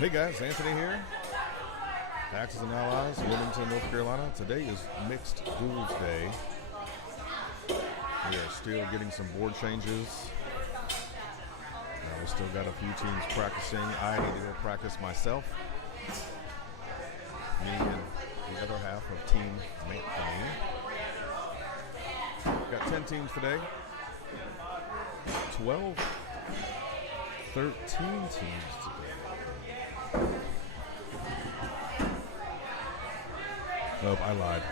Hey guys, Anthony here. Axis and Allies, Wilmington, North Carolina. Today is Mixed Duels Day. We are still getting some board changes. We still got a few teams practicing. I need to go practice myself. Me and the other half of Team Anthony. Got 10 teams today. 12, 13 teams today. Nope, I lied.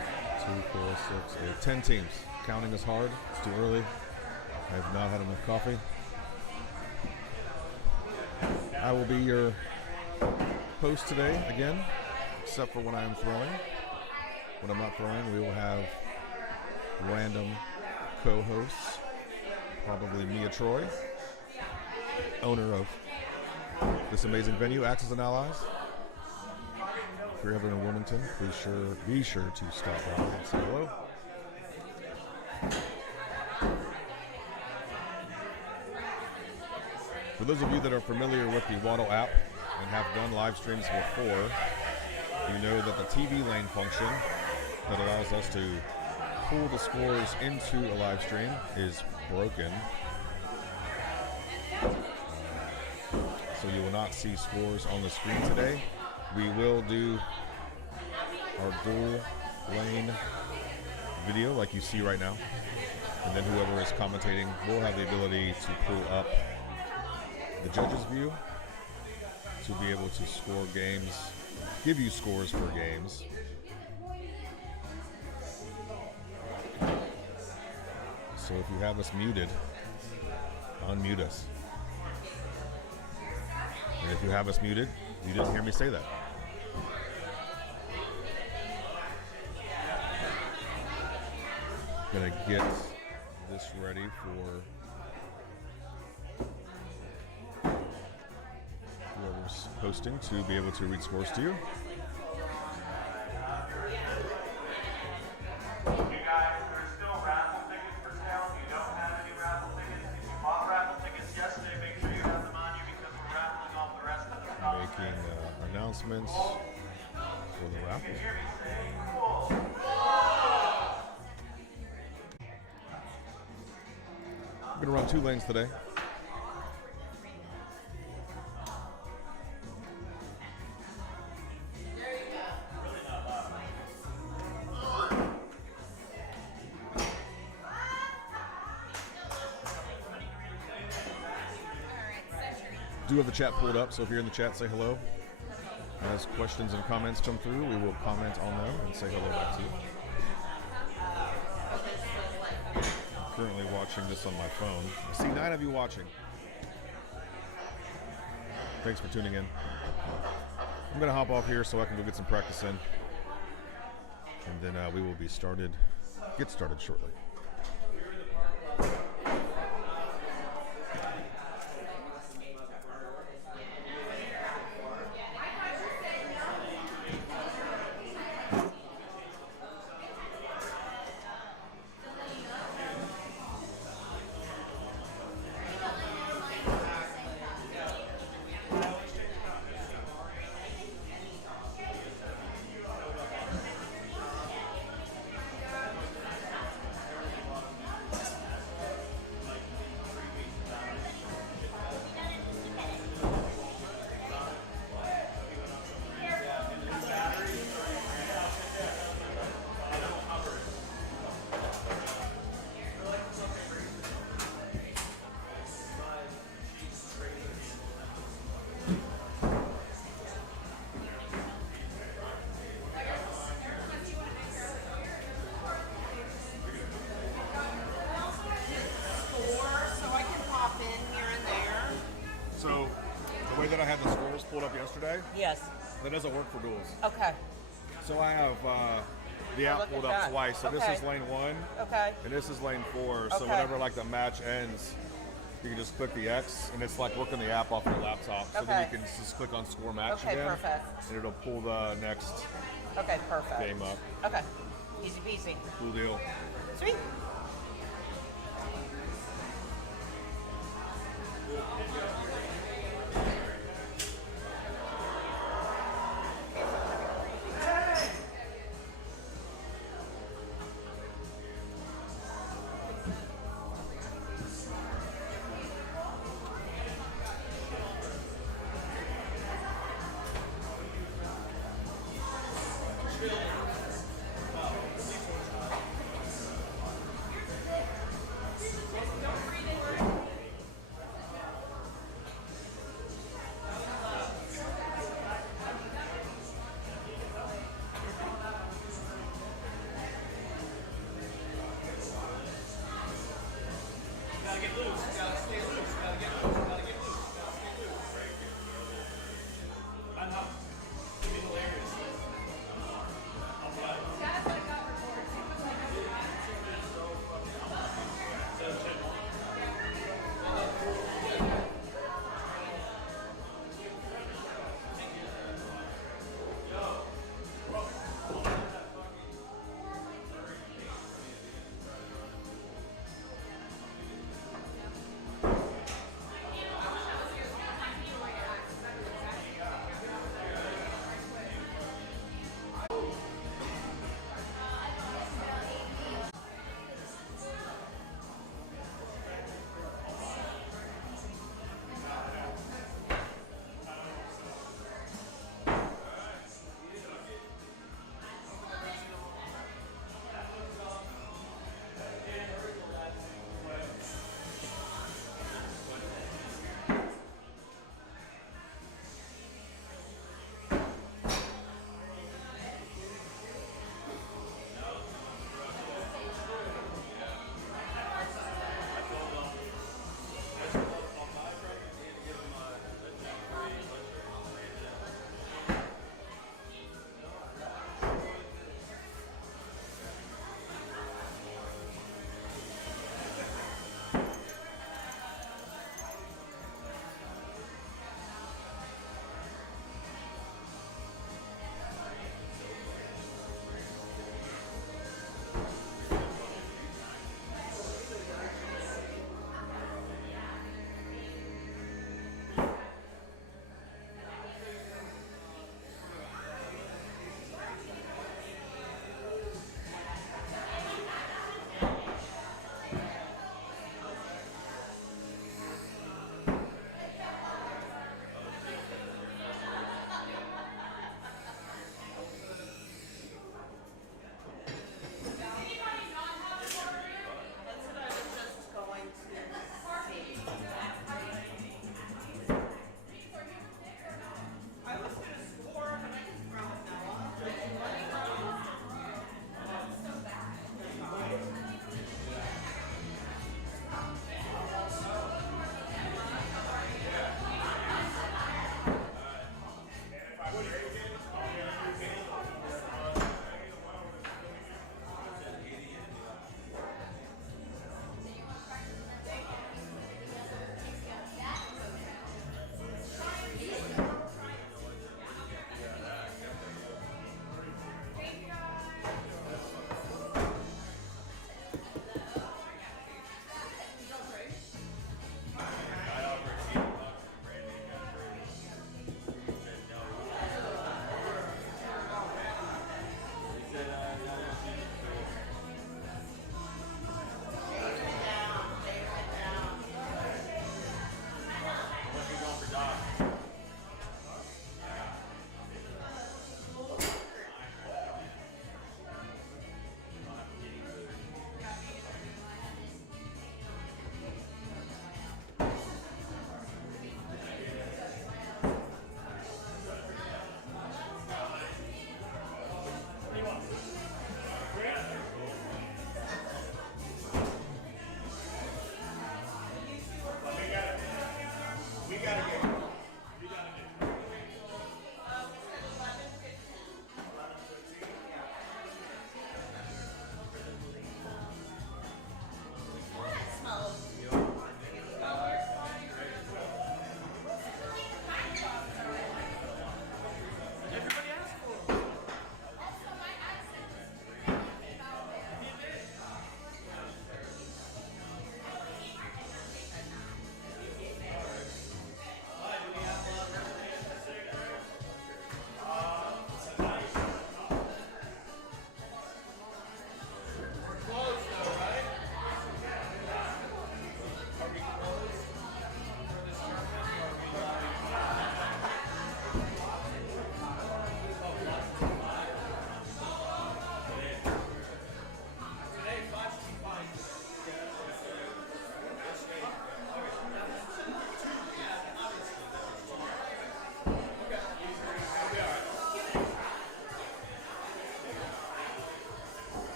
2, 4, 6, 8, 10 teams. Counting is hard. It's too early. I have not had enough coffee. I will be your host today again, except for when I am throwing. When I'm not throwing, we will have random co-hosts. Probably Mia Troy, owner of this amazing venue, Axis and Allies. If you're ever in Wilmington, be sure to stop by and say hello. For those of you that are familiar with the Waddle app and have done live streams before, you know that the TV lane function that allows us to pull the scores into a live stream is broken. So you will not see scores on the screen today. We will do our dual lane video like you see right now. And then whoever is commentating will have the ability to pull up the judge's view to be able to score games, give you scores for games. So if you have us muted, unmute us. And if you have us muted, you didn't hear me say that. Gonna get this ready for whoever's hosting to be able to read scores to you. You guys, there's still raffle tickets for sale. If you don't have any raffle tickets, if you bought raffle tickets yesterday, make sure you have them on you because we're raffling off the rest of the stuff. Making announcements for the raffle. You can hear me say, cool. I'm gonna run 2 lanes today. Do have the chat pulled up, so if you're in the chat, say hello. As questions and comments come through, we will comment on them and say hello back to you. Currently watching this on my phone. I see 9 of you watching. Thanks for tuning in. I'm gonna hop off here so I can go get some practice in, and then we will get started shortly. So, the way that I had the scores pulled up yesterday, Yes. that doesn't work for duels. Okay. So I have the app Look at pulled up that. twice. So this Okay. is lane 1, Okay. and this is lane 4. So Okay. whenever like the match ends, you can just click the X, and it's like working the app off your laptop. So then Okay. you can just click on score match Okay, again, perfect. and it'll pull the next Okay, perfect. game up. Okay. Easy peasy. Cool deal. Sweet.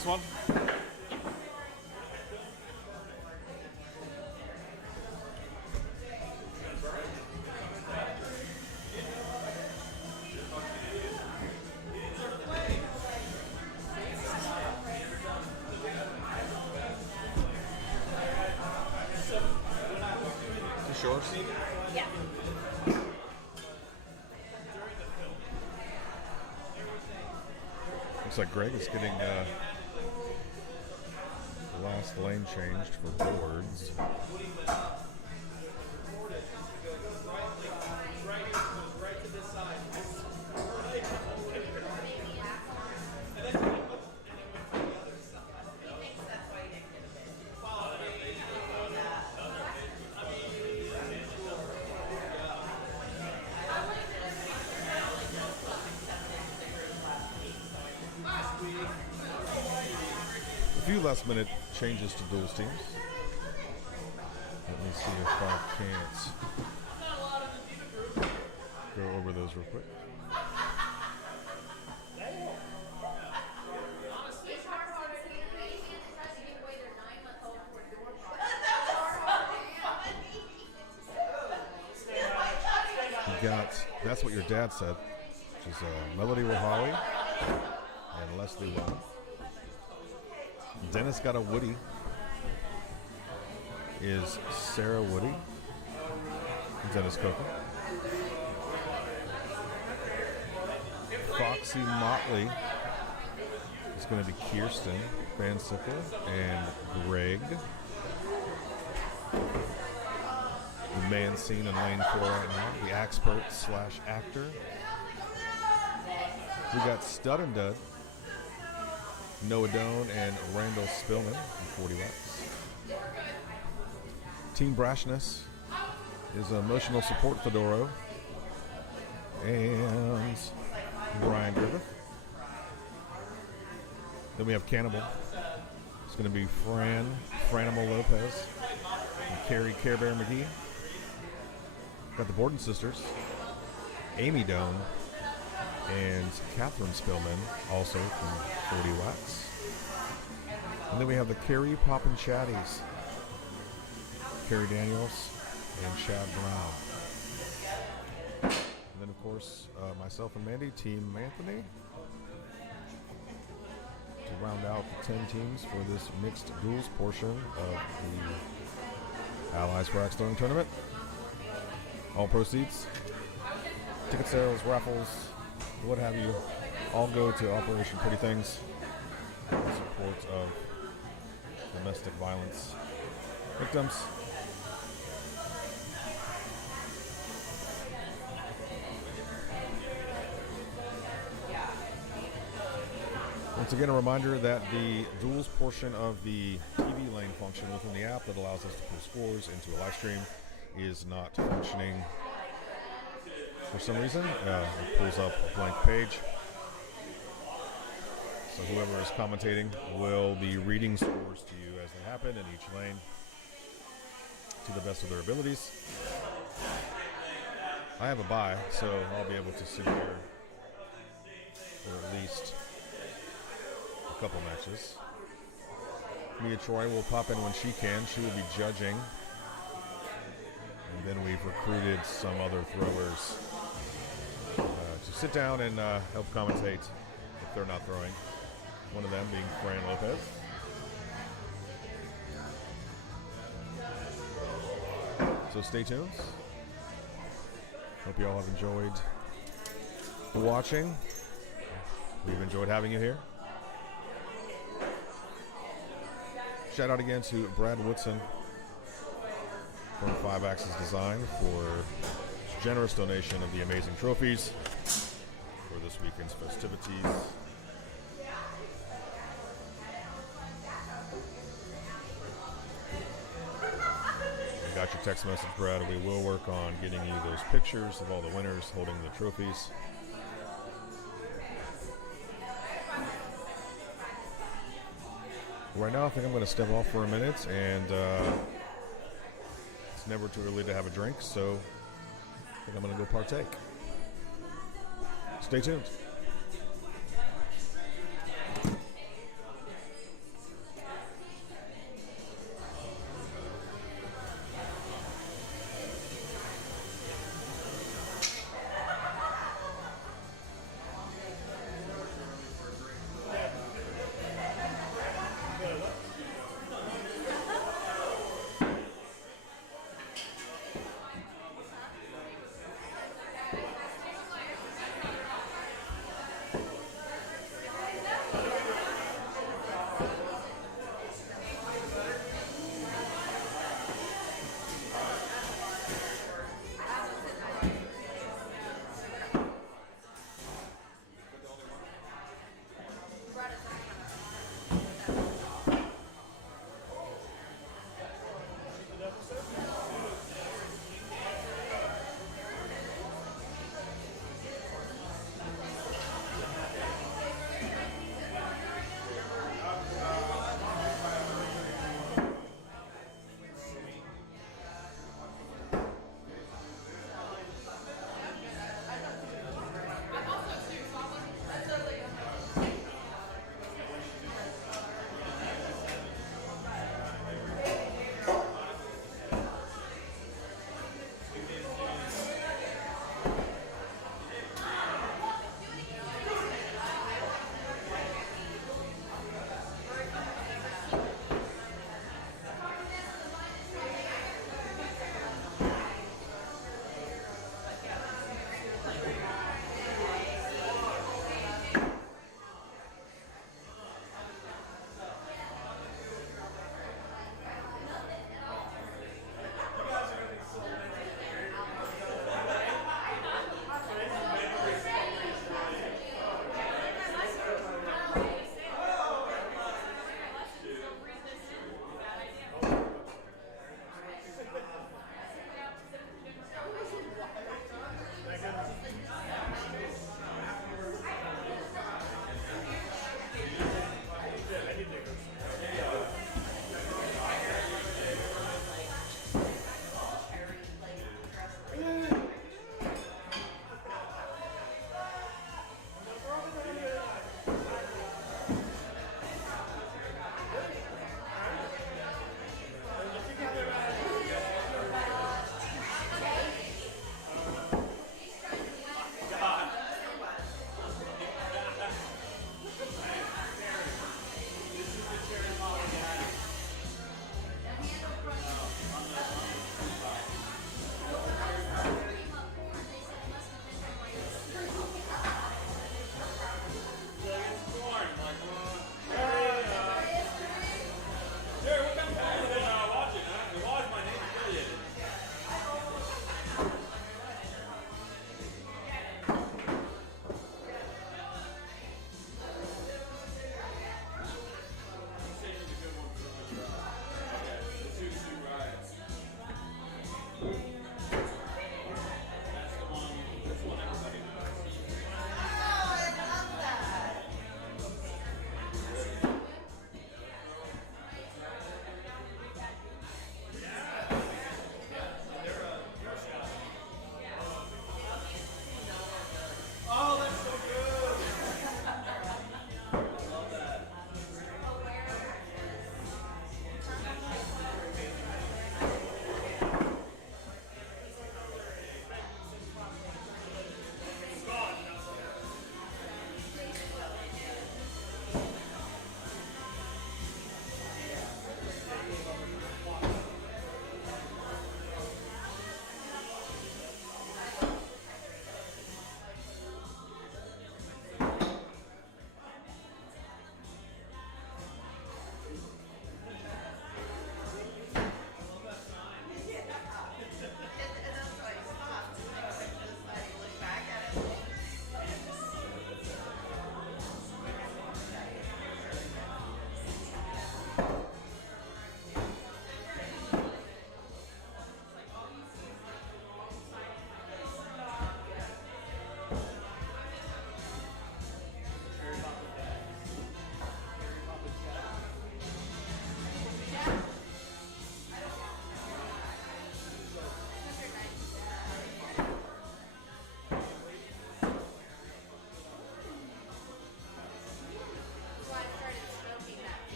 this one? Is yours? Yeah. Looks like Greg is getting the last lane changed for boards. A few last minute changes to duels teams. Let me see if I can't go over those real quick. You got That's What Your Dad Said, which is Melody Wahali and Leslie Lowe. Dennis Got a Woody is Sarah Woody. Dennis Coker. Foxy Motley is going to be Kirsten Van Sickle and Greg. The man seen in lane 4 right now, the expert / actor. We got Stud and Dud, Noah Doan and Randall Spillman in 40 watts. Team Brashness is Emotional Support Fedoro and Brian Griffith. Then we have Cannibal. It's going to be Franimal Lopez and Carrie Care Bear McGee. Got the Borden sisters, Amy Doan and Catherine Spillman, also from 40 watts. And then we have the Carrie Poppin' Chatties, Carrie Daniels and Chad Brown. And then, of course, myself and Mandy, Team Anthony, to round out the 10 teams for this mixed duels portion of the Allies Rack Throwing Tournament. All proceeds, ticket sales, raffles, what have you, all go to Operation Pretty Things in support of domestic violence victims. Once again, a reminder that the duels portion of the TV lane function within the app that allows us to pull scores into a live stream is not functioning for some reason. It pulls up a blank page. So whoever is commentating will be reading scores to you as they happen in each lane to the best of their abilities. I have a bye, so I'll be able to sit here for at least a couple matches. Mia Troy will pop in when she can. She will be judging. And then we've recruited some other throwers to sit down and help commentate if they're not throwing. One of them being Fran Lopez. So stay tuned. Hope you all have enjoyed watching. We've enjoyed having you here. Shout out again to Brad Woodson from 5 Axis Design for his generous donation of the amazing trophies for this weekend's festivities. You got your text message, Brad. We will work on getting you those pictures of all the winners holding the trophies. Right now, I think I'm going to step off for a minute, and it's never too early to have a drink, so I think I'm going to go partake. Stay tuned.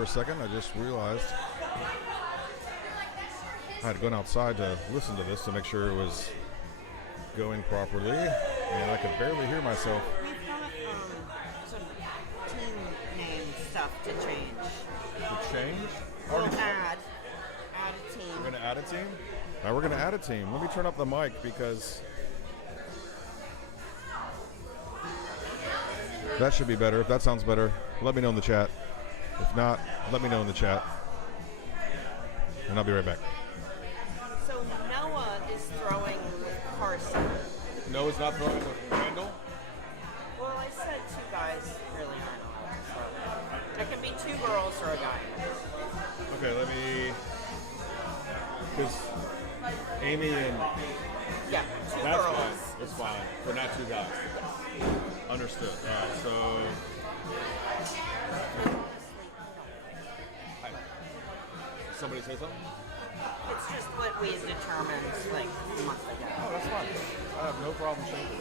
for a second. I just realized I had gone outside to listen to this to make sure it was going properly, and I could barely hear myself. We've got some team name stuff to change. To change? We'll add a team. We're going to add a team? Now we're going to add a team. Let me turn up the mic because that should be better. If that sounds better, let me know in the chat. If not, let me know in the chat. And I'll be right back. So Noah is throwing with Carson. Noah's not throwing with Randall? Well, I said two guys really aren't allowed to throw. There can be two girls or a guy. Okay, let me... Because Amy and... Yeah, two That's girls. fine. It's fine. But not two guys. Understood. All right, so... Hi. Somebody say something? It's just what we had determined like a month ago. Oh, that's fine. I have no problem changing.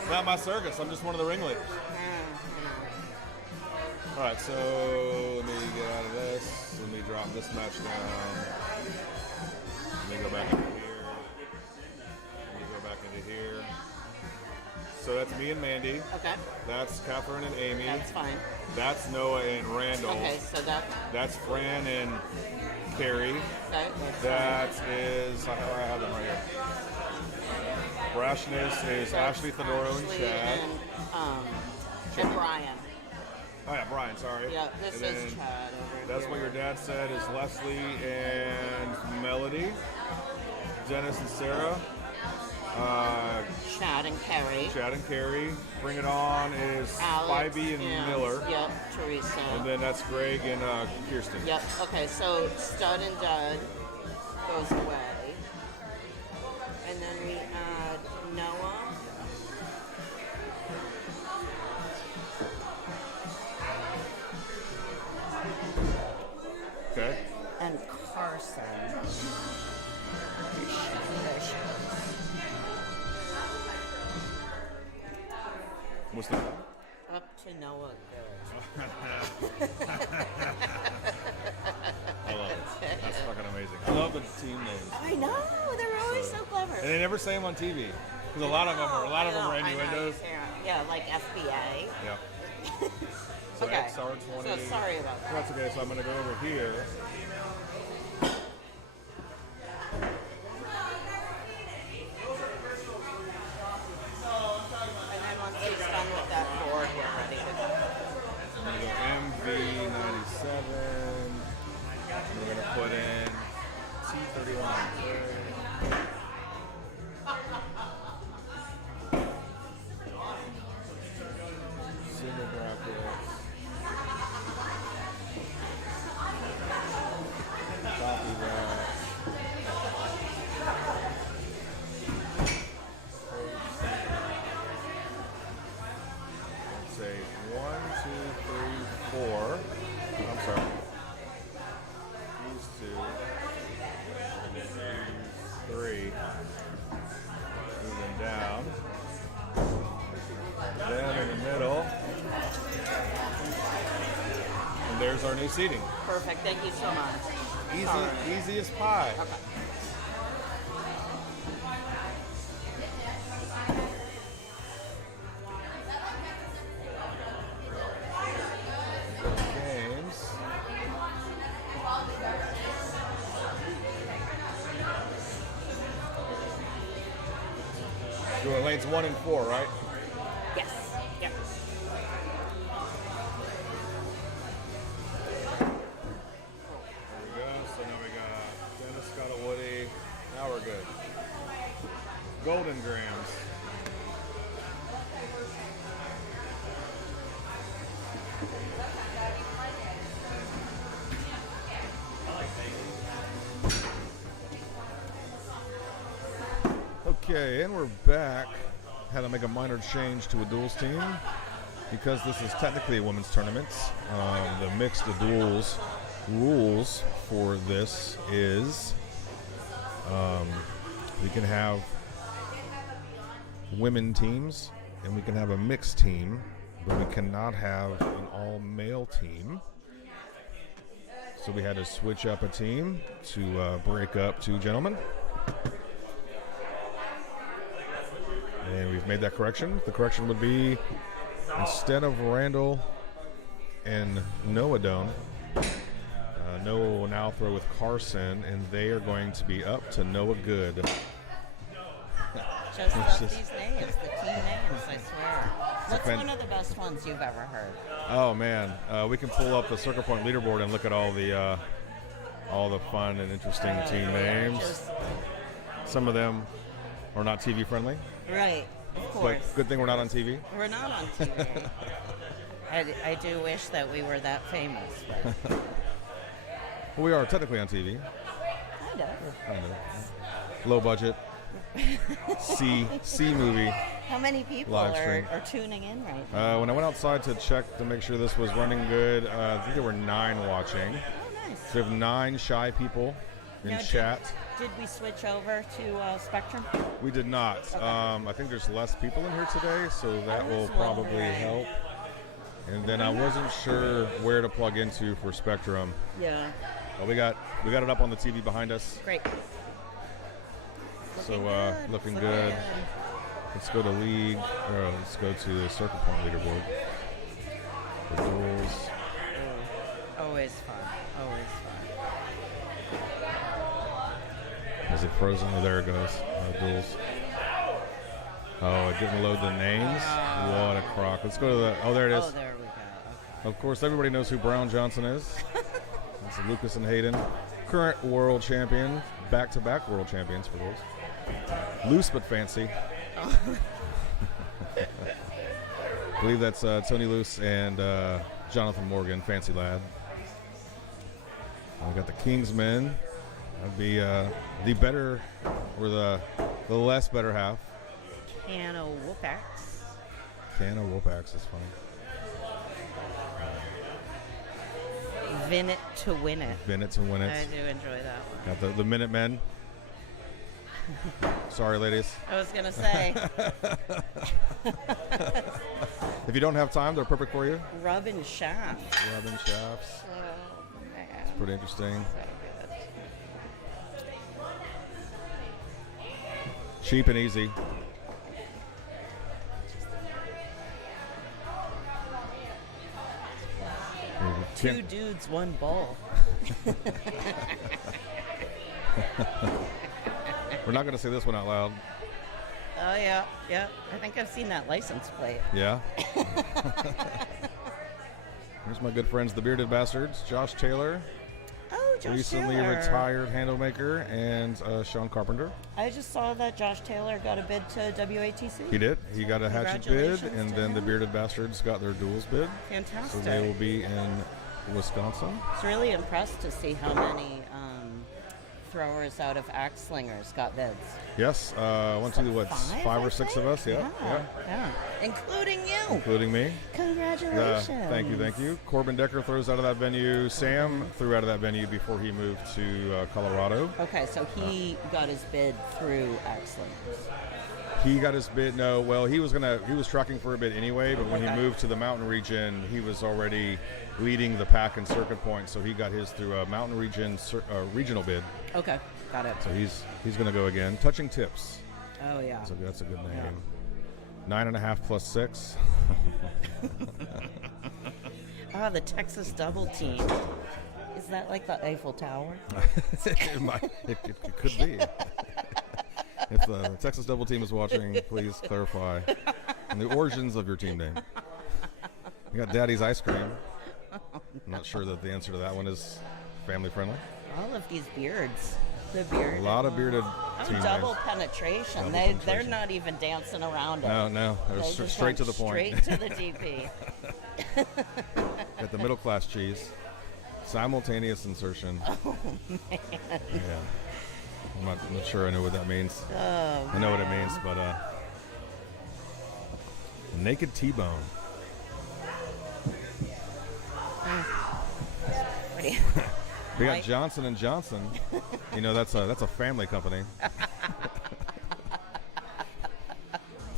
It's not my circus. I'm just one of the ringleaders. All right, so let me get out of this. Let me drop this match down. Let me go back into here. Let me go back into here. So that's me and Mandy. Okay, That's Catherine and Amy. that's fine. That's Noah and Randall. Okay, so That's Fran and Carrie. okay, That is, I have them right here. Brashness is Ashley, Thedoro, and Chad. And Brian. Oh yeah, Brian, sorry. Yeah, this And is then Chad over That's here. what your dad said is Leslie and Melody. Dennis and Sarah. Chad and Kerry. Chad and Carrie. Bring It On is Alex Spivey and Miller. Yep, Teresa. And then that's Greg and Kirsten. Yep, okay, so Stud and Dud goes away. And then we add Noah. Okay. And Carson. What's that? Up to Noah goes. I love it. That's fucking amazing. I love the team names. I know, they're always so clever. And they never say them on TV. Because a lot of them are innuendos. Yeah, like FBA. Yeah. So Okay. XR20. So sorry about that. That's okay. So I'm going to go over here. And then once he's done with that board, we're ready to go. I'm going to go MV97. We're going to put in T31. Single brackets. Copy that. Let's say 1, 2, 3, 4. I'm sorry. These two. These three. Moving down. Then in the middle. And there's our new seating. Perfect, thank you so much. Sorry. Easy as pie. Okay. Games. Doing lanes 1 and 4, right? Yes. Yep. There we go. So now we got Dennis, Scott, Woody. Now we're good. Golden Grams. Okay, and we're back. Had to make a minor change to a duels team because this is technically a women's tournament. The mixed duels rules for this is we can have women teams and we can have a mixed team, but we cannot have an all-male team. So we had to switch up a team to break up 2 gentlemen. And we've made that correction. The correction would be, instead of Randall and Noah Doan, Noah will now throw with Carson, and they are going to be up to Noah Good. Just love these names, the team names, I swear. What's one of the best ones you've ever heard? Oh man, we can pull up the Circle Point leaderboard and look at all the fun and interesting team names. Some of them are not TV friendly. Right, of course. But good thing we're not on TV. We're not on TV. I do wish that we were that famous. But. Well, we are technically on TV. Kind of. Low budget. C movie. How many people are tuning in right now? When I went outside to check to make sure this was running good, I think there were 9 watching. Oh, nice. So we have 9 shy people in chat. Did we switch over to Spectrum? We did not. Okay. I think there's less people in here today, so that will probably help. And then I wasn't sure where to plug into for Spectrum. Yeah. Well, we got it up on the TV behind us. Great. Looking good. Let's go to league. Let's go to the Circle Point leaderboard. The duels. Always fun. Always fun. Is it frozen? Oh, there it goes. Duels. Oh, it didn't load the names. What a crock. Let's go to the. Oh, there it is. Oh, there we go. Okay. Of course, everybody knows who Brown Johnson is. That's Lucas and Hayden, current world champion, back-to-back world champions for those. Loose but fancy. I believe that's Tony Luce and Jonathan Morgan, fancy lad. We got the Kingsmen. That'd be the better or the less better half. Can of Whoopax. Can of Whoopax is funny. Vin it to win it. Vin it to win it. I do enjoy that one. Got the Minutemen. Sorry, ladies. I was going to say. If you don't have time, they're perfect for you. Rubbing shafts. Rubbing shafts. Oh, man. It's pretty interesting. So good. Cheap and easy. Two dudes, one ball. We're not going to say this one out loud. Oh, yeah. I think I've seen that license plate. Yeah. Here's my good friends, the Bearded Bastards, Josh Taylor. Oh, Josh recently Taylor. retired handle maker, and Sean Carpenter. I just saw that Josh Taylor got a bid to WATC. He did. He got a hatchet bid, and then the him. Bearded Bastards got their duels bid. Fantastic. So they will be in Wisconsin. I was really impressed to see how many throwers out of axe slingers got bids. Yes, five or six of us? Yeah. Including you. Including me. Congratulations. Thank you. Corbin Decker throws out of that venue. Sam threw out of that venue before he moved to Colorado. Okay, so he got his bid through axe slingers. He got his bid. No, well, he was tracking for a bid anyway, but when he moved to the mountain region, he was already leading the pack in Circuit Point, so he got his through a mountain region regional bid. Okay, got it. So he's going to go again. Touching Tips. Oh yeah. So that's a good name. Yeah. 9.5 plus 6. The Texas double team. Is that like the Eiffel Tower? It could be. If the Texas double team is watching, please clarify the origins of your team name. You got Daddy's Ice Cream. I'm not sure that the answer to that one is family friendly. All of these beards. The beard. A lot of bearded team double names. penetration. They're not even dancing around it. No. They're straight to the point. Straight to the DP. Got the middle class cheese. Simultaneous insertion. Oh, man. Yeah. I'm not sure I know what that means. Oh, I know what it means, but naked T-bone. We got Johnson and Johnson. That's a family company. That's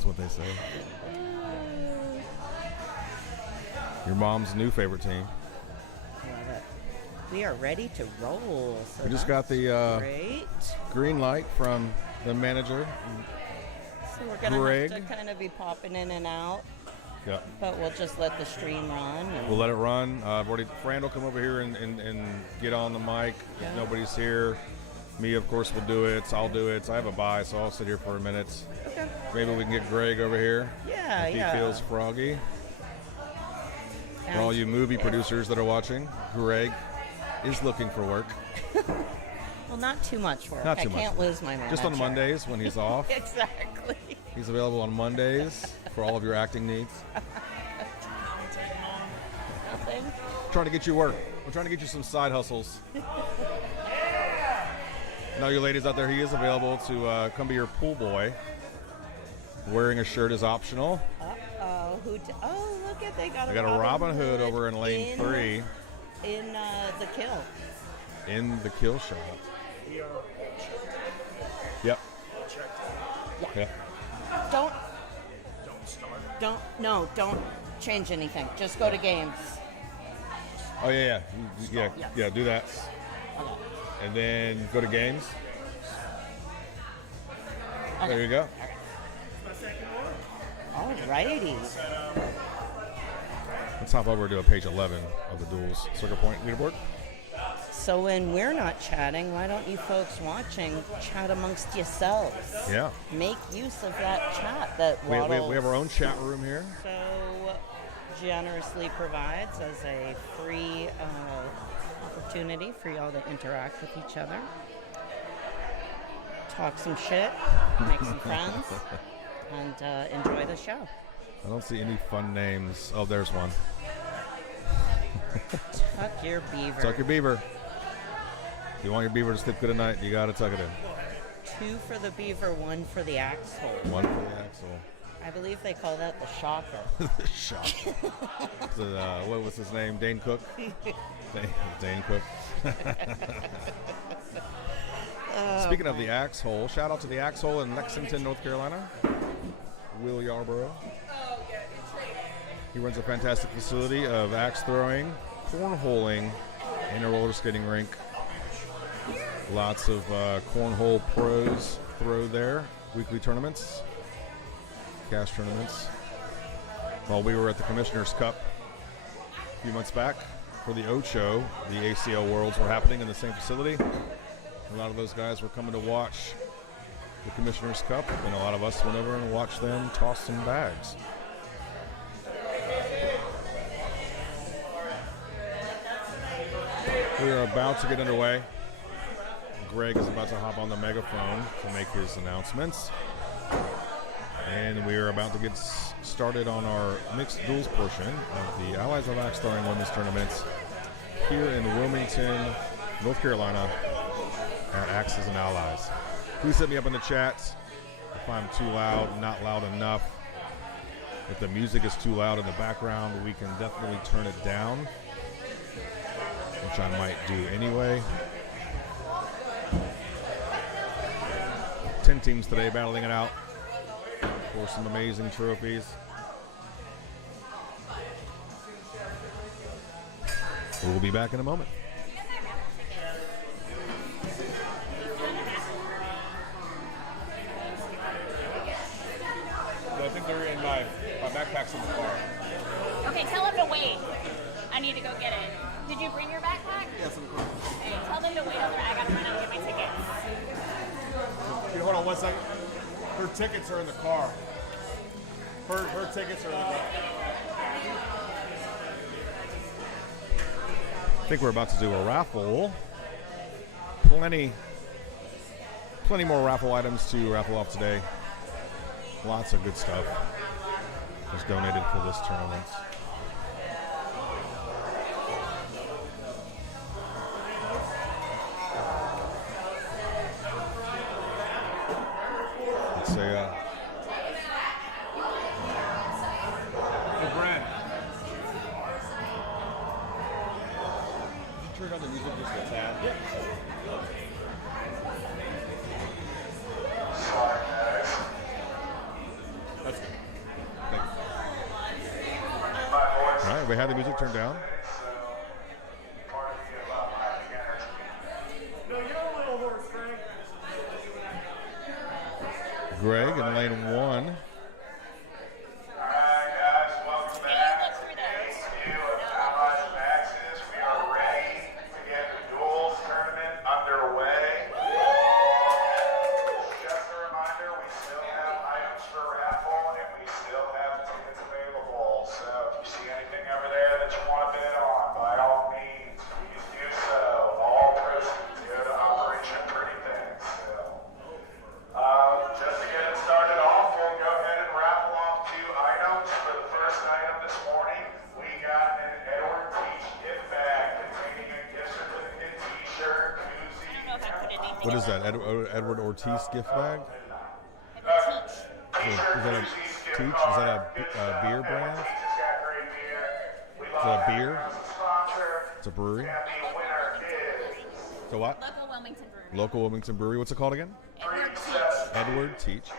what they say. Your mom's new favorite team. Love it. We are ready to roll. So We just got the great. green light from the manager. So we're gonna Greg. have to kind of be popping in and out, Yep. but we'll just let the stream run. And We'll let it run. Fran will come over here and get on the mic. Yeah. If nobody's here, me, of course, will do it. I have a bye, so I'll sit here for a minute. okay. Maybe we can get Greg over here Yeah, if he yeah. feels froggy. And For all you movie producers that are watching, Greg is looking for work. well, not too much work. Not too I much can't work. lose my manager. Just on Mondays when he's off. Exactly. He's available on Mondays for all of your acting needs. Nothing. Trying to get you work. We're trying to get you some side hustles. Now, you ladies out there, he is available to come be your pool boy. Wearing a shirt is optional. Uh-oh. Oh, look at they got We got a Robin Hood over in lane 3 in the kill. in the kill shot. Yep. Yep. Don't change anything. Just go to games. Oh yeah. Yeah. Do that, Okay. and then go to games. There you go. Alrighty. Let's hop over to page 11 of the Duels Circle Point leaderboard. So when we're not chatting, why don't you folks watching chat amongst yourselves? Yeah. Make use of that chat that We Waddle have our own chat room here. so generously provides as a free opportunity for y'all to interact with each other, talk some shit, make some friends, and enjoy the show. I don't see any fun names. Oh, there's one. Tuck your beaver. Tuck your beaver. If you want your beaver to sleep good at night, you gotta tuck it in. 2 for the beaver, 1 for the axe hole. 1 for the axle. I believe they call that the shocker. The shot. What was his name? Dane Cook? Dane Cook. Speaking of the axe hole, shout out to the axe hole in Lexington, North Carolina. Will Yarborough. He runs a fantastic facility of axe throwing, cornholing, and a roller skating rink. Lots of cornhole pros throw there. Weekly tournaments, cash tournaments. While we were at the Commissioner's Cup a few months back for the Ocho, the ACL Worlds were happening in the same facility. A lot of those guys were coming to watch the Commissioner's Cup, and a lot of us went over and watched them toss some bags. We are about to get underway. Greg is about to hop on the megaphone to make his announcements. And we are about to get started on our mixed duels portion of the Allies of Axe Throwing Women's Tournaments here in Wilmington, North Carolina at Axes and Allies. Please hit me up in the chat if I'm too loud, not loud enough. If the music is too loud in the background, we can definitely turn it down, which I might do anyway. 10 teams today battling it out for some amazing trophies. We'll be back in a moment. I think they're in my backpack's in the car. Okay, tell him to wait. I need to go get it. Did you bring your backpack? Yes, of course. Hey, tell them to wait over there. I gotta run out and get my tickets. Hold on 1 second. Her tickets are in the car. Her tickets are in the car. I think we're about to do a raffle. Plenty more raffle items to raffle off today. Lots of good stuff was donated for this tournament. Let's say, hey, Brad. Did you turn on the music just a tad? Yeah. That's good. Thank you. All right, Everybody have the music turned down? Greg in lane 1. What is that? Edward Ortiz gift bag? Is that a Teach? Is that a beer brand? Is that a beer? It's a brewery. So what? Local Wilmington Brewery. Local Wilmington Brewery. What's it called again? Edward Teach. Edward Teach.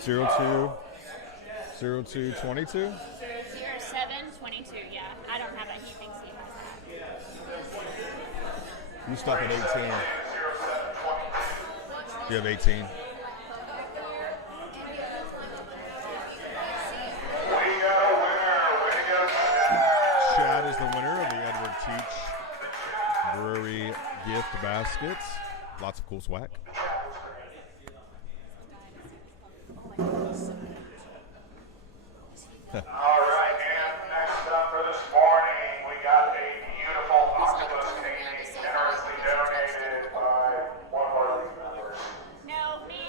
0222. 0722. Yeah, I don't have it. He thinks he has that. You stop at 18. You have 18. Chad is the winner of the Edward Teach Brewery gift baskets. Lots of cool swag. All right, and next up for this morning, we got a beautiful octopus painting generously donated by one of our league members. No, me.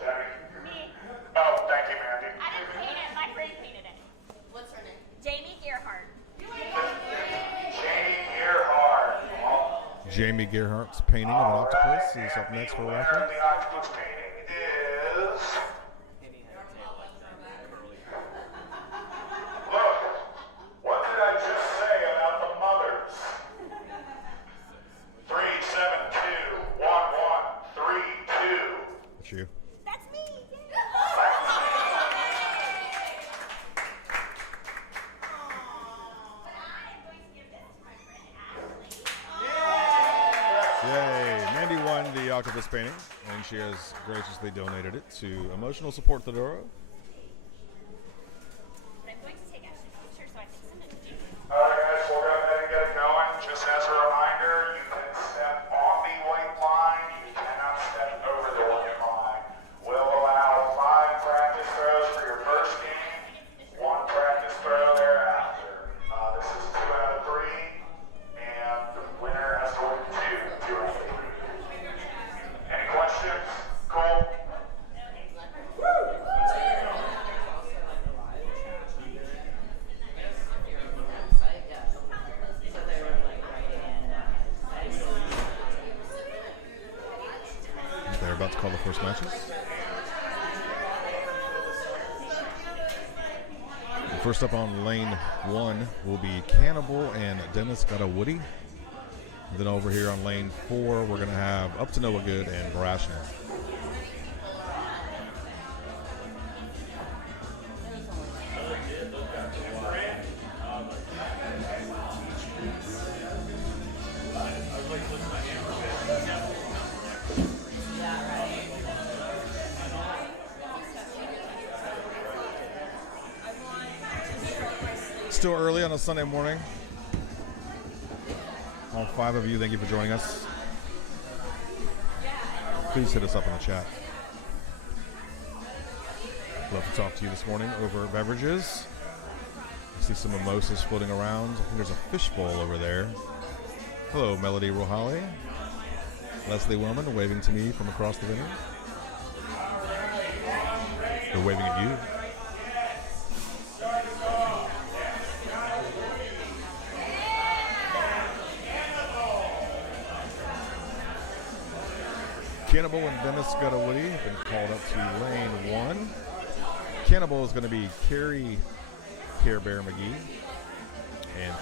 Jenny. Me. Oh, thank you, Mandy. I didn't paint it. My friend painted it. What's her name? Jamie Gerhardt. Jamie Gerhardt. Jamie Gerhardt's painting of an octopus is up next for Raffle. The octopus painting is... Look, what did I just say about the mothers? 3721132. That's you. That's me. Yay! Mandy won the octopus painting, and she has graciously donated it to Emotional Support Thedora. I'm going to take a picture so I can send it to you. All right, guys, we'll go ahead and get it going. Just as a reminder, you can step on the white line. You cannot step over the white line. We'll allow 5 practice throws for your first game, 1 practice throw thereafter. This is 2 out of 3, and the winner has to win 2 out of 3. Any questions? Cool. They're about to call the first matches. First up on lane 1 will be Cannibal and Dennis Got a Woody. Then over here on lane 4, we're going to have Up to No Good and Brashness. Still early on a Sunday morning. All 5 of you, thank you for joining us. Please hit us up in the chat. Love to talk to you this morning over beverages. I see some mimosas floating around. I think there's a fishbowl over there. Hello, Melody Rohali. Leslie Wellman waving to me from across the venue. They're waving at you. Cannibal and Dennis Got a Woody have been called up to lane 1. Cannibal is going to be Carrie Care Bear McGee and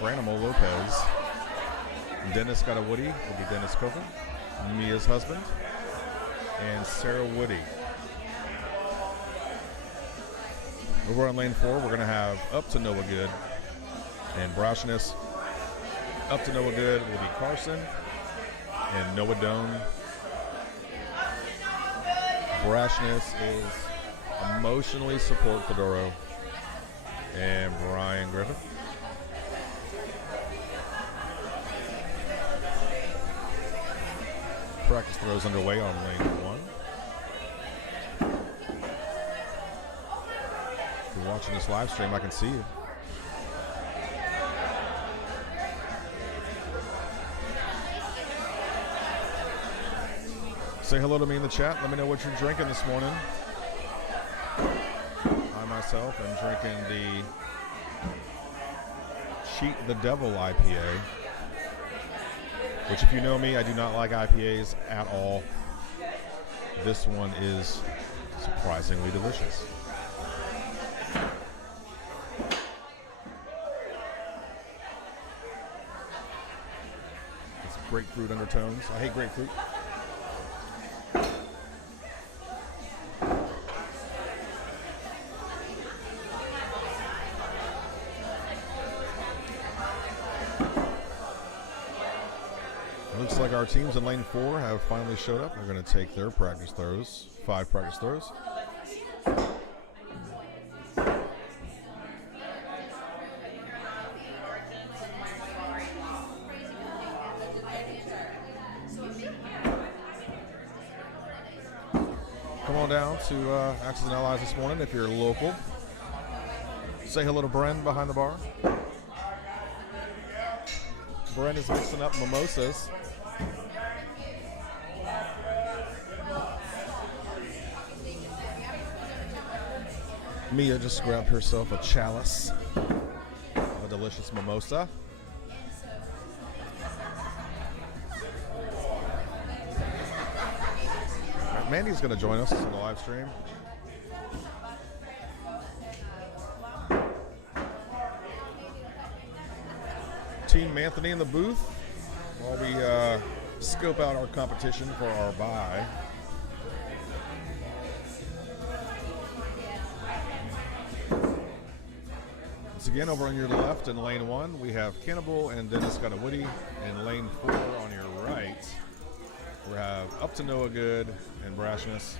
Franimal Lopez. Dennis got a Woody, will be Dennis Coker, Mia's husband, and Sarah Woody. Over on lane 4, we're going to have Up to Noah Good and Brashness. Up to Noah Good will be Carson and Noah Doan. Brashness is Emotionally Support Fedoro and Brian Griffith. Practice throws underway on lane 1. If you're watching this live stream, I can see you. Say hello to me in the chat. Let me know what you're drinking this morning. I myself am drinking the Cheat the Devil IPA, which if you know me, I do not like IPAs at all. This one is surprisingly delicious. It's grapefruit undertones. I hate grapefruit. Looks like our teams in lane 4 have finally showed up. They're going to take their practice throws, 5 practice throws. Come on down to Axis and Allies this morning if you're local. Say hello to Bren behind the bar. Bren is mixing up mimosas. Mia just grabbed herself a chalice of a delicious mimosa. Mandy's going to join us on the live stream. Team Anthony in the booth while we scope out our competition for our bye. Once again, over on your left in lane 1, we have Cannibal and Dennis got a Woody. In lane 4 on your right, we have Up to Noah Good and Brashness.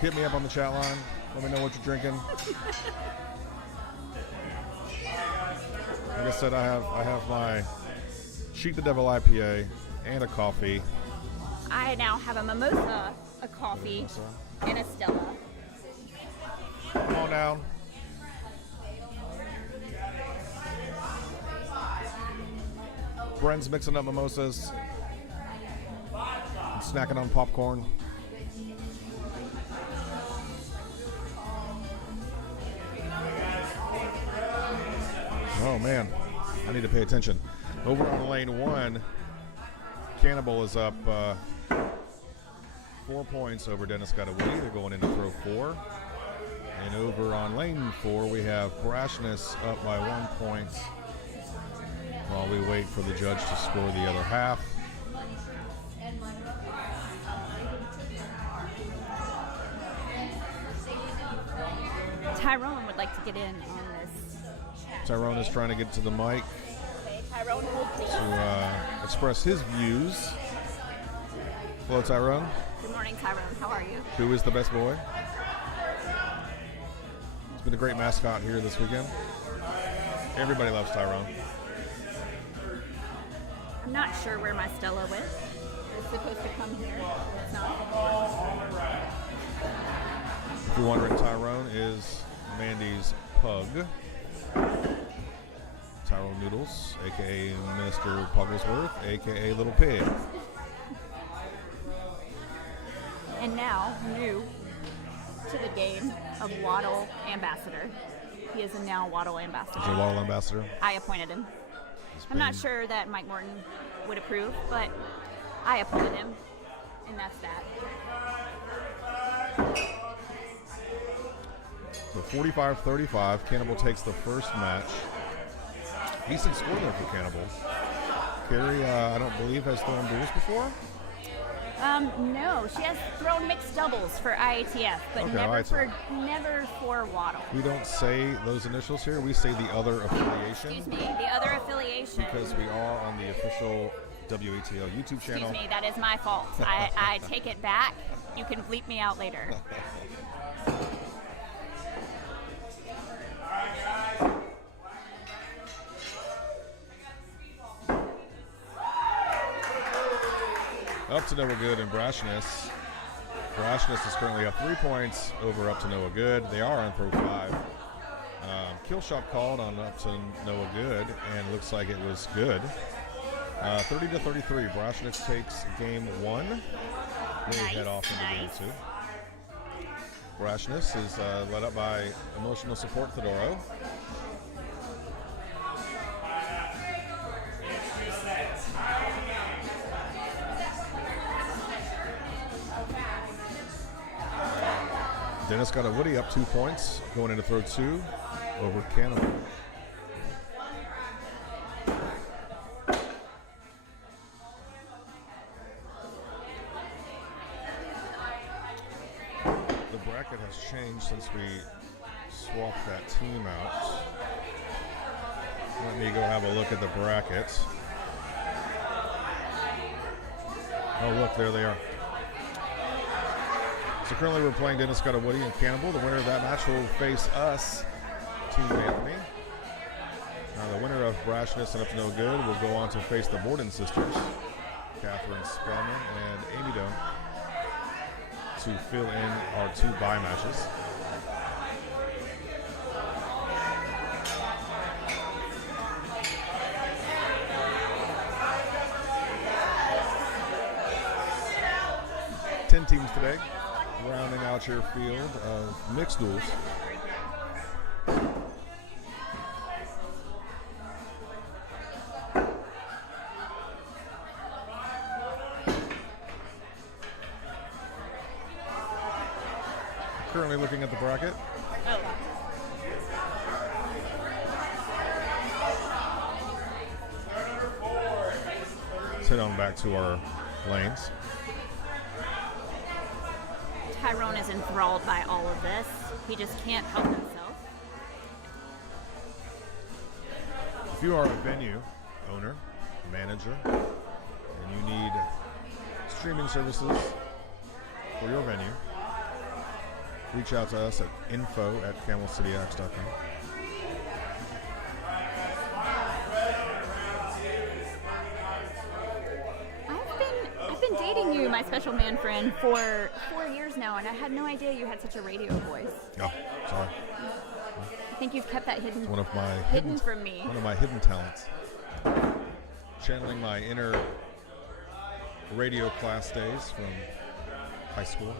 Hit me up on the chat line. Let me know what you're drinking. Like I said, I have my Cheat the Devil IPA and a coffee. I now have a mimosa, a coffee, and a Stella. Come on down. Bren's mixing up mimosas. And snacking on popcorn. Oh man, I need to pay attention. Over on lane 1, Cannibal is up 4 points over Dennis got a Woody. They're going in to throw 4. And over on lane 4, we have Brashness up by 1 point while we wait for the judge to score the other half. Tyrone would like to get in on this. Tyrone is trying to get to the mic Okay, Tyrone, hold please. to express his views. Hello, Tyrone. Good morning, Tyrone. How are you? Who is the best boy? He's been a great mascot here this weekend. Everybody loves Tyrone. I'm not sure where my Stella went. It's supposed to come here. It's not. If you're wondering, Tyrone is Mandy's pug. Tyrone Noodles, a.k.a. Mr. Pugglesworth, a.k.a. Little Pig. And now, new to the game of Waddle Ambassador. He is a now Waddle Ambassador. Is he a Waddle Ambassador? I appointed him. I'm not sure that Mike Morton would approve, but I appointed him, and that's that. So 45-35. Cannibal takes the first match. Decent score there for Cannibal. Carrie, I don't believe, has thrown duels before. No, she has thrown mixed doubles for IATF, but Okay, never for Waddle. We don't say those initials here. We say the other affiliation. Excuse me, the other affiliation. Because we are on the official WATL YouTube channel. Excuse me, that is my fault. I take it back. You can bleep me out later. Up to no good and Brashness. Brashness is currently up 3 points over Up to No Good. They are on throw 5. Kill shot called on Up to No Good, and looks like it was good. 30-33. Brashness takes game 1. They head off into game 2. Brashness is led up by emotional support Thedoro. Dennis got a Woody up 2 points, going into throw 2 over Cannibal. The bracket has changed since we swapped that team out. Let me go have a look at the bracket. Oh, look, there they are. So currently we're playing Dennis Scott Woody and Cannibal. The winner of that match will face us, Team Anthony. The winner of Brashness and Up to No Good will go on to face the Borden sisters, Catherine Spellman and Amy Doan, to fill in our 2 bye matches. Ten teams today, rounding out your field of mixed duels. Currently looking at the bracket. Oh. Let's head on back to our lanes. Tyrone is enthralled by all of this. He just can't help himself. If you are a venue owner, manager, and you need streaming services for your venue, reach out to us at info@camelcityax.com. I've been dating you, my special man friend, for 4 years now, and I had no idea you had such a radio voice. Oh, sorry. I think you've kept that hidden, One of my hidden from me. One of my hidden talents. Channeling my inner radio class days from high school.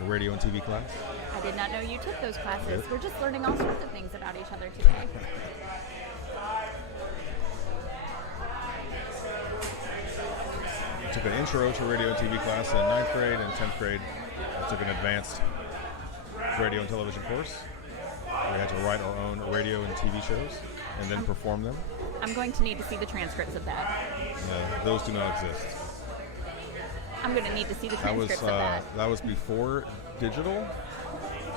The radio and TV class. I did not know you took those classes. Good. We're just learning all sorts of things about each other today. Took an intro to radio and TV class in 9th grade and 10th grade. I took an advanced radio and television course. We had to write our own radio and TV shows and then perform them. I'm going to need to see the transcripts of that. Those do not exist. I'm going to need to see the That was transcripts of that. that was before digital,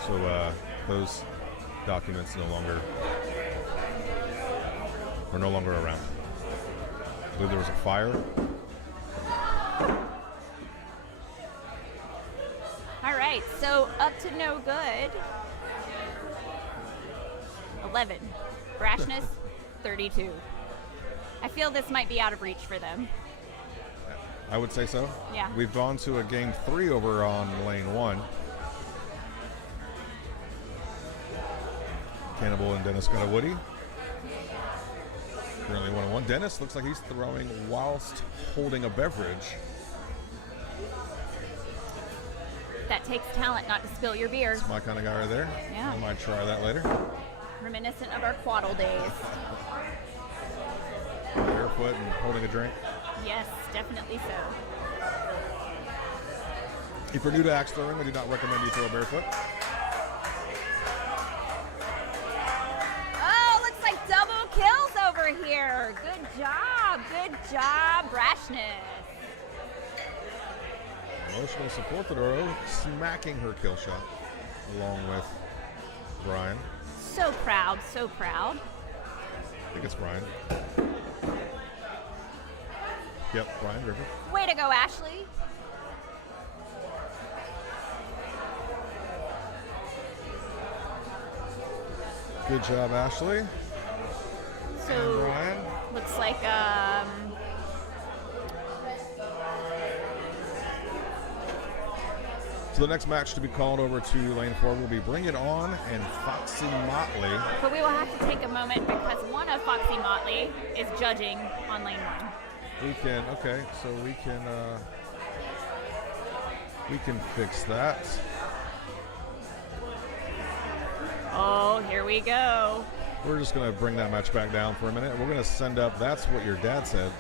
so those documents are no longer around. I believe there was a fire. All right, so Up to No Good. 11. Brashness, 32. I feel this might be out of reach for them. I would say so. Yeah. We've gone to a game 3 over on lane 1. Cannibal and Dennis got a Woody. Currently 1-1. Dennis looks like he's throwing whilst holding a beverage. That takes talent not to spill your beer. That's my kind of guy right there. Yeah. I might try that later. Reminiscent of our quaddle days. Barefoot and holding a drink. Yes, definitely so. If you're new to axe throwing, I do not recommend you throw barefoot. Emotional support to Doro, smacking her kill shot along with Brian. So proud, so proud. I think it's Brian. Yep, Brian River. Way to go, Ashley. Good job, Ashley. So And Brian. looks like So the next match to be called over to Lane 4 will be Bring It On and Foxy Motley. but we will have to take a moment because one of Foxy Motley is judging on lane 1. We can, okay, so we can fix that. Oh, here we go. We're just going to bring that match back down for a minute. We're going to send up That's What Your Dad Said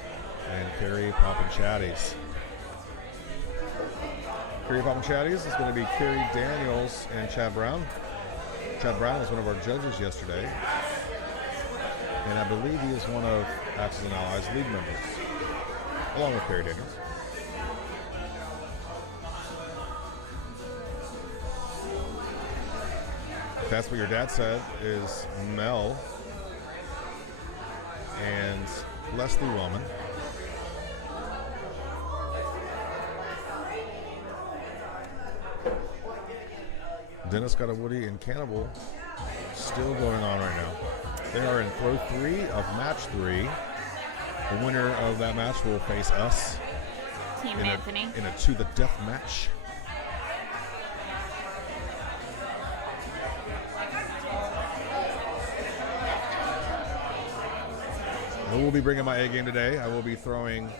and Carrie Poppin' Chatties. Carrie Poppin' Chatties is going to be Carrie Daniels and Chad Brown. Chad Brown was one of our judges yesterday. And I believe he is one of Axis and Allies league members, along with Carrie Daniels. That's What Your Dad Said is Mel and Leslie Wellman. Dennis got a Woody and Cannibal still going on right now. They are in throw 3 of match 3. The winner of that match will face us Team Anthony. in a to the death match. I will be bringing my A game today. I will be throwing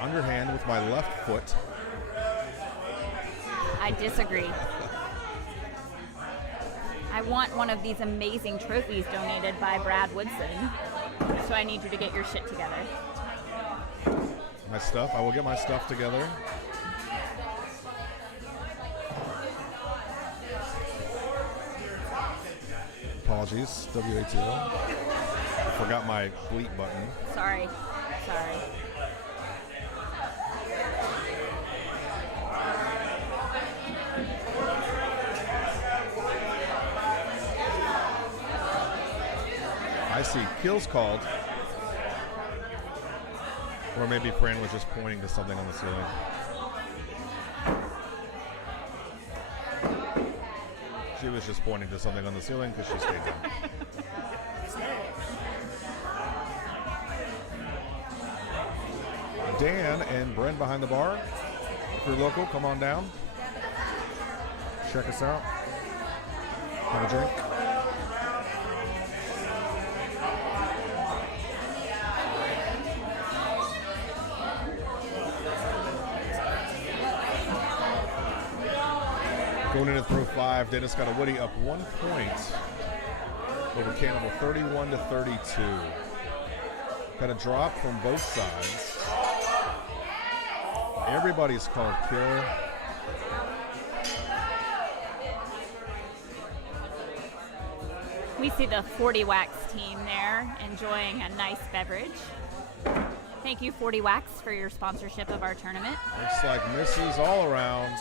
underhand with my left foot. I disagree. I want one of these amazing trophies donated by Brad Woodson. So I need you to get your shit together. My stuff. I will get my stuff together. Apologies. WATO. I forgot my bleep button. Sorry. I see kills called. Or maybe Fran was just pointing to something on the ceiling. She was just pointing to something on the ceiling because she stayed down. Dan and Brent behind the bar. If you're local, come on down. Check us out. Have a drink. Going into throw 5, Dennis got a Woody up 1 point over Cannibal, 31 to 32. Got a drop from both sides. Everybody's called kill. We see the 40 Wax team there enjoying a nice beverage. Thank you, 40 Wax, for your sponsorship of our tournament. Looks like misses all around.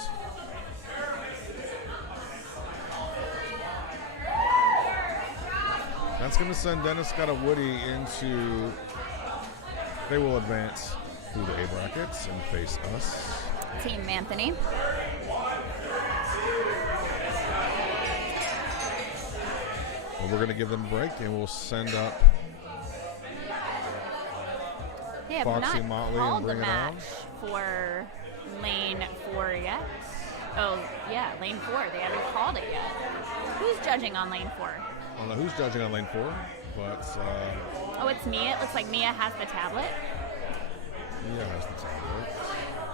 That's going to send Dennis Got a Woody into. They will advance through the A brackets and face us. Team Anthony. Well, we're going to give them a break and we'll send up They have Foxy not Motley and called the Bring It On. match for lane 4 yet. Oh, yeah, lane 4. They haven't called it yet. Who's judging on lane 4? I don't know who's judging on lane 4, but Oh, it's Mia. It looks like Mia has the tablet. Mia has the tablet.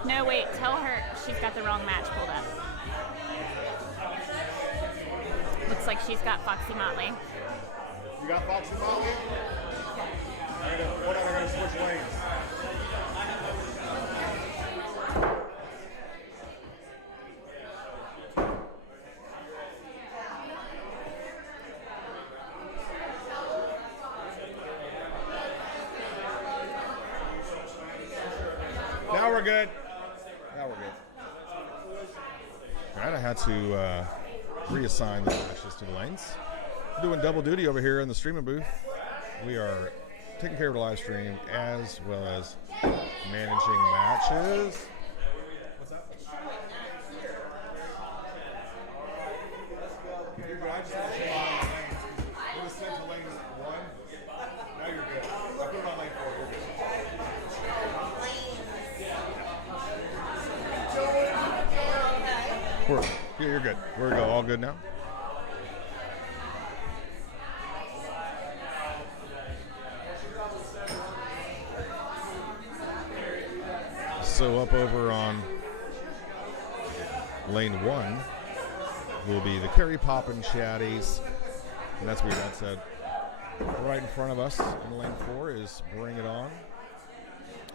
No, wait. Tell her she's got the wrong match pulled up. Looks like she's got Foxy Motley. You got Foxy Motley? I gotta switch lanes. Now we're good. Now we're good. All right, I had to reassign the matches to the lanes. Doing double duty over here in the streaming booth. We are taking care of the live stream as well as managing matches. What's up? You're good. I just put you on lanes. It was set to lane 1. Now you're good. I put it on lane 4. You're good. Yeah, you're good. We're go. All good now. So up over on lane 1 will be the Carrie Poppin' Chatties, and that's what your dad said. Right in front of us in lane 4 is Bring It On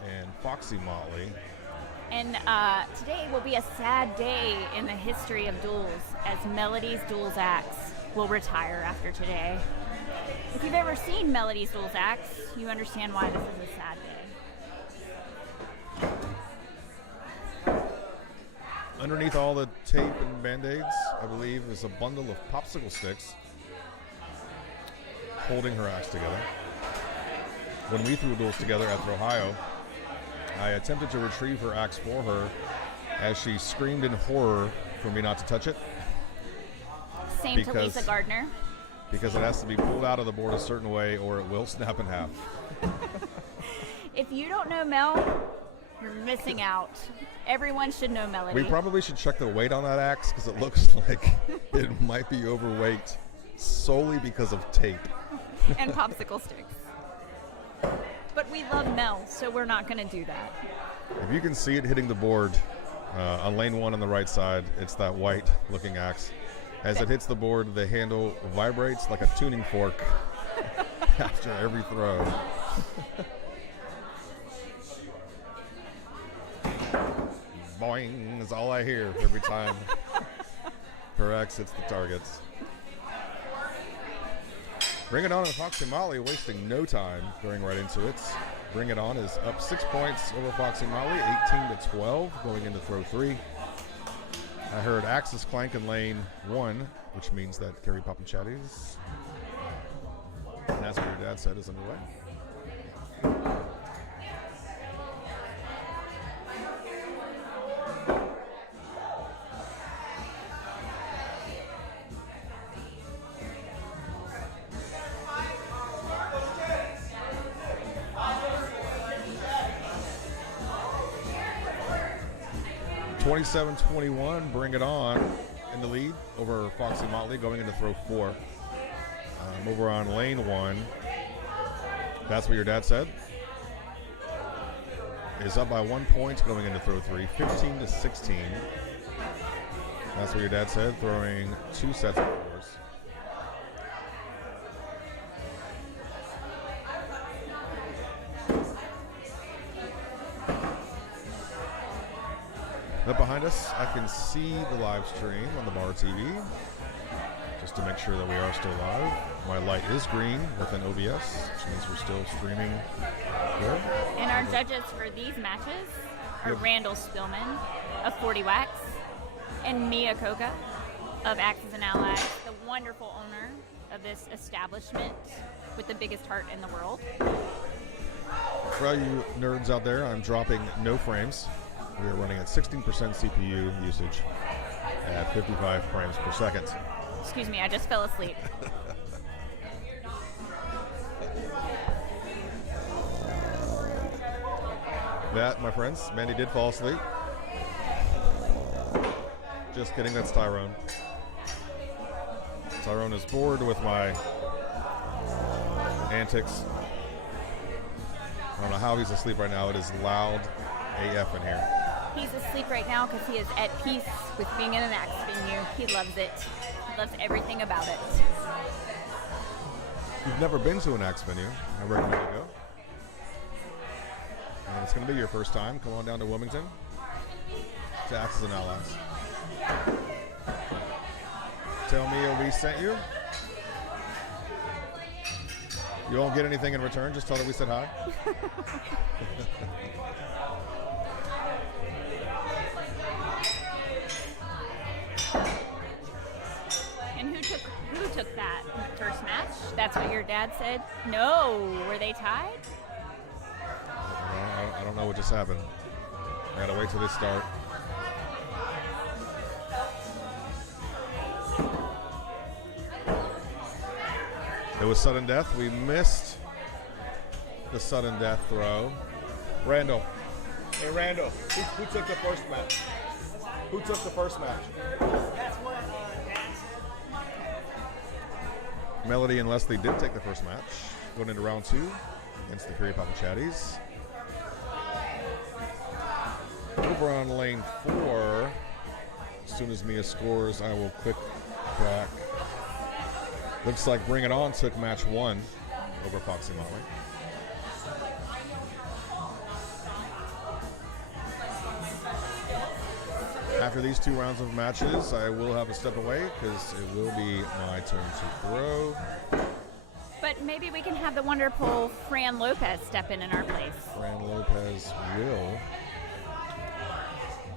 and Foxy Motley. And today will be a sad day in the history of duels, as Melody's Duels Axe will retire after today. If you've ever seen Melody's Duels Axe, you understand why this is a sad day. Underneath all the tape and Band-Aids, I believe, is a bundle of popsicle sticks holding her axe together. When we threw duels together at Ohio, I attempted to retrieve her axe for her as she screamed in horror for me not to touch it. Same to Lisa Gardner. Because it has to be pulled out of the board a certain way or it will snap in half. If you don't know Mel, you're missing out. Everyone should know Melody. We probably should check the weight on that axe because it looks like it might be overweight solely because of tape. And popsicle sticks. But we love Mel, so we're not going to do that. If you can see it hitting the board on lane 1 on the right side, it's that white-looking axe. As it hits the board, the handle vibrates like a tuning fork after every throw. Boing is all I hear every time her axe hits the targets. Bring It On and Foxy Molly wasting no time going right into it. Bring It On is up 6 points over Foxy Molly, 18-12 going into throw 3. I heard axes clank in lane 1, which means that Carrie Poppin' Chatties, and that's what your dad said, is underway. 27-21, Bring It On in the lead over Foxy Motley going into throw 4. Over on lane 1, that's what your dad said, is up by 1 point going into throw 3, 15-16. That's what your dad said, throwing 2 sets of fours. Up behind us, I can see the live stream on the Bar TV, just to make sure that we are still live. My light is green with an OBS, which means we're still streaming good. And our judges for these matches are Randall Spillman of 40 Wax and Mia Coca of Axes and Allies, the wonderful owner of this establishment with the biggest heart in the world. For all you nerds out there, I'm dropping no frames. We are running at 16% CPU usage at 55 frames per second. Excuse me, I just fell asleep. That, my friends, Mandy did fall asleep. Just kidding, that's Tyrone. Tyrone is bored with my antics. I don't know how he's asleep right now. It is loud AF in here. He's asleep right now because he is at peace with being in an axe venue. He loves it. He loves everything about it. If you've never been to an axe venue, I recommend you go. And it's going to be your first time. Come on down to Wilmington to Axes and Allies. Tell Mia we sent you. You won't get anything in return. Just tell her we said hi. that's what your dad said? No. Were they tied? I don't know what just happened. I gotta wait till they start. It was sudden death. We missed the sudden death throw. Randall. Hey, Randall, who took the first match? Who took the first match? Melody and Leslie did take the first match, going into round 2 against the Curry Pop and Chatties. Over on lane 4, as soon as Mia scores, I will click back. Looks like Bring It On took match 1 over Foxy Molly. After these 2 rounds of matches, I will have a step away because it will be my turn to throw. But maybe we can have the wonderful Fran Lopez step in our place. Fran Lopez will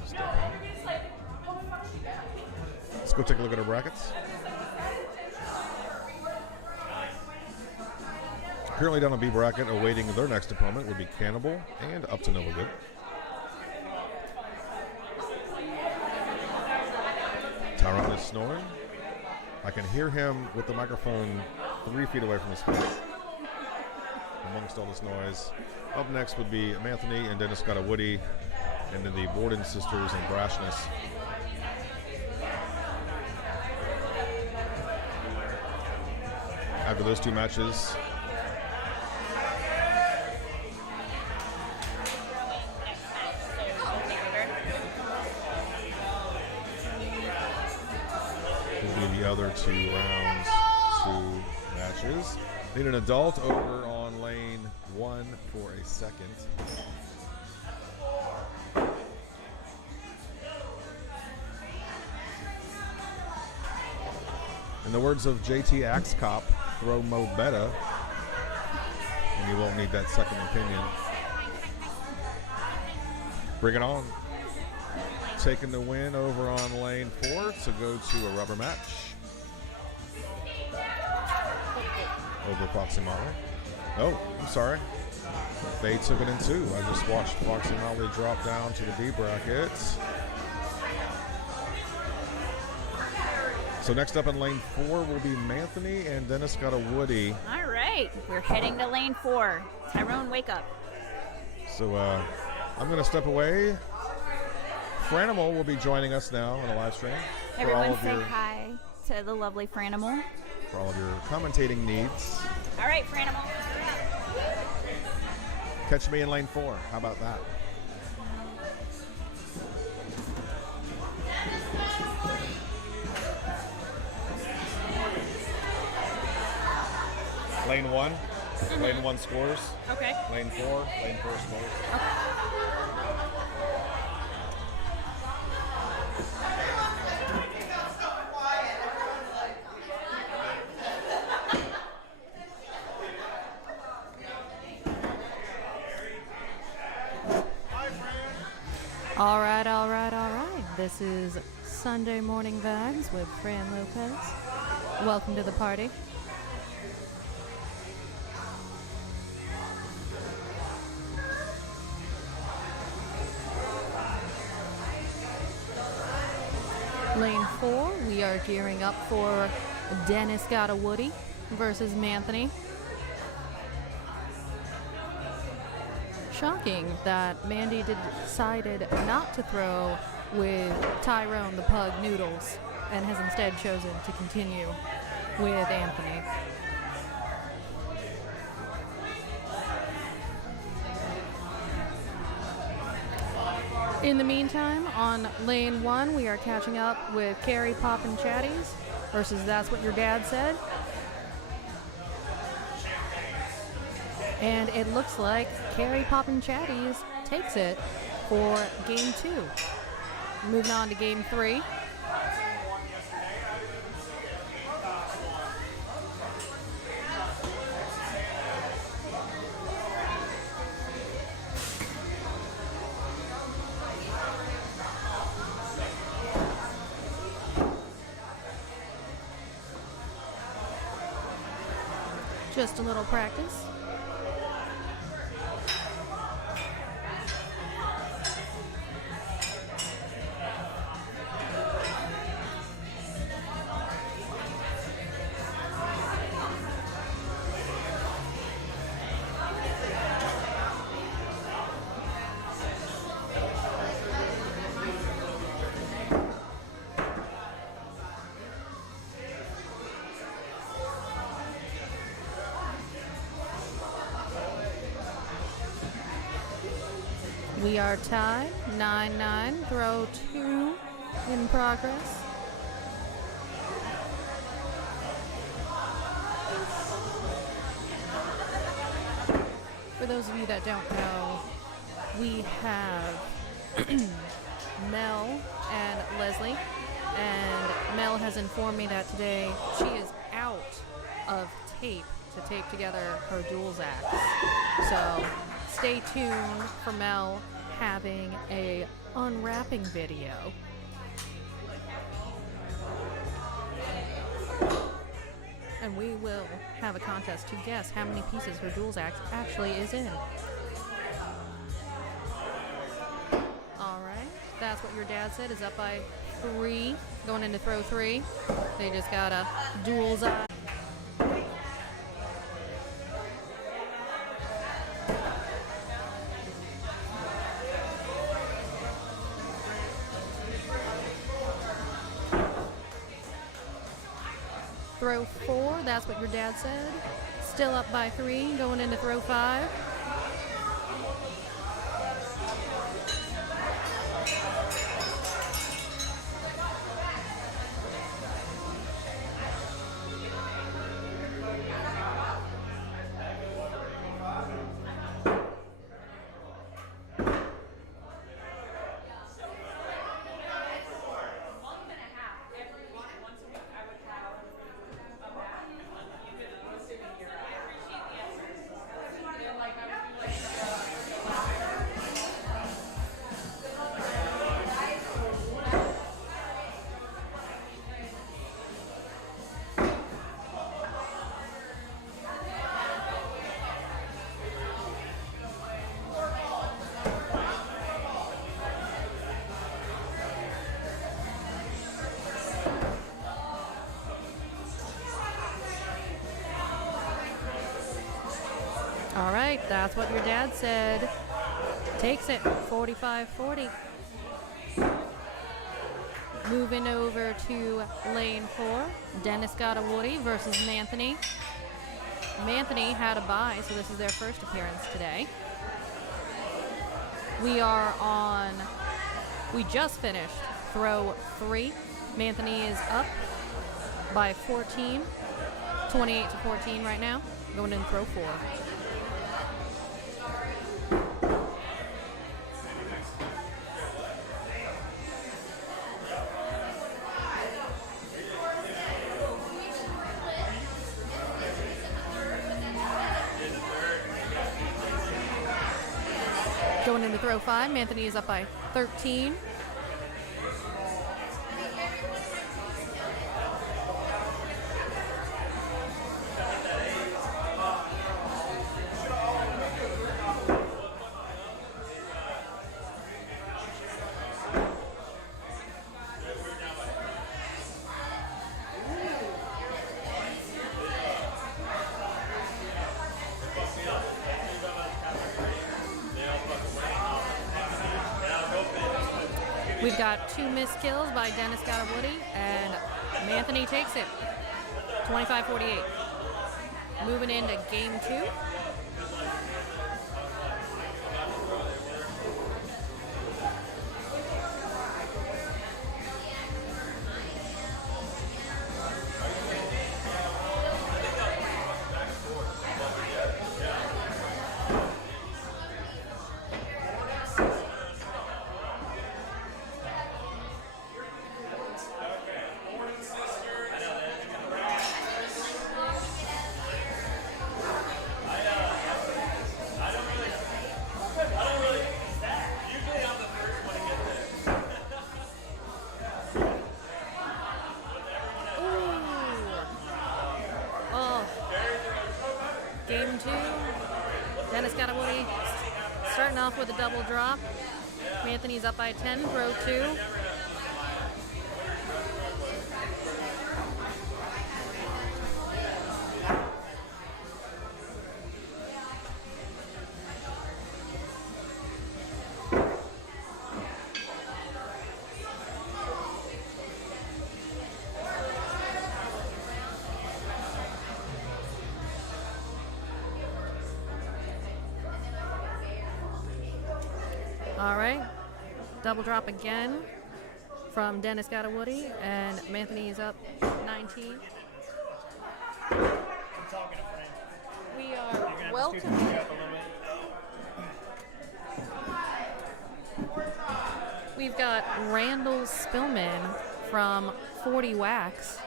step in. Let's go take a look at our brackets. Currently down on B bracket, awaiting their next opponent would be Cannibal and Up to No Good. Tyrone is snoring. I can hear him with the microphone 3 feet away from his face amongst all this noise. Up next would be Anthony and Dennis got a Woody, and then the Borden sisters and Brashness. After those 2 matches, the other 2 rounds, 2 matches. Need an adult over on lane 1 for a second. In the words of JT Axe Cop, throw Mo Betta, and you won't need that second opinion. Bring it on. Taking the win over on lane 4 to go to a rubber match over Foxy Molly. Oh, I'm sorry. They took it in 2. I just watched Foxy Molly drop down to the B bracket. So next up in lane 4 will be Manthony and Dennis got a Woody. All right, we're heading to lane 4. Tyrone, wake up. So I'm going to step away. Franimal will be joining us now on a live stream. Everyone say hi to the lovely Franimal. For all of your commentating needs. All right, Franimal. Catch me in lane 4. How about that? Lane 1. Mm-hmm. Lane 1 scores. Okay. Lane 4. Lane 4 scores. Okay. All right. This is Sunday Morning Vibes with Fran Lopez. Welcome to the party. Lane 4, we are gearing up for Dennis Got a Woody versus Manthony. Shocking that Mandy decided not to throw with Tyrone the Pug Noodles and has instead chosen to continue with Anthony. In the meantime, on lane 1, we are catching up with Carrie Poppin' Chatties versus That's What Your Dad Said. And it looks like Carrie Poppin' Chatties takes it for game 2. Moving on to game 3. Just a little practice. We are tied, 9-9, throw 2 in progress. For those of you that don't know, we have Mel and Leslie, and Mel has informed me that today she is out of tape to tape together her duels acts. So stay tuned for Mel having a unwrapping video. And we will have a contest to guess how many pieces her duels act actually is in. Alright, that's what your dad said, is up by 3, going into throw 3. They just got a duels act. Throw 4, that's what your dad said. Still up by 3, going into throw 5. All right, that's what your dad said. Takes it, 45-40. Moving over to lane 4, Dennis got a Woody versus Manthony. Manthony had a bye, so this is their first appearance today. We just finished throw 3. Manthony is up by 14, 28-14 right now, going in throw 4. Going into throw 5, Manthony is up by 13. We've got 2 missed kills by Dennis got a Woody, and Manthony takes it, 25-48. Moving into game 2. Scotawoody starting off with a double drop. Anthony's up by 10, throw 2. All right, double drop again from Dennis Scotawoody, and Anthony is up 19. We are welcome. We've got Randall Spillman from 40 Wax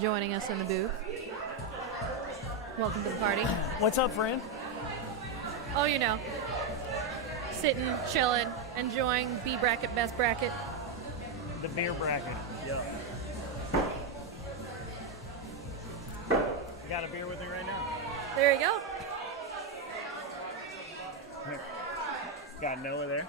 joining us in the booth. Welcome to the party. What's up, friend? Oh, you know, sitting, chilling, enjoying B bracket, best bracket. The beer bracket. Yeah. You got a beer with me right now? There you go. Got Noah there.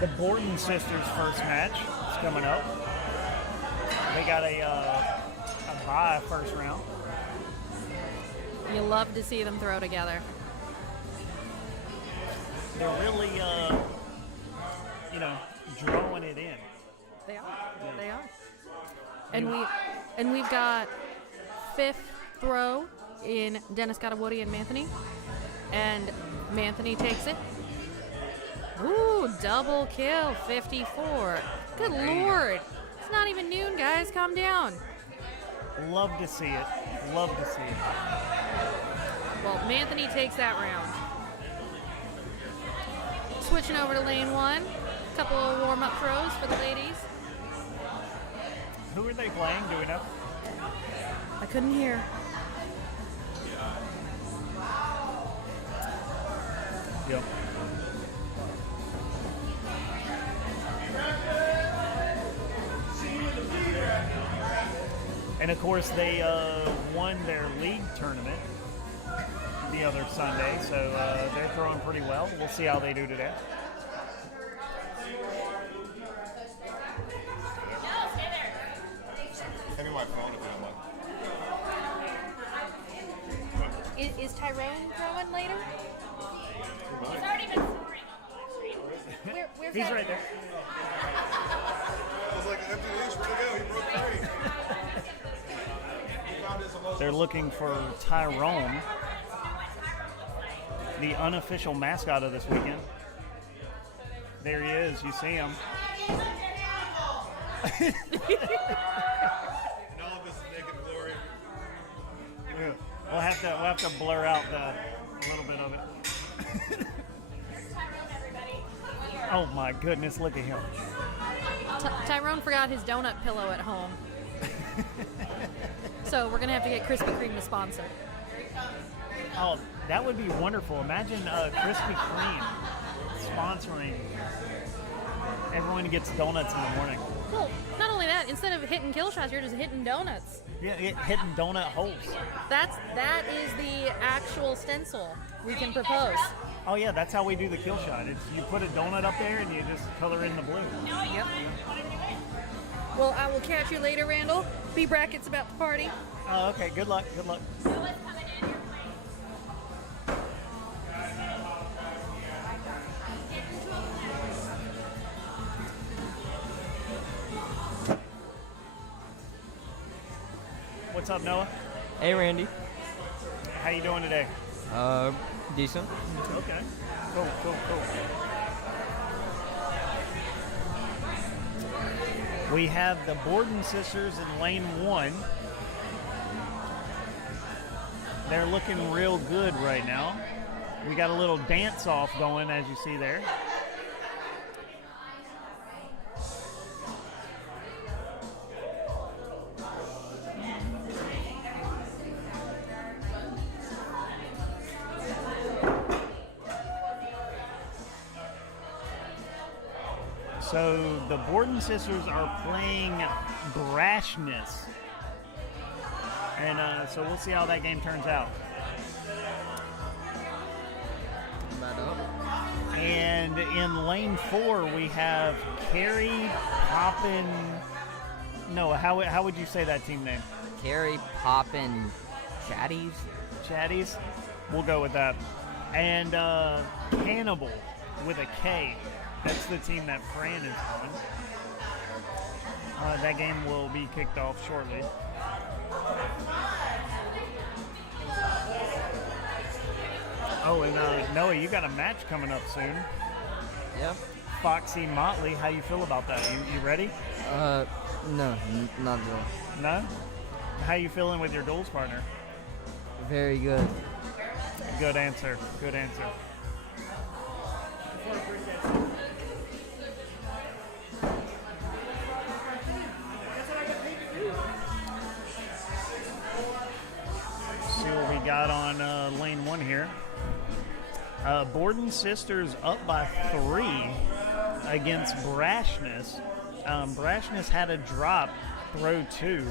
The Borden sisters' first match is coming up. They got a bye first round. You love to see them throw together. They're really, drawing it in. They are. Yeah. They are. And we've got fifth throw in Dennis Scotawoody and Anthony. And Anthony takes it. Ooh, double kill, 54. Good Lord. It's not even noon, guys. Calm down. Love to see it. Love to see it. Well, Anthony takes that round. Switching over to lane 1. Couple of warm-up throws for the ladies. Who are they playing? Do we know? I couldn't hear. Yep. And of course, they won their league tournament the other Sunday, so they're throwing pretty well. We'll see how they do today. Give me my phone if you don't mind. Is Tyrone throwing later? He's already been scoring on the live stream. Where's He's that? right there. I was like, empty leash, where'd it go? He broke free. They're looking for Tyrone, the unofficial mascot of this weekend. There he is. You see him. And all of this naked glory. We'll have to blur out a little bit of it. Oh my goodness! Look at him. Tyrone forgot his donut pillow at home. So we're gonna have to get Krispy Kreme to sponsor. Oh, that would be wonderful. Imagine Krispy Kreme sponsoring everyone who gets donuts in the morning. Well, not only that, instead of hitting kill shots, you're just hitting donuts. Yeah, hitting donut holes. That is the actual stencil we can propose. Oh yeah, that's how we do the kill shot. It's you put a donut up there and you just color in the blue. Yep. Well, I will catch you later, Randall. B bracket's about to party. Oh, okay. Good luck. Good luck. What's up, Noah? Hey, Randy. How you doing today? Decent. Okay. Cool. We have the Borden sisters in lane 1. They're looking real good right now. We got a little dance off going, as you see there. So the Borden sisters are playing Brashness And so we'll see how that game turns out. And in lane 4, we have Carrie Poppin. No, how would you say that team name? Carrie Poppin Chatties. Chatties? We'll go with that. And Cannibal with a K. That's the team that Fran is on. That game will be kicked off shortly. Oh, and Noah, you got a match coming up soon. Yeah. Foxy Motley, how you feel about that? You ready? No, not at all. No? How you feeling with your duels partner? Very good. Good answer. Good answer. See what we got on lane 1 here. Borden sisters up by 3 against Brashness. Brashness had a drop throw 2.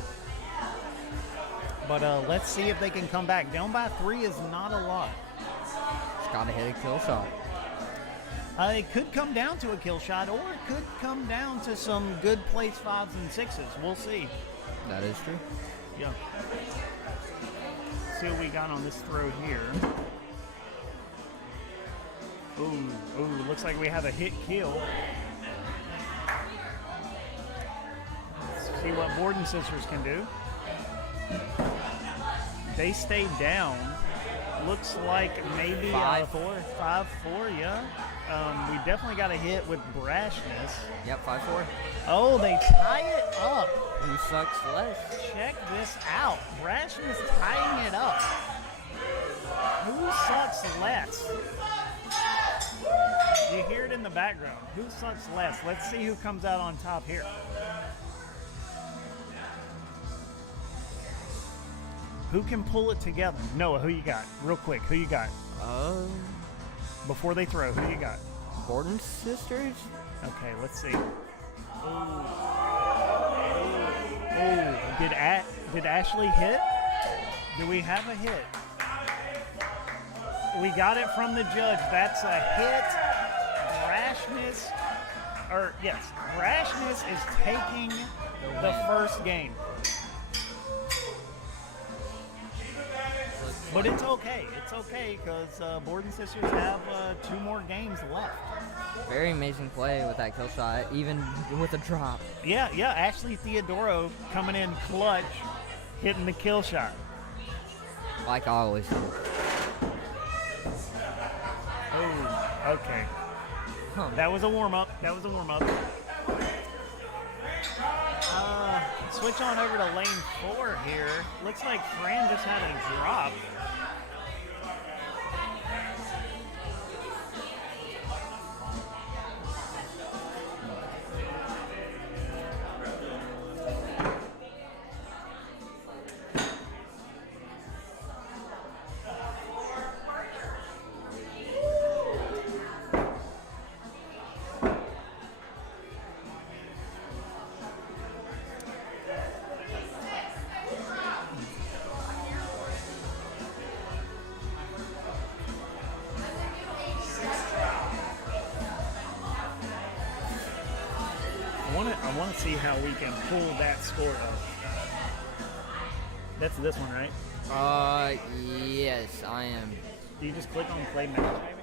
But let's see if they can come back. Down by 3 is not a lot. Just gotta hit a kill shot. It could come down to a kill shot, or it could come down to some good place 5s and 6s. We'll see. That is true. Yeah. See what we got on this throw here. Ooh, looks like we have a hit kill. Let's see what Borden sisters can do. They stayed down. Looks like maybe 5-4. 5-4, yeah. We definitely got a hit with Brashness. Yep, 5-4. Oh, they tie it up. Who sucks less? Check this out. Brashness tying it up. Who sucks less? You hear it in the background. Who sucks less? Let's see who comes out on top here. Who can pull it together? Noah, who you got? Real quick, who you got? Before they throw, who you got? Borden sisters? Okay, let's see. Ooh. Did Ashley hit? Do we have a hit? We got it from the judge. That's a hit. Brashness is taking the first game. But it's okay. It's okay because Borden sisters have 2 more games left. Very amazing play with that kill shot, even with a drop. Yeah. Ashley Theodoro coming in clutch, hitting the kill shot. Like I always do. Oh, okay. That was a warm-up. Switch on over to lane 4 here. Looks like Fran just had a drop. I want to see how we can pull that score up. That's this one, right? Yes, I am. Do you just click on play match, maybe?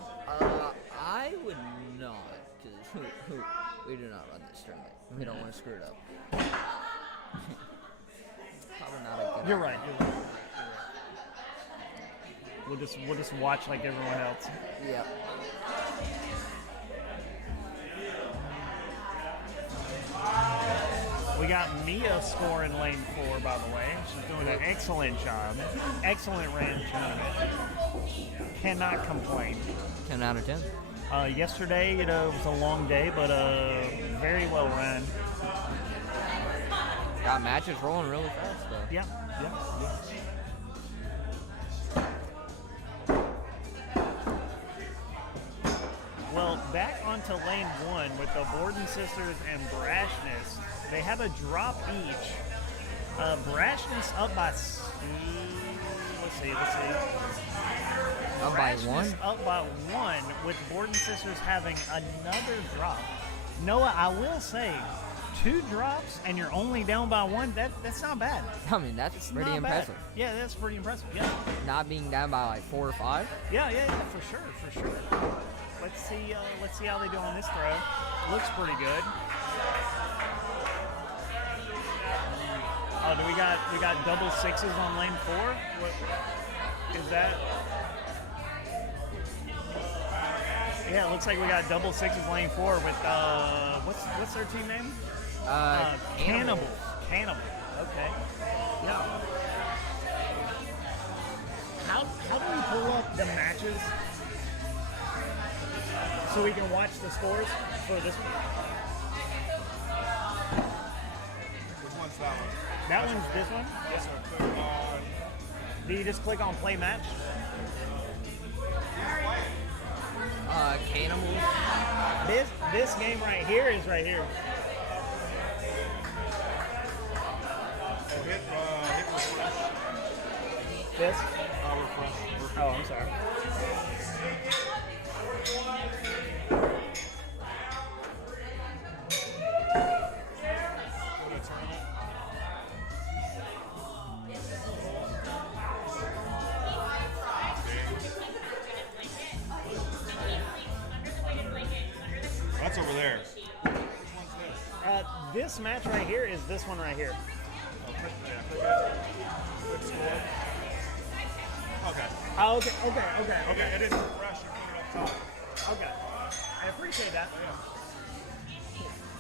I would not, because we do not run this tournament. We don't want to screw it up. Probably not a good You're idea. right. We'll just watch like everyone else. Yep. We got Mia scoring lane 4, by the way. She's doing an excellent job. Excellent ran tournament. Cannot complain. 10 out of 10. Yesterday, it was a long day, but very well ran. Got matches rolling really fast, though. Yeah. Well, back onto lane 1 with the Borden sisters and Brashness. They have a drop each. Brashness up by Let's see. Up by Rashness one? Up by one with Borden Sisters having another drop. Noah, I will say, 2 drops and you're only down by 1. That's not bad. I mean, that's It's pretty not impressive. Bad. Yeah, that's pretty impressive. Yeah. Not being down by like 4 or 5. Yeah, for sure. Let's see how they do on this throw. Looks pretty good. Oh, we got double 6s on lane 4? What is that? Yeah, it looks like we got double 6s lane 4 with what's their team name? Cannibal. Okay. Yeah. How do we pull up the matches so we can watch the scores for this one? Which one's that one? That one's this one? Yes, sir. Click on. Do you just click on play match? Cannibals. This game right here is right here. Oh, hit refresh. This? Refresh. Oh, I'm sorry. Go to tournament. That's over there. Which one's this? This match right here is this one right here. Oh, click it. Click score. Okay. Oh, okay. Okay, it is refresh. You put it up top. Okay. I appreciate that.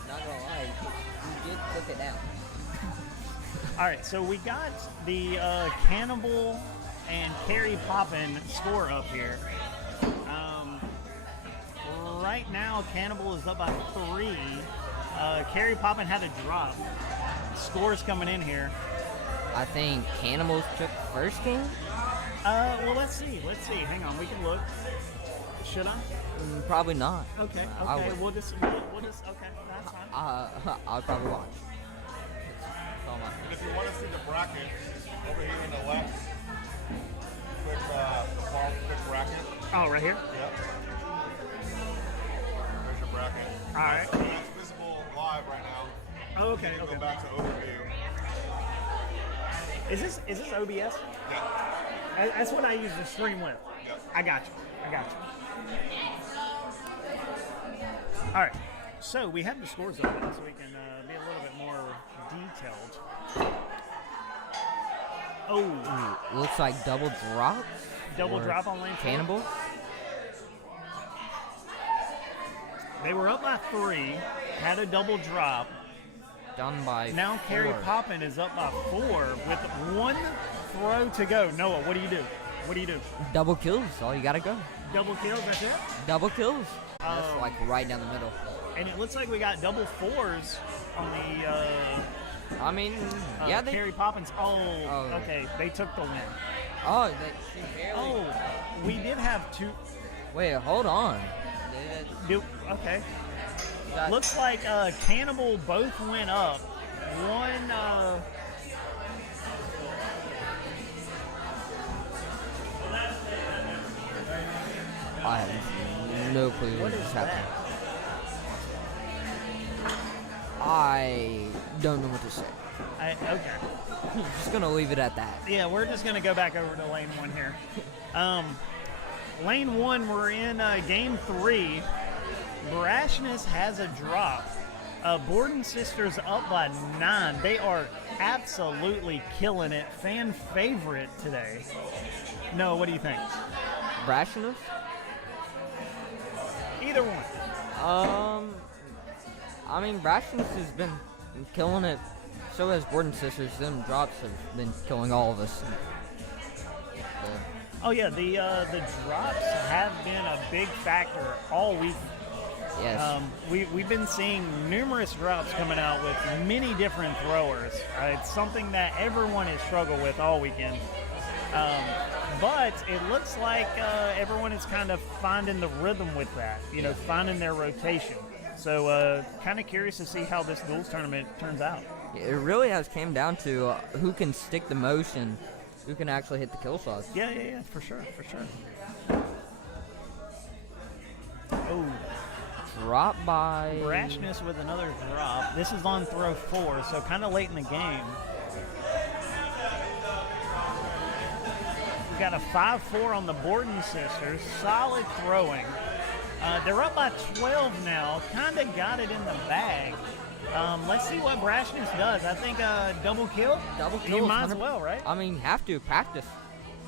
Not gonna lie, you did click it down. All right, so we got the Cannibal and Carrie Poppin score up here. Right now, Cannibal is up by 3. Carrie Poppin had a drop. Scores coming in here. I think Cannibals took first game. Well, let's see. Hang on, we can look. Should I? Probably not. Okay. I would. We'll just. Okay, that's fine. I'll probably watch. That's all my- And if you want to see the bracket, over here on the left, click the bar, click bracket. Oh, right here. Yep. There's your bracket. All right. That's visible live right now. Oh, okay. You go back to overview. Is this OBS? Yeah. That's what I use to stream with. Yep. I got you. All right. So we have the scores up so we can be a little bit more detailed. Oh, Ooh, looks like double drop. double for drop on lane 4. Cannibals. They were up by 3, had a double drop. Done by Now Carrie 4. Poppin is up by 4 with 1 throw to go. Noah, what do you do? Double kills. All you gotta go. Double kills, that's it? Double kills. Oh. That's like right down the middle. And it looks like we got double 4s on the I mean, yeah, they. Carrie Poppins. Oh, Oh. okay. They took the win. Oh, they barely. Oh, we did have 2. Wait, hold on. Okay. That- Looks like Cannibal both went up. One. I have no clue What what's is happening. that? I don't know what to say. Okay. I'm just gonna leave it at that. Yeah, we're just gonna go back over to lane 1 here. Lane 1, we're in game 3. Brashness has a drop. Borden Sisters up by 9. They are absolutely killing it. Fan favorite today. No, what do you think? Brashness? Either one. I mean, Brashness has been killing it. So has Borden Sisters. Them drops have been killing all of us. Oh yeah, the drops have been a big factor all week. Yes. We've been seeing numerous drops coming out with many different throwers. It's something that everyone has struggled with all weekend. But it looks like everyone is kind of finding the rhythm with that, finding their rotation. So kind of curious to see how this duels tournament turns out. It really has came down to who can stick the motion who can actually hit the kill shots. Yeah, for sure. Oh, Drop by Brashness with another drop. This is on throw 4, so kind of late in the game. We got a 5-4 on the Borden sisters. Solid throwing. They're up by 12 now. Kind of got it in the bag. Let's see what Brashness does. I think double kill. Double kill. You might as well, right? I mean, have to practice.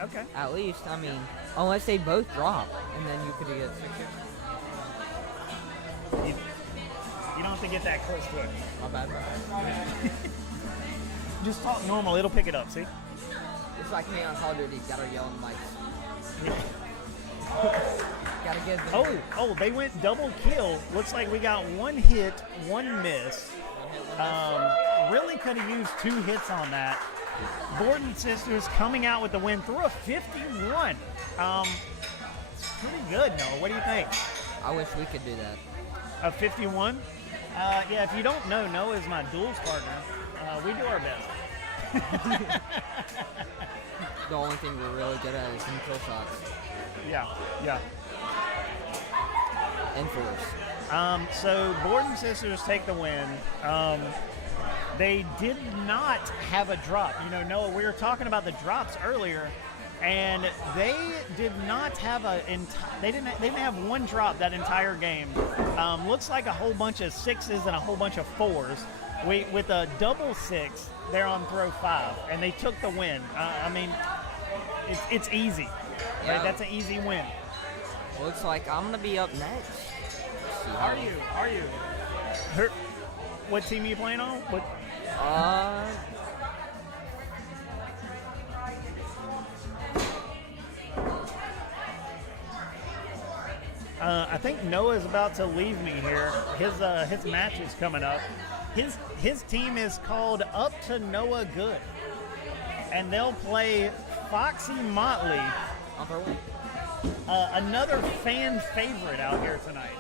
Okay. At least. I mean, unless they both drop, and then you could get 6 hits. You don't have to get that close to it. My bad. Just talk normal. It'll pick it up. See? It's like me on Call of Duty. Gotta yell in the mics. Gotta get them. Oh, they went double kill. Looks like we got 1 hit, 1 miss. Really could have used 2 hits on that. Borden sisters coming out with the win through a 51. It's pretty good, Noah. What do you think? I wish we could do that. A 51? Yeah, if you don't know, Noah is my duels partner. We do our best. The only thing we're really good at is some kill shots. Yeah. And force. So Borden sisters take the win. They did not have a drop. You know, Noah, we were talking about the drops earlier, and they did not have they didn't have 1 drop that entire game. Looks like a whole bunch of 6s and a whole bunch of 4s. With a double 6, they're on throw 5, and they took the win. I mean, it's easy. Yeah. Right? That's an easy win. Looks like I'm gonna be up next. Are you? What team are you playing on? What? I think Noah's about to leave me here. His match is coming up. His team is called Up to Noah Good, and they'll play Foxy Motley, another fan favorite out here tonight.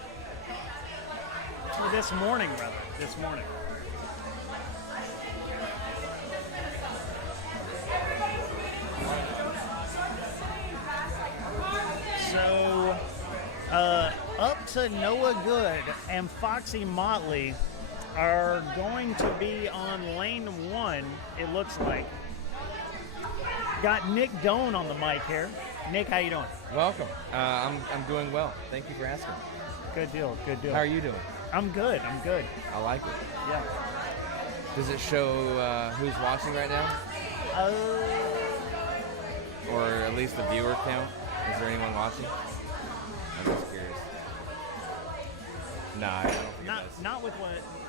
Or this morning. So, Up to Noah Good and Foxy Motley are going to be on lane 1, it looks like. Got Nick Doan on the mic here. Nick, how you doing? Welcome. I'm doing well. Thank you for asking. Good deal. How are you doing? I'm good. I like it. Yeah. Does it show who's watching right now? Or at least the viewer count? Is there anyone watching? I'm just curious. Nah, I don't think it does.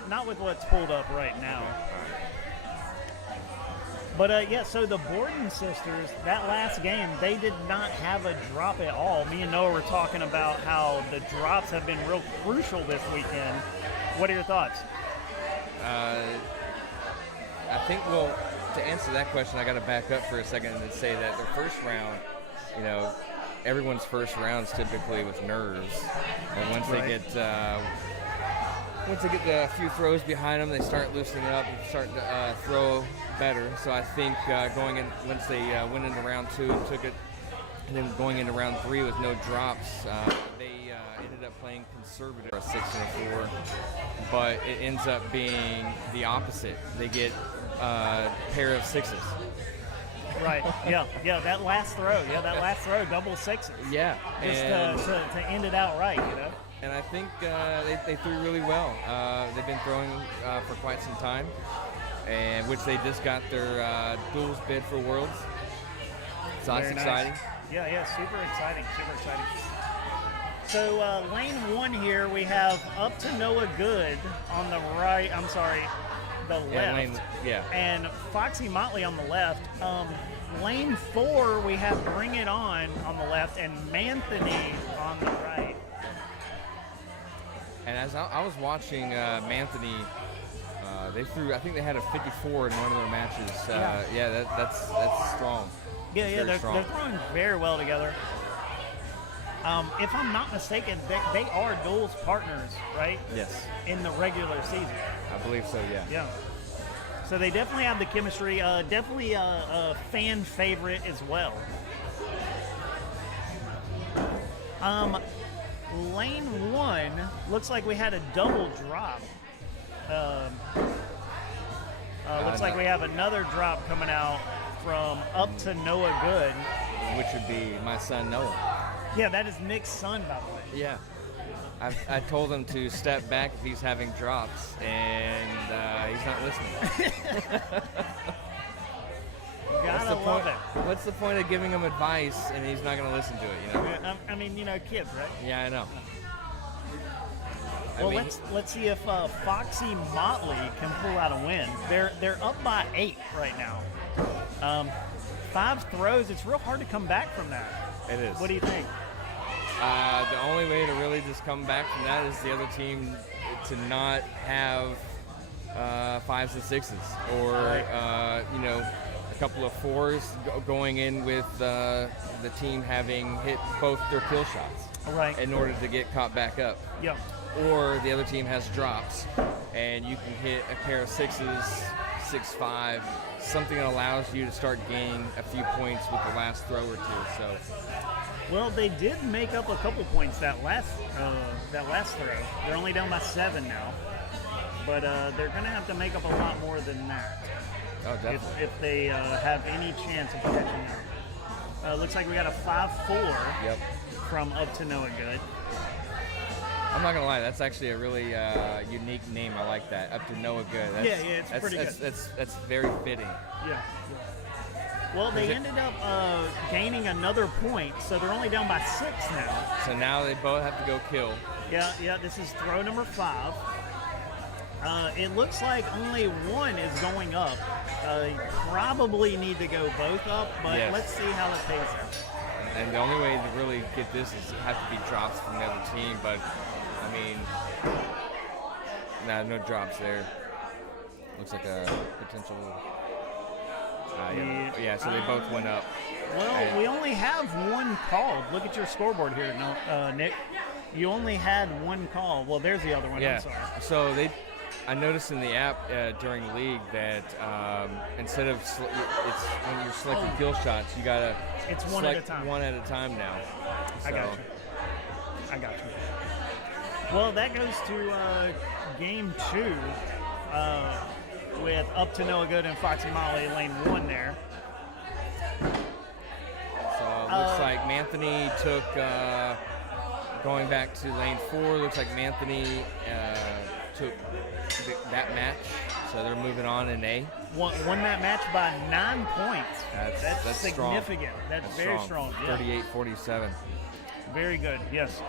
Not with what's pulled up right now. But yeah, so the Borden sisters, that last game, they did not have a drop at all. Me and Noah were talking about how the drops have been real crucial this weekend. What are your thoughts? I think, well, to answer that question, I got to back up for a second and say that the first round, you know, everyone's first round is typically with nerves, and once they get a few throws behind them, they start loosening up and start to throw better. So I think once they went into round 2 and took it, and then going into round 3 with no drops, they ended up playing conservative, a 6 and a 4, but it ends up being the opposite. They get a pair of 6s. Right. Yeah. That last throw. Double 6s. Yeah. Just to end it out right, you know. And I think they threw really well. They've been throwing for quite some time, and which they just got their duels bid for Worlds. So that's exciting. Nice. Yeah, super exciting. So lane 1 here, we have Up to Noah Good on the right. I'm sorry, the left. And Foxy Motley on the left. Lane 4, we have Bring It On the left, and Manthony on the right. And as I was watching Manthony, they threw. I think they had a 54 in one of their matches. That's strong. They're throwing very well together. If I'm not mistaken, they are duels partners, right? Yes. In the regular season. I believe so. Yeah. Yeah. So they definitely have the chemistry. Definitely a fan favorite as well. Lane 1 looks like we had a double drop. Looks like we have another drop coming out from Up to Noah Good. Which would be my son Noah. Yeah, that is Nick's son, by the way. Yeah. I told him to step back if he's having drops, and he's not listening. Gotta love it. What's the point of giving him advice and he's not going to listen to it, you know? Yeah, I mean, kids, right? Yeah, I know. Well, let's see if Foxy Motley can pull out a win. They're up by 8 right now. 5 throws. It's real hard to come back from that. It is. What do you think? The only way to really just come back from that is the other team to not have 5s and 6s, or a couple of 4s going in with the team having hit both their kill shots, right, in order to get caught back up. Yep. Or the other team has drops, and you can hit a pair of 6s, 6-5, something that allows you to start gaining a few points with the last throw or two. So. Well, they did make up a couple points that last throw. They're only down by 7 now, but they're going to have to make up a lot more than that. Oh, definitely. If they have any chance of catching up. Looks like we got a 5-4 from Up to Noah Good. I'm not going to lie, that's actually a really unique name. I like that, Up to Noah Good. It's pretty good. That's very fitting. Yeah. Well, they ended up gaining another point, so they're only down by 6 now. So now they both have to go kill. Yeah, this is throw number 5. It looks like only one is going up. You probably need to go both up, but let's see how it pays out. And the only way to really get this is have to be drops from the other team, but I mean, no drops there. Looks like a potential. So they both went up. Well, we only have one called. Look at your scoreboard here, Nick. You only had one call. Well, there's the other one. Yeah. I'm sorry. So I noticed in the app during league that instead of it's when you're selecting kill shots, you gotta one at a time. One at a time now. So. I got you. Well, that goes to game 2 with Up to Noah Good and Foxy Molly lane 1 there. So it looks like Manthony took going back to lane 4. Looks like Manthony took that match, so they're moving on in A. Won that match by 9 points. That's significant. Strong. That's very strong. 38-47. Very good. Yes.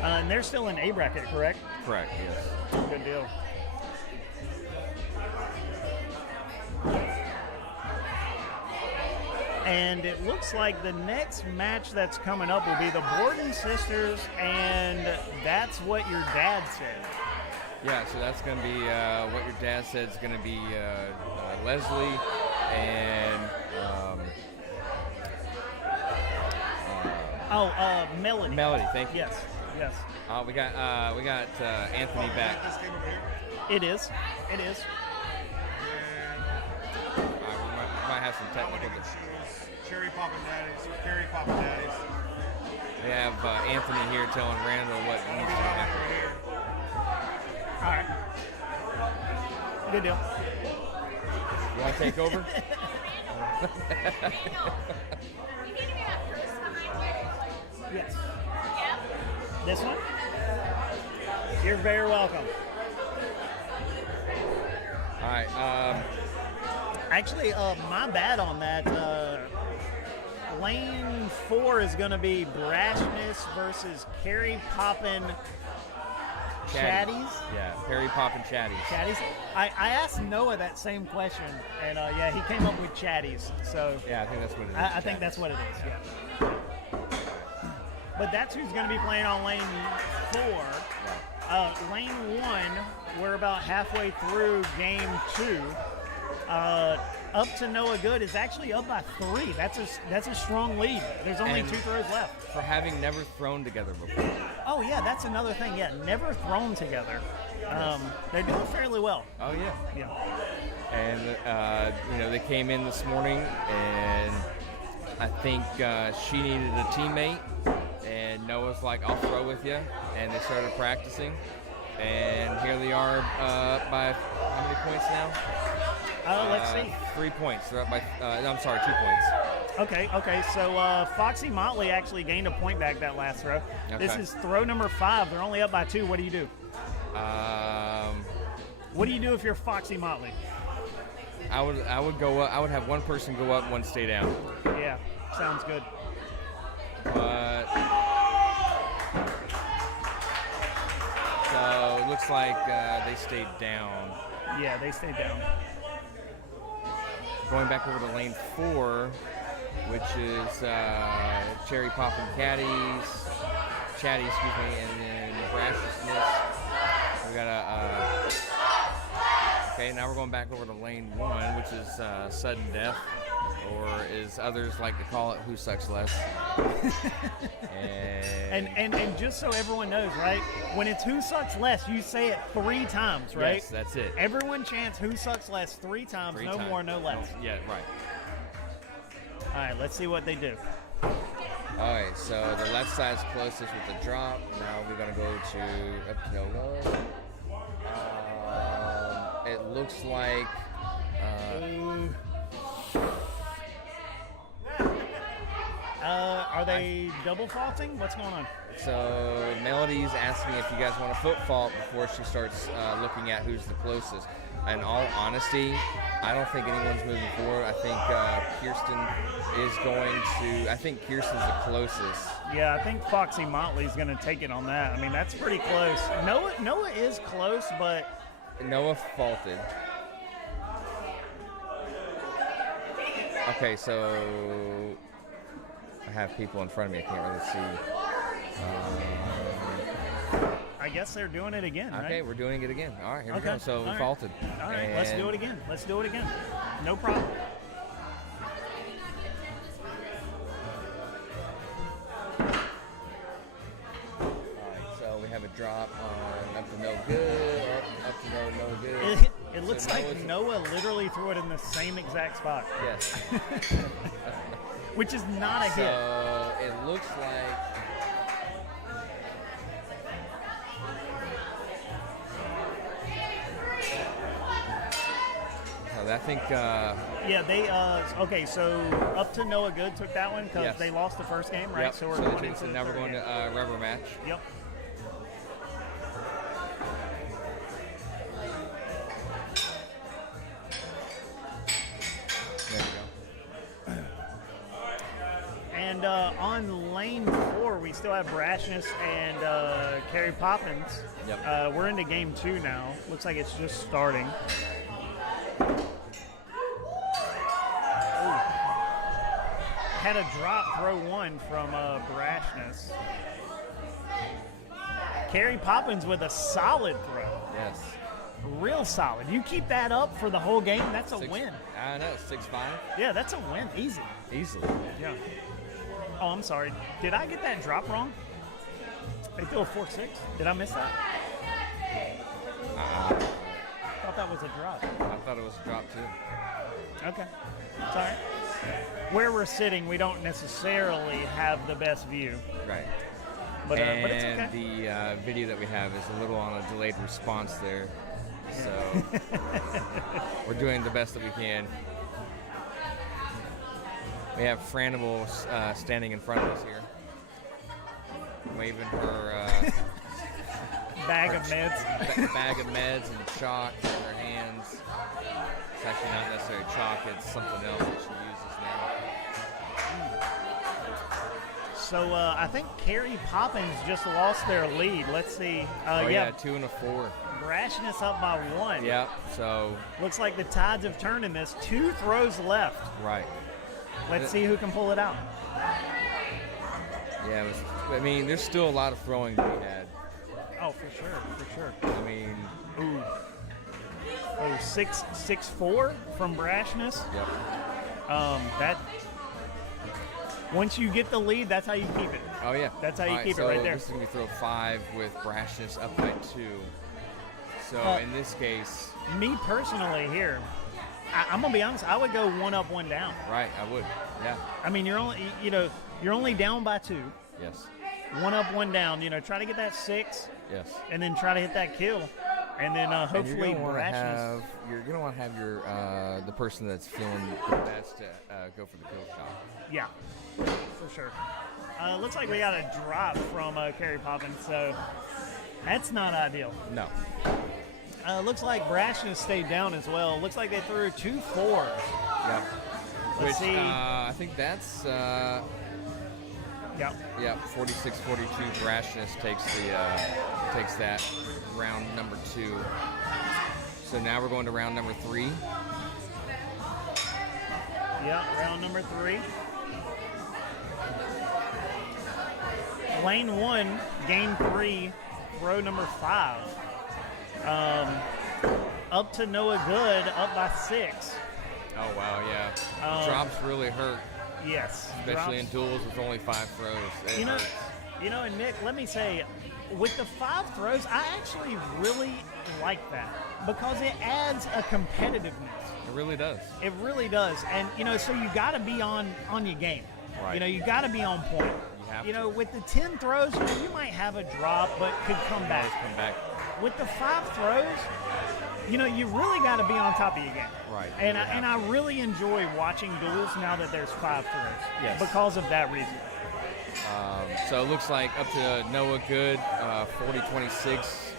And they're still in A bracket, correct? Correct. Yes. Good deal. And it looks like the next match that's coming up will be the Borden sisters, and that's what your dad said. Yeah, so that's going to be what your dad said is going to be Leslie and Melody. Melody, thank you. Yes. We got Anthony back. It is. We might have some technical. Cherry Poppin' Daddies, Carry Poppin' Daddies. They have Anthony here telling Randall what needs to happen. All right. Good deal. You want to take over? Yes. This one? You're very welcome. All right. Actually, my bad on that. Lane 4 is going to be Brashness versus Carrie Poppin' Chatties. Yeah, Perry Poppin' Chatties. Chatties. I asked Noah that same question, and he came up with Chatties. So yeah, I think that's what it is. I think that's what it is. Yeah. But that's who's going to be playing on lane 4. Lane 1, we're about halfway through game 2. Up to Noah Good is actually up by 3. That's a strong lead. There's only And 2 throws left. For having never thrown together before. Oh yeah, that's another thing. Yeah, never thrown together. They're doing fairly well. Oh yeah. Yeah. And they came in this morning, and I think she needed a teammate, and Noah's like, "I'll throw with you," and they started practicing, and here they are by how many points now? Let's see. 3 points. They're up by. I'm sorry, 2 points. Okay. So Foxy Motley actually gained a point back that last throw. Okay. This is throw number 5. They're only up by 2. What do you do? What do you do if you're Foxy Motley? I would go up. I would have one person go up, one stay down. Yeah, sounds good. But so it looks like they stayed down. Yeah, they stayed down. Going back over to lane 4, which is Cherry Poppin' Chatty, and then Brashness. We got okay, now we're going back over to lane 1, which is Sudden Death, or as others like to call it, Who Sucks Less. and just so everyone knows, right? When it's Who Sucks Less, you say it 3 times, right? Yes, that's it. Everyone chants Who Sucks Less 3 times, no more, no less. Yeah, right. All right, let's see what they do. All right, so the left side's closest with the drop. Now we're going to go to up to no one. It looks like... are they double faulting? What's going on? So Melody's asking if you guys want a foot fault before she starts looking at who's the closest. In all honesty, I don't think anyone's moving forward. I think Kirsten is going to. I think Kirsten's the closest. Yeah, I think Foxy Motley's going to take it on that. I mean, that's pretty close. Noah is close, but Noah faulted. Okay, so I have people in front of me. I can't really see. I guess they're doing it again, right? Okay, we're doing it again. All right, here we go. So we faulted. All right, let's do it again. No problem. All right, so we have a drop on up to no good, up to no good. It looks like Noah literally threw it in the same exact spot. Yes. Which is not a hit. So it looks like... I think... yeah, they... okay, so up to Noah Good took that one because they lost the first game, right? Yep. So we're going into now we're going to rubber match. Yep. There we go. And on lane 4, we still have Brashness and Carrie Poppins. Yep. We're into game 2 now. Looks like it's just starting. Had a drop throw 1 from Brashness. Carrie Poppins with a solid throw. Yes. Real solid. You keep that up for the whole game, that's a win. I know, 6-5. Yeah, that's a win. Easy. Easily. Yeah. Oh, I'm sorry. Did I get that drop wrong? They threw a 4-6. Did I miss that? I thought that was a drop. I thought it was a drop too. Okay. It's all right. Where we're sitting, we don't necessarily have the best view. Right. But it's okay. And the video that we have is a little on a delayed response there. So we're doing the best that we can. We have Franimal standing in front of us here, waving her bag of meds. Bag of meds and chalk in her hands. It's actually not necessarily chalk, it's something else that she uses now. So I think Carrie Poppins just lost their lead. Let's see. Yeah, 2 and a 4. Brashness up by 1. Yep, so. Looks like the tides have turned in this. 2 throws left. Right. Let's see who can pull it out. Yeah, I mean, there's still a lot of throwing to be had. Oh, for sure. I mean, ooh. 6'4" from Brashness. Yep. That once you get the lead, that's how you keep it. Oh yeah. That's how you keep so it right there. This is gonna be throw 5 with Brashness up by 2. So in this case, me personally here, I'm gonna be honest. I would go 1 up, 1 down. right? I would. Yeah. I mean, you're only down by 2. Yes. 1 up, 1 down. Try to get that 6, Yes. and then try to hit that kill, and then hopefully you're gonna Brashness. want to have your the person that's feeling the best to go for the kill shot. Yeah, for sure. Looks like we got a drop from Carrie Poppins, so that's not ideal. No. Looks like Brashness stayed down as well. Looks like they threw 2 4s. Yep. Let's see. I think that's Yep. 46-42. Brashness takes that round number 2. So now we're going to round number 3. Yep, round number 3. Lane 1, game 3, row number 5. Up to Noah Good, up by 6. Oh wow, yeah. Drops really hurt, Yes. especially drops. in duels with only 5 throws. It You know, hurts. and Nick, let me say, with the 5 throws, I actually really like that because it adds a competitiveness. It really does. It really does, and so you got to be on your game. Right. You got to be on point. You have to. With the 10 throws, you might have a drop, but could come back. Always come back. With the 5 throws, you really got to be on top of your game. Right. And You have I really enjoy watching duels now that there's 5 throws. Yes. Because of that reason. So it looks like up to Noah Good, 40-26.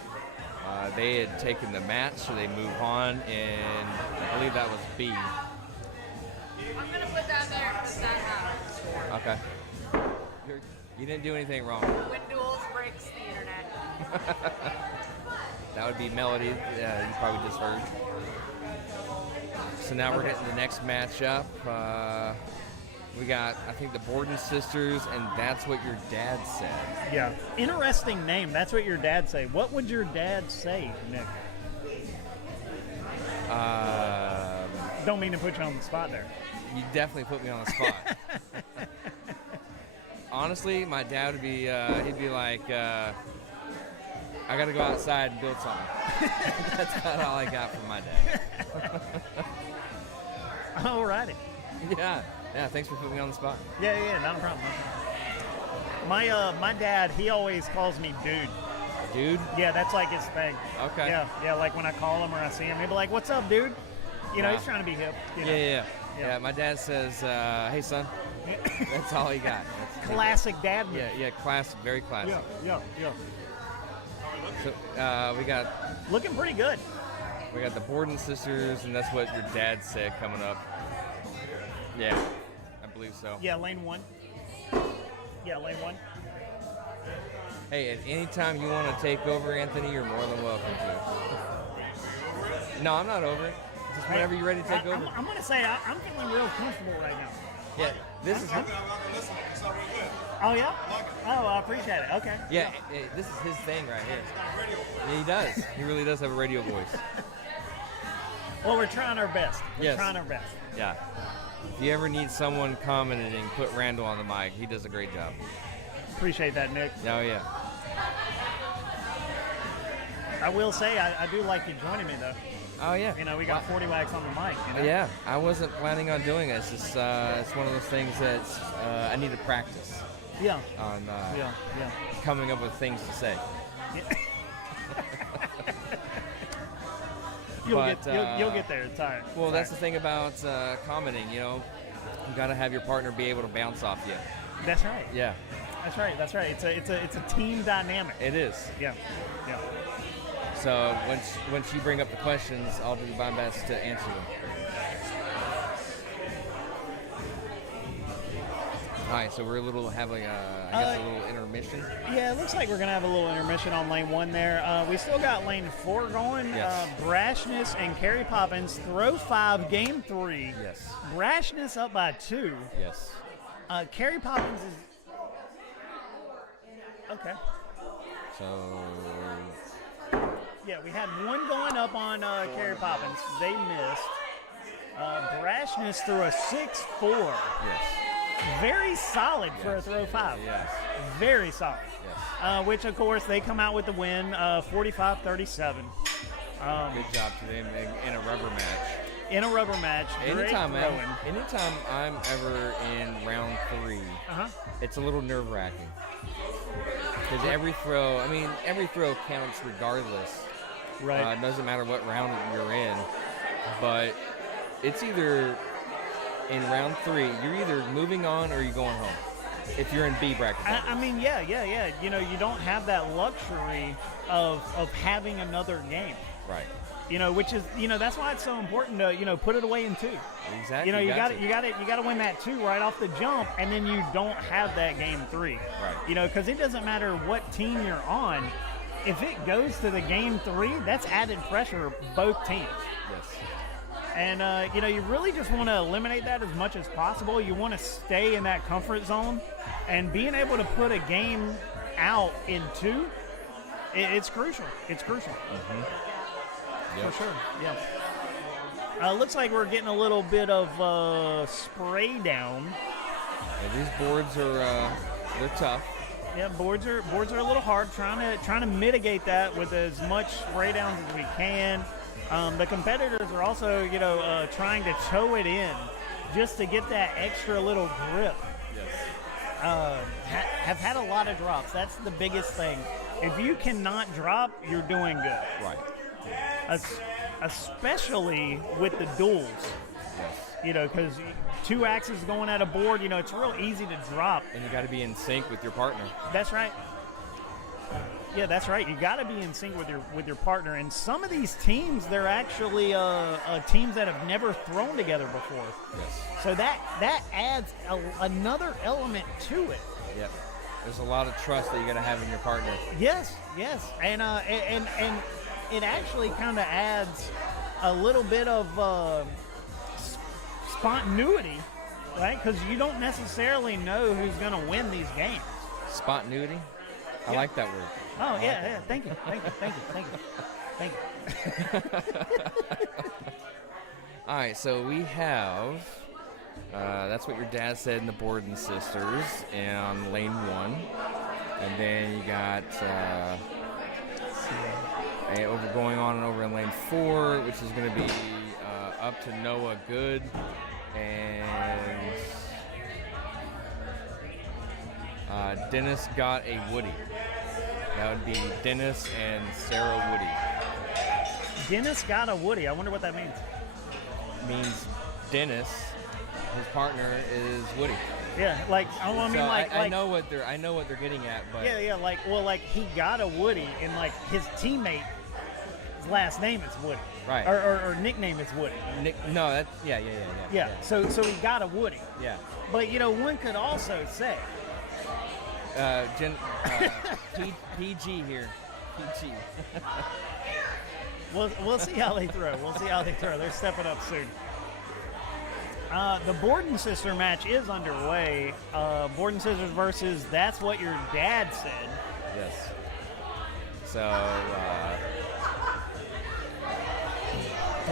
They had taken the match, so they move on, and I believe that was B. I'm gonna put that there because that happens. Okay. You didn't do anything wrong. When duels breaks the internet. That would be Melody. You probably just heard. So now we're getting the next matchup. We got, I think, the Borden sisters, and that's what your dad said. Yeah. Interesting name. That's what your dad say. What would your dad say, Nick? Don't mean to put you on the spot there. You definitely put me on the spot. Honestly, my dad would be, he'd be like, I got to go outside and build something. That's about all I got from my dad. Alrighty. Yeah, thanks for putting me on the spot. Yeah, not a problem. My dad, he always calls me dude. Dude? Yeah, that's like his thing. Okay. Yeah, like when I call him or I see him, he'll be like, "What's up, dude?" He's trying to be hip. Yeah, my dad says, hey, son. That's all he got. That's Classic dad. Yeah, classic, very classic. Yeah. So we got Looking pretty good. the Borden sisters, and that's what your dad said coming up. Yeah, I believe so. Yeah, lane 1. Yeah, lane 1. Hey, at any time you want to take over, Anthony, you're more than welcome to. No, I'm not over it. Just whenever you're ready to take over. I'm going to say I'm feeling real comfortable right now. Yeah, this is. Oh, yeah? Oh, I appreciate it. Okay. Yeah, this is his thing right here. Yeah, he does. He really does have a radio voice. Well, we're trying our best. Yes. Trying our best. Yeah. If you ever need someone commenting, put Randall on the mic. He does a great job. Appreciate that, Nick. Oh, yeah. I will say I do like you joining me, though. Oh, yeah. We got 40 wax on the mic. Yeah, I wasn't planning on doing it. It's just it's one of those things that I need to practice Yeah. on Yeah. coming up with things to say. You'll get there. It's all right. Well, that's the thing about commenting. You got to have your partner be able to bounce off you. That's right. Yeah, That's right. It's a team dynamic. it is. Yeah. So once you bring up the questions, I'll do my best to answer them. All right, so we're having a little intermission. Yeah, it looks like we're gonna have a little intermission on lane 1 there. We still got lane 4 going. Yes. Brashness and Carrie Poppins throw 5, game 3. Yes. Brashness up by 2. Yes. Carrie Poppins is okay. So Yeah, we had one going up on Carrie Poppins. They missed. Brashness threw a 6-4. Yes. Very solid for a Yes. throw 5. Yes. Very solid. Yes. Which, of course, they come out with the win, 45-37. Good job to them in a rubber match. In a rubber match. Anytime Great I'm ever in round 3, it's a little nerve-wracking. Because every throw counts regardless. Right. It doesn't matter what round you're in. But it's either in round 3, you're either moving on or you're going home. If you're in B bracket. I mean, yeah. You know, you don't have that luxury of having another game. Right. You know, which is, you know, that's why it's so important to, you know, put it away in 2. Exactly. You know, you got to win that 2 right off the jump, and then you don't have that game 3. Right. You know, because it doesn't matter what team you're on. If it goes to the game 3, that's added pressure both teams. Yes. And, you know, you really just want to eliminate that as much as possible. You want to stay in that comfort zone. And being able to put a game out in 2, it's crucial. It's crucial. Yep. For sure, yeah. Looks like we're getting a little bit of spray down. Yeah, these boards are they're tough. Yeah, boards are a little hard. Trying to mitigate that with as much spray downs as we can. The competitors are also, you know, trying to tow it in just to get that extra little grip. Yes. Have had a lot of drops. That's the biggest thing. If you cannot drop, you're doing good. Right. Especially with the duels. Yes. You know, because 2 axes going at a board, you know, it's real easy to drop. And you got to be in sync with your partner. That's right. Yeah, that's right. You got to be in sync with your partner. And some of these teams, they're actually teams that have never thrown together before. Yes. So that adds another element to it. Yep. There's a lot of trust that you got to have in your partner. Yes, and it actually kind of adds a little bit of spontaneity, right? Because you don't necessarily know who's going to win these games. Spontaneity? I like that word. Oh, yeah. Thank you. All right, so we have, that's what your dad said in the Borden sisters on lane 1. And then you got going on and over in lane 4, which is going to be up to Noah Good and Dennis got a Woody. That would be Dennis and Sarah Woody. Dennis got a Woody. I wonder what that means. Means Dennis, his partner, is Woody. Yeah, like I know what they're getting at, but like he got a Woody, and like his teammate's last name is Woody, right? Or nickname is Woody. No, that's yeah. So he got a Woody. Yeah. But you know, one could also say, PG here, PG. We'll see how they throw. They're stepping up soon. The Borden sister match is underway. Borden sisters versus That's What Your Dad Said. Yes. So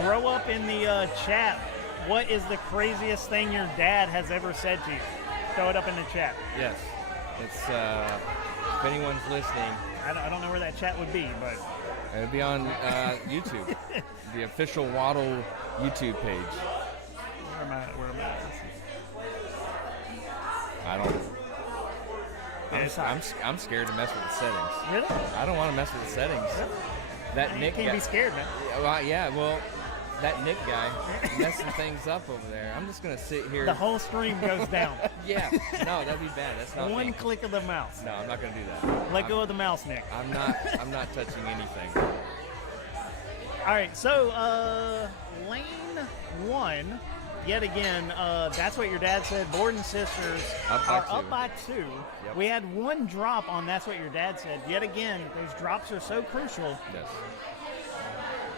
throw up in the chat. What is the craziest thing your dad has ever said to you? Throw it up in the chat. Yes. It's if anyone's listening. I don't know where that chat would be, but it would be on YouTube, the official Waddle YouTube page. Where am I? I don't. I'm scared to mess with the settings. Really? I don't want to mess with the settings. Really? That Nick can't guy, be scared, man. Well, that Nick guy messing things up over there. I'm just gonna sit here. The whole stream goes down. Yeah. No, that'd be bad. That's not one me. click of the mouse. No, I'm not gonna do that. Let go of the mouse, Nick. I'm not touching anything. All right, so lane 1, yet again, That's What Your Dad Said. Borden sisters are up by 2. Yep. We had one drop on That's What Your Dad Said. Yet again, those drops are so crucial. Yes.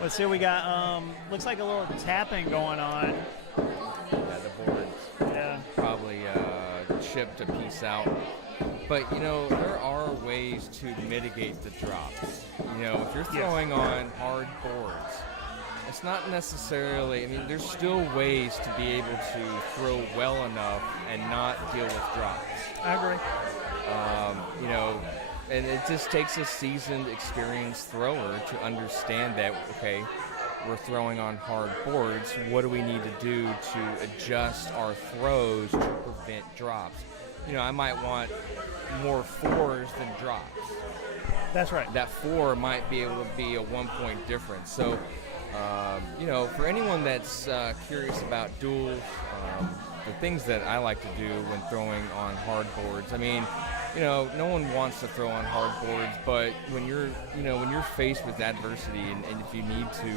Let's see, we got, looks like a little tapping going on. Yeah, the boards. Yeah. Probably chipped a piece out. But, there are ways to mitigate the drops. If you're throwing on hard boards, it's not necessarily, there's still ways to be able to throw well enough and not deal with drops. I agree. And it just takes a seasoned, experienced thrower to understand that, okay, we're throwing on hard boards. What do we need to do to adjust our throws to prevent drops? I might want more 4s than drops. That's right. That 4 might be able to be a 1-point difference. So, for anyone that's curious about duels, the things that I like to do when throwing on hard boards, no one wants to throw on hard boards, but when you're faced with adversity and if you need to,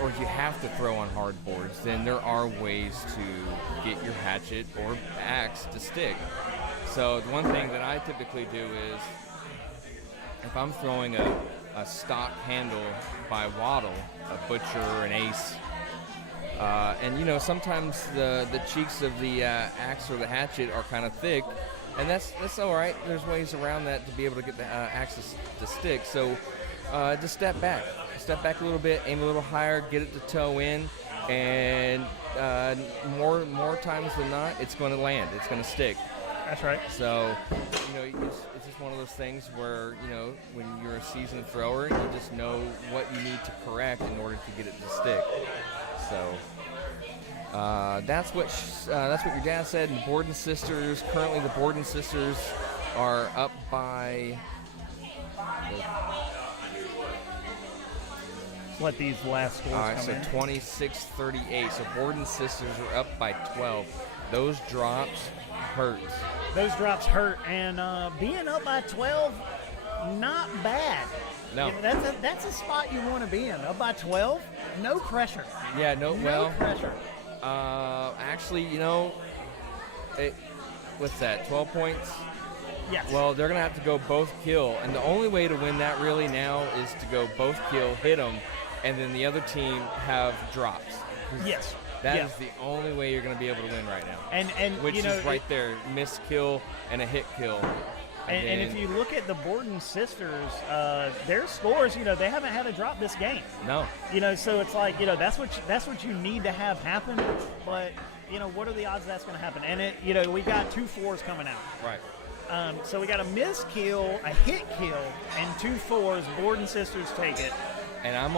or if you have to throw on hard boards, then there are ways to get your hatchet or axe to stick. So the one thing that I typically do is, if I'm throwing a stock handle by Waddle, a butcher, an ace, and sometimes the cheeks of the axe or the hatchet are kind of thick, and that's all right. There's ways around that to be able to get the axe to stick. So just step back a little bit, aim a little higher, get it to toe in, and more times than not, it's going to land. It's going to stick. That's right. So, it's just one of those things where, when you're a seasoned thrower, you just know what you need to correct in order to get it to stick. So, that's what your dad said. And Borden sisters, currently the Borden sisters are up by. Let these last scores All right, come so in. 26-38. So Borden sisters are up by 12. Those drops hurt. Those drops hurt, and being up by 12, not bad. No. That's a spot you want to be in. Up by 12, no pressure. Yeah, No pressure. Actually, what's that, 12 points? Yes. Well, they're going to have to go both kill, and the only way to win that really now is to go both kill, hit them, and then the other team have drops. Yes. That is the only way you're going to be able to win right now. And which is right there, miss kill and a hit kill. And if you look at the Borden sisters, their scores, they haven't had a drop this game. No. So it's like, that's what you need to have happen. But, what are the odds that's going to happen? And we got 2 4s coming out. Right. So we got a miss kill, a hit kill, and 2 4s. Borden sisters take it. And I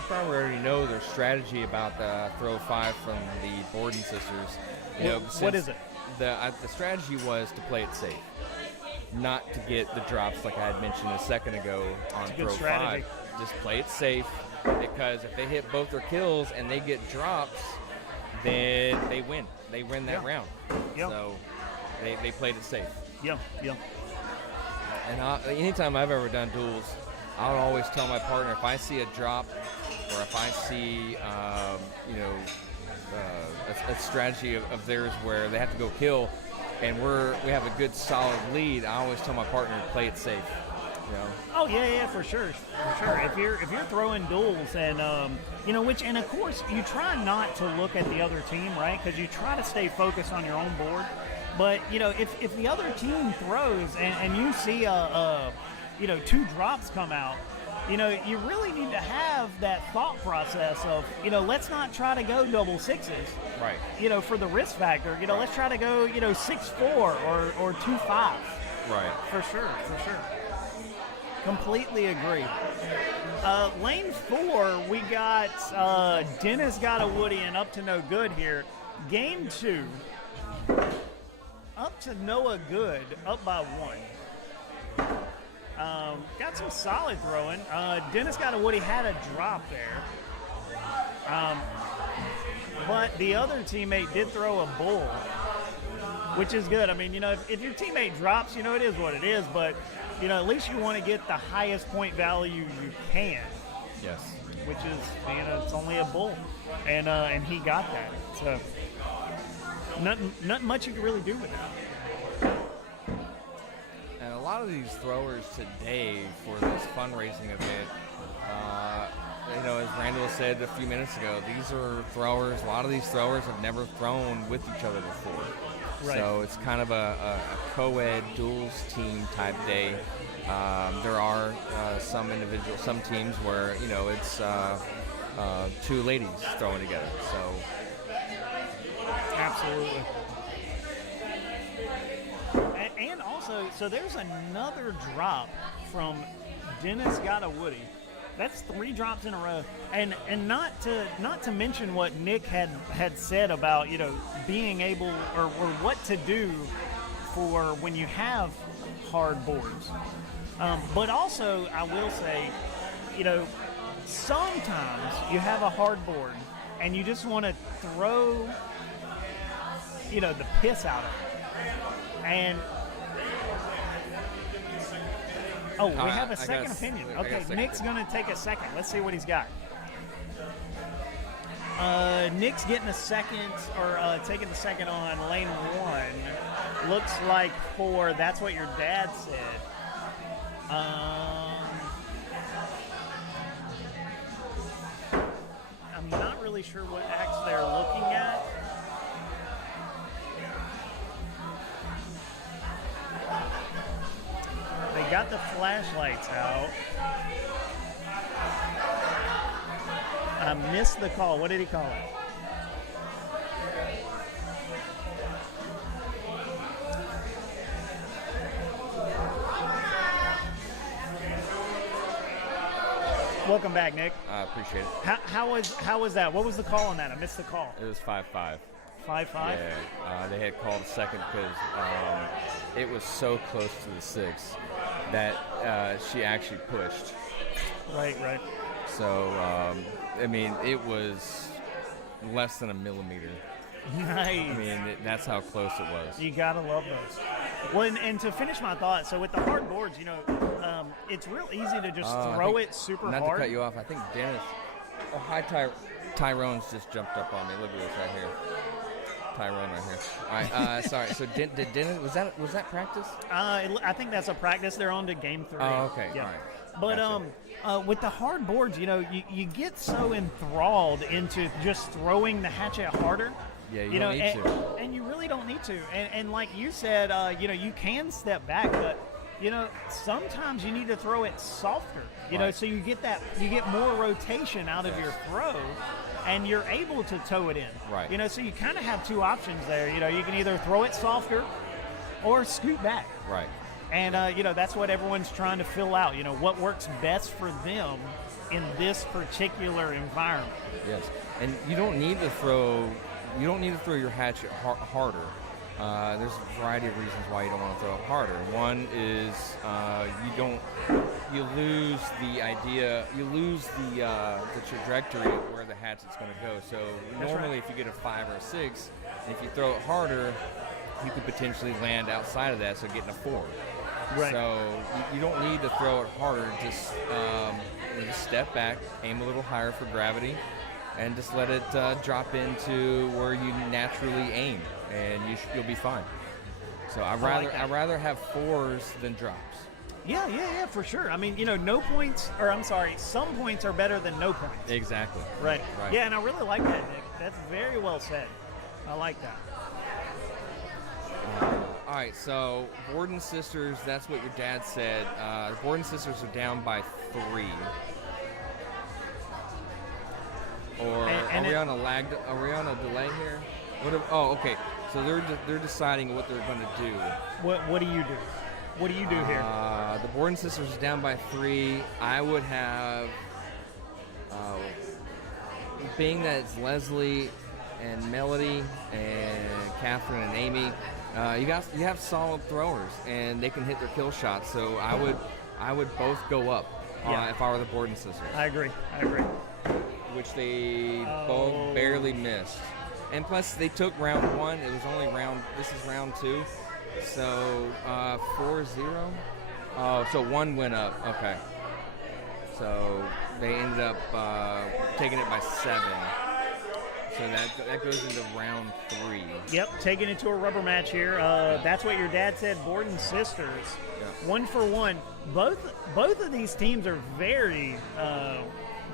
probably already know their strategy about the throw 5 from the Borden sisters. What is it? The strategy was to play it safe, not to get the drops like I had mentioned a second ago on throw 5. Just play it safe, because if they hit both their kills and they get drops, then they win. They win that round. Yep. So they played it safe. Yeah. And anytime I've ever done duels, I'll always tell my partner, if I see a drop or if I see, a strategy of theirs where they have to go kill and we have a good solid lead, I always tell my partner to play it safe. Oh yeah, for sure. If you're throwing duels and and of course you try not to look at the other team, right? Because you try to stay focused on your own board. But if the other team throws and you see 2 drops come out, you really need to have that thought process of, let's not try to go double 6s. Right. For the risk factor, let's try to go, 6-4 or 2-5. Right. For sure. Completely agree. Lane 4, we got Dennis got a Woody and up to no good here. Game 2, up to Noah Good, up by 1. Got some solid throwing. Dennis got a Woody, had a drop there. But the other teammate did throw a bull, which is good. If your teammate drops, it is what it is. But, at least you want to get the highest point value you can. Yes. Which is, it's only a bull. And he got that. So, nothing much you can really do with that. And a lot of these throwers today for this fundraising event, as Randall said a few minutes ago, a lot of these throwers have never thrown with each other before. Right. So it's kind of a co-ed duels team type day. There are some teams where it's two ladies throwing together. So absolutely. And also, so there's another drop from Dennis Got a Woody. That's 3 drops in a row, and not to mention what Nick had said about being able or what to do for when you have hard boards. But also, I will say, sometimes you have a hard board and you just want to throw the piss out of it, and we have a second opinion. Okay, Nick's going to take a second. Let's see what he's got. Nick's getting a second, or taking the second on lane 1. Looks like 4. That's what your dad said. I'm not really sure what acts they're looking at. They got the flashlights out. I missed the call. What did he call it? Welcome back, Nick. I appreciate it. How was that? What was the call on that? I missed the call. It was 5-5. 5-5? Yeah, they had called a second because it was so close to the 6 that she actually pushed. Right. So, it was less than a millimeter. Nice. That's how close it was. You gotta love those. Well, and to finish my thought, so with the hard boards, it's real easy to just throw it super hard. Not to cut you off, I think Dennis. Oh, hi, Tyrone's just jumped up on me. Look at this right here. Tyrone right here. All right, sorry. So did Dennis, was that practice? I think that's a practice. They're on to game 3. Oh, okay. Yeah. All right. But Gotcha. with the hard boards, you get so enthralled into just throwing the hatchet harder. Yeah, you don't need to. And you really don't need to. And like you said, you can step back, but sometimes you need to throw it softer. Right. So you get more rotation out of your throw, and you're able to toe it in. Right. So you kind of have 2 options there. You can either throw it softer or scoot back. Right. And that's what everyone's trying to fill out. What works best for them in this particular environment. Yes. And you don't need to throw your hatchet harder. There's a variety of reasons why you don't want to throw it harder. One is you lose the trajectory of where the hatchet's going to go. So normally if you get a 5 or a 6, and if you throw it harder, you could potentially land outside of that, so getting a 4. Right. So you don't need to throw it harder. Just step back, aim a little higher for gravity, and just let it drop into where you naturally aim, and you'll be fine. So I'd rather have 4s than drops. Yeah, for sure. No points, some points are better than no points. Exactly. Right. Yeah, and I really like that, Nick. That's very well said. I like that. All right, so Borden sisters, that's what your dad said. The Borden sisters are down by 3. Or are we on a delay here? Okay. So they're deciding what they're going to do. What do you do? What do you do here? The Borden sisters are down by 3. I would have, being that it's Leslie and Melody and Catherine and Amy, you have solid throwers and they can hit their kill shots. So I would both go up if I were the Borden sisters. I agree. Which they both barely missed. And plus, they took round 1. It was only this is round 2. So, 4-0. Oh, so 1 went up. Okay. So, they ended up taking it by 7. So that goes into round 3. Yep, taking it to a rubber match here. That's what your dad said, Borden sisters. Yeah. 1 for 1. Both of these teams are very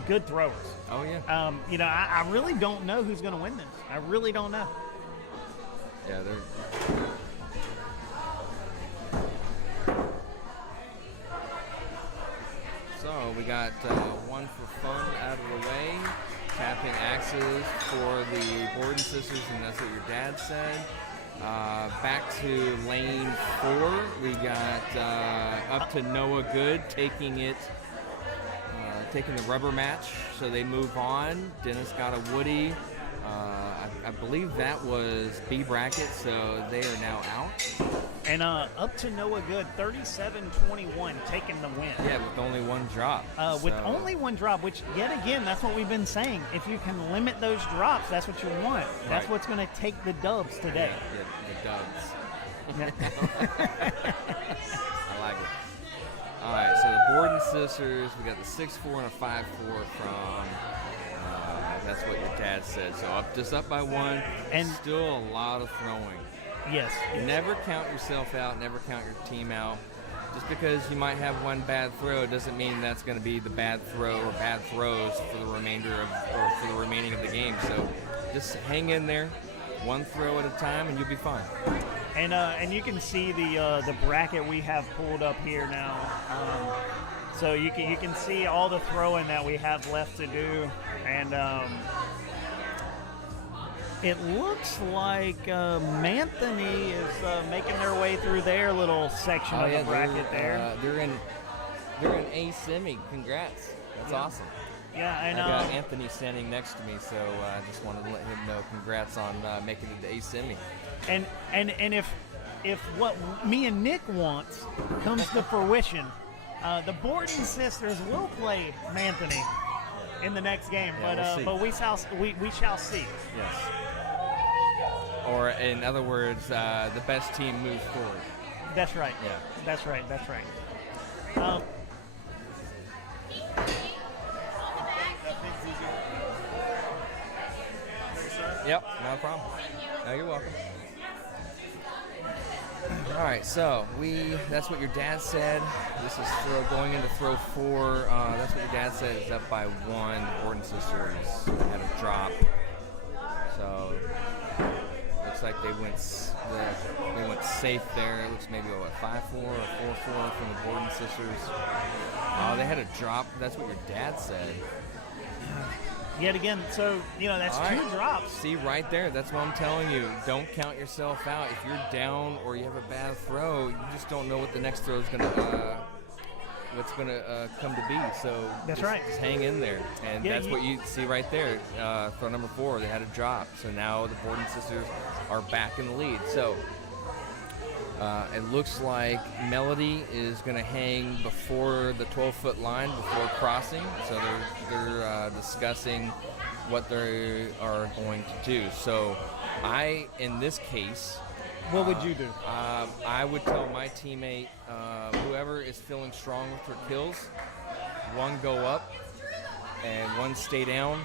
good throwers. Oh, yeah. I really don't know who's going to win this. I really don't know. Yeah, they're. So we got one for fun out of the way. Tapping axes for the Borden sisters, and that's what your dad said. Back to lane 4. We got up to Noah Good taking the rubber match, so they move on. Dennis got a Woody. I believe that was B bracket, so they are now out. And up to Noah Good, 37-21, taking the win. Yeah, with only one drop. With only one drop, which, yet again, that's what we've been saying. If you can limit those drops, that's what you want. That's Right. what's going to take the dubs today. Yeah, the dubs. I like it. All right, so the Borden sisters, we got the 6-4 and a 5-4 from. That's what your dad said. So just up by one, and still a lot of throwing. Yes. Never count yourself out. Never count your team out. Just because you might have one bad throw doesn't mean that's going to be the bad throw or bad throws for the remaining of the game. So just hang in there, one throw at a time, and you'll be fine. And you can see the bracket we have pulled up here now. So you can see all the throwing that we have left to do, and it looks like Manthony is making their way through their little section of the bracket there. They're in A semi. Congrats. That's awesome. Yeah, I got Anthony standing next to me, so I just wanted to let him know congrats on making it to A semi. And if what me and Nick want comes to fruition, the Borden sisters will play Manthony in the next game, Yeah, but we shall see. Yes. Or in other words, the best team moves forward. That's right. Yeah. That's right. Yep, no problem. No, you're welcome. All right, so that's what your dad said. This is going into throw 4. That's what your dad said. It's up by 1. Borden sisters had a drop. So looks like they went safe there. It looks maybe 5-4 or 4-4 from the Borden sisters. Oh, they had a drop. That's what your dad said. Yet again, so that's All right. 2 drops. See right there, that's what I'm telling you. Don't count yourself out. If you're down or you have a bad throw, you just don't know what the next throw is gonna come to be. So that's just, right. Just hang in there, and that's what you see right there. Throw number 4, they had a drop. So now the Borden sisters are back in the lead. So it looks like Melody is going to hang before the 12-foot line before crossing. So they're discussing what they are going to do. So in this case, what would you do? I would tell my teammate, whoever is feeling strong with her kills, 1 go up and 1 stay down.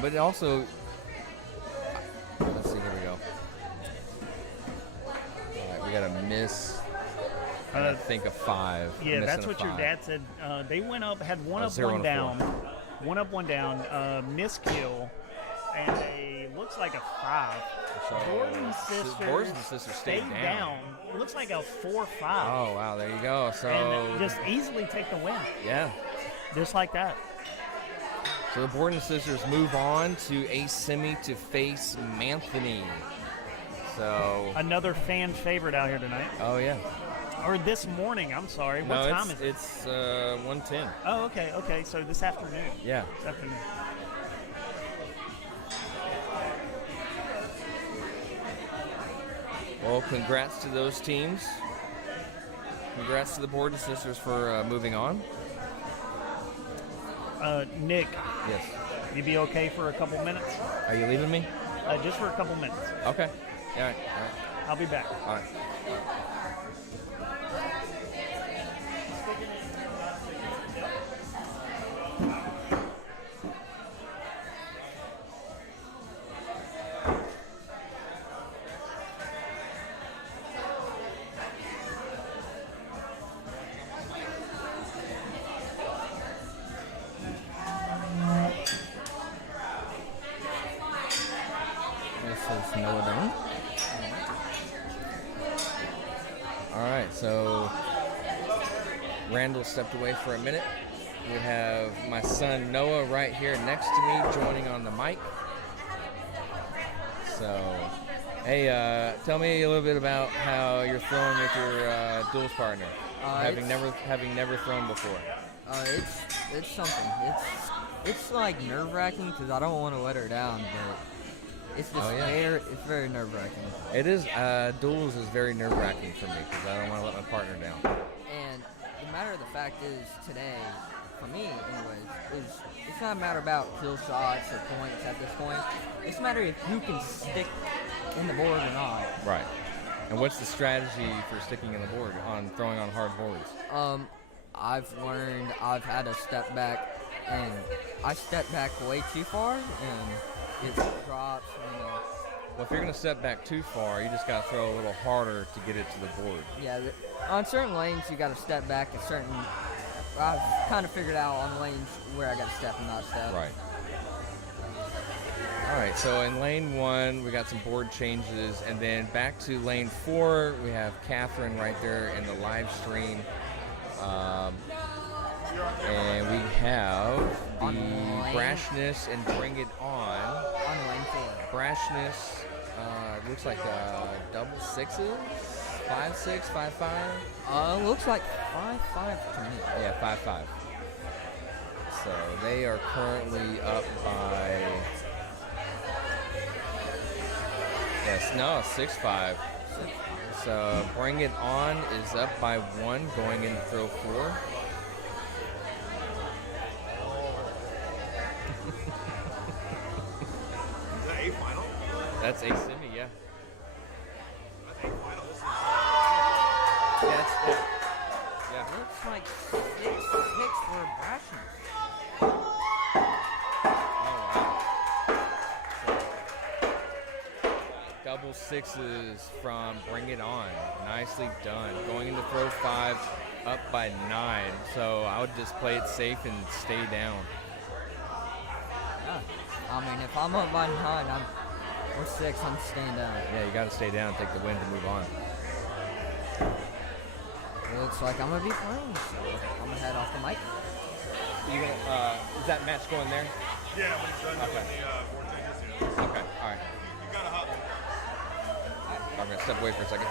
But also, let's see, here we go. We got a miss. I think a 5. Yeah, that's what your dad said. They went up, had 1 up, 1 down. 1 up, 1 down. Miskill, and a looks like a 5. So Borden sisters stayed down. It looks like a 4-5. Oh wow, there you go. So and just easily take the win. Yeah, just like that. So the Borden sisters move on to A semi to face Manthony. So another fan favorite out here tonight. Oh yeah. Or this morning, I'm sorry. What time is it? It's 1:10. Oh, okay. So this afternoon. Yeah. This afternoon. Well, congrats to those teams. Congrats to the Borden sisters for moving on. Nick. Yes. You be okay for a couple minutes? Are you leaving me? Just for a couple minutes. Okay. All right. I'll be back. All right. So Randall stepped away for a minute. We have my son Noah right here next to me joining on the mic. So, hey, tell me a little bit about how you're throwing with your duels partner, having never thrown before. It's something. It's like nerve-wracking because I don't want to let her down, but it's just it's very nerve-wracking. It is. Duels is very nerve-wracking for me because I don't want to let my partner down. And the matter of the fact is today, for me anyways, is it's not a matter about kill shots or points at this point. It's a matter of who can stick in the board or not. Right. And what's the strategy for sticking in the board on throwing on hard boards? I've learned I've had to step back, and I step back way too far, and it drops. Well, if you're going to step back too far, you just got to throw a little harder to get it to the board. Yeah, on certain lanes, you got to step back at certain. I've kind of figured out on lanes where I got to step and not step. Right. All right, so in lane 1, we got some board changes, and then back to lane 4, we have Catherine right there in the live stream. And we have the Brashness and Bring It On. On lane 4. Brashness, looks like double sixes, 5-6, 5-5. Looks like 5-5 to me. Yeah, 5-5. So they are currently up by 6-5. So Bring It On is up by 1 going into throw 4. Is that a final? That's a semi, yeah. That's a final. Yeah, that's it. Yeah. Looks like 6 for Brashness. Double sixes from Bring It On. Nicely done. Going into throw 5, up by 9. So I would just play it safe and stay down. Yeah. I mean, if I'm up by 9, or 6, I'm staying down. Yeah, you got to stay down, take the win to move on. It looks like I'm going to be playing, so I'm going to head off the mic. You gonna, is that match going there? Yeah, when it's done doing the board changes, yeah. Okay, all right. You got a hot one. I'm going to step away for a second.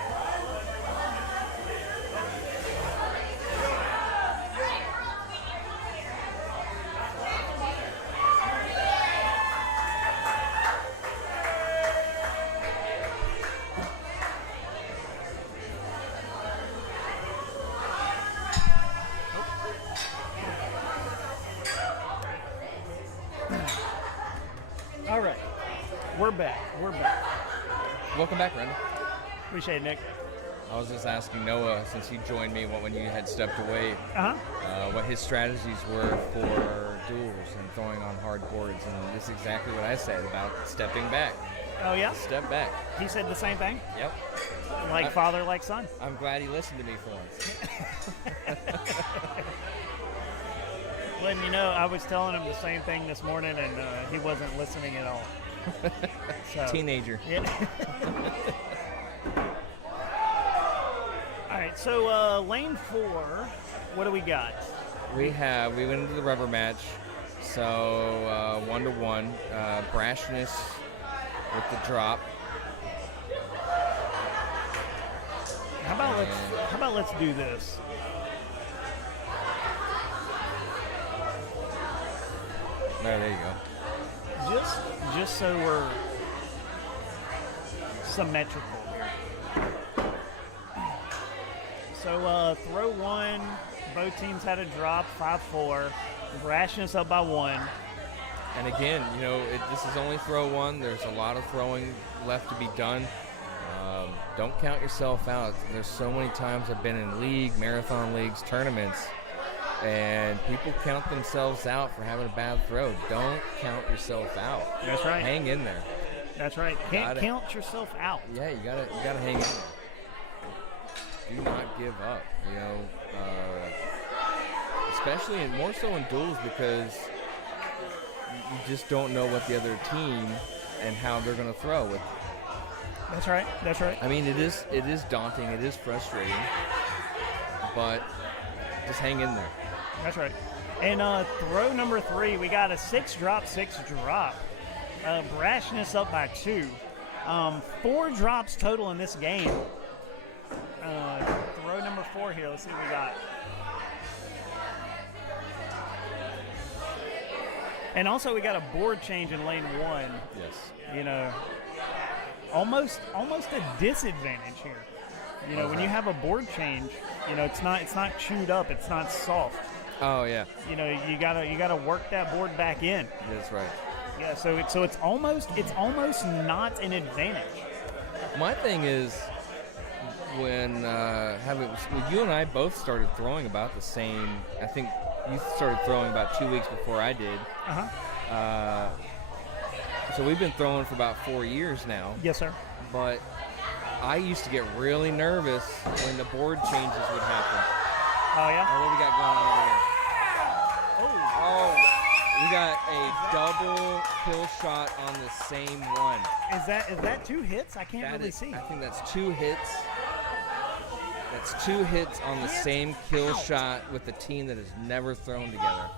All right, we're back. Welcome back, Randall. Appreciate it, Nick. I was just asking Noah, since he joined me when you had stepped away, what his strategies were for duels and throwing on hard boards, and this is exactly what I said about stepping back. Oh, yeah? Step back. He said the same thing? Yep. Like father, like son. I'm glad he listened to me for once. Letting you know, I was telling him the same thing this morning, and he wasn't listening at all. So, Teenager. Yeah. All right, so lane 4, what do we got? We went into the rubber match, so 1-1. Brashness with the drop. How about let's do this? There you go. Just so we're symmetrical here. So throw 1, both teams had a drop, 5-4. Brashness up by 1. And again, this is only throw 1. There's a lot of throwing left to be done. Don't count yourself out. There's so many times I've been in marathon leagues, tournaments, and people count themselves out for having a bad throw. Don't count yourself out. That's right. Hang in there. That's right. Can't count yourself out. Yeah, you gotta hang in there. Do not give up. Especially and more so in duels, because you just don't know what the other team and how they're going to throw it. That's right. I mean, it is daunting. It is frustrating. but just hang in there. That's right. And throw number 3, we got a 6-drop, 6-drop. Brashness up by 2. 4 drops total in this game. Throw number 4 here. Let's see what we got. And also we got a board change in lane 1. Yes. You know, almost a disadvantage here. You know, when you have a board change, you know, it's not chewed up, it's not soft. Oh yeah. You know, you gotta work that board back in. That's right. Yeah, so it's almost not an advantage. My thing is when you and I both started throwing about the same. I think you started throwing about 2 weeks before I did. So we've been throwing for about 4 years now. Yes, sir. But I used to get really nervous when the board changes would happen. Oh yeah. What we got going on over here? Oh, we got a double kill shot on the same one. Is that 2 hits? I can't really see. I think that's 2 hits. That's 2 hits on the same kill shot with a team that has never thrown together.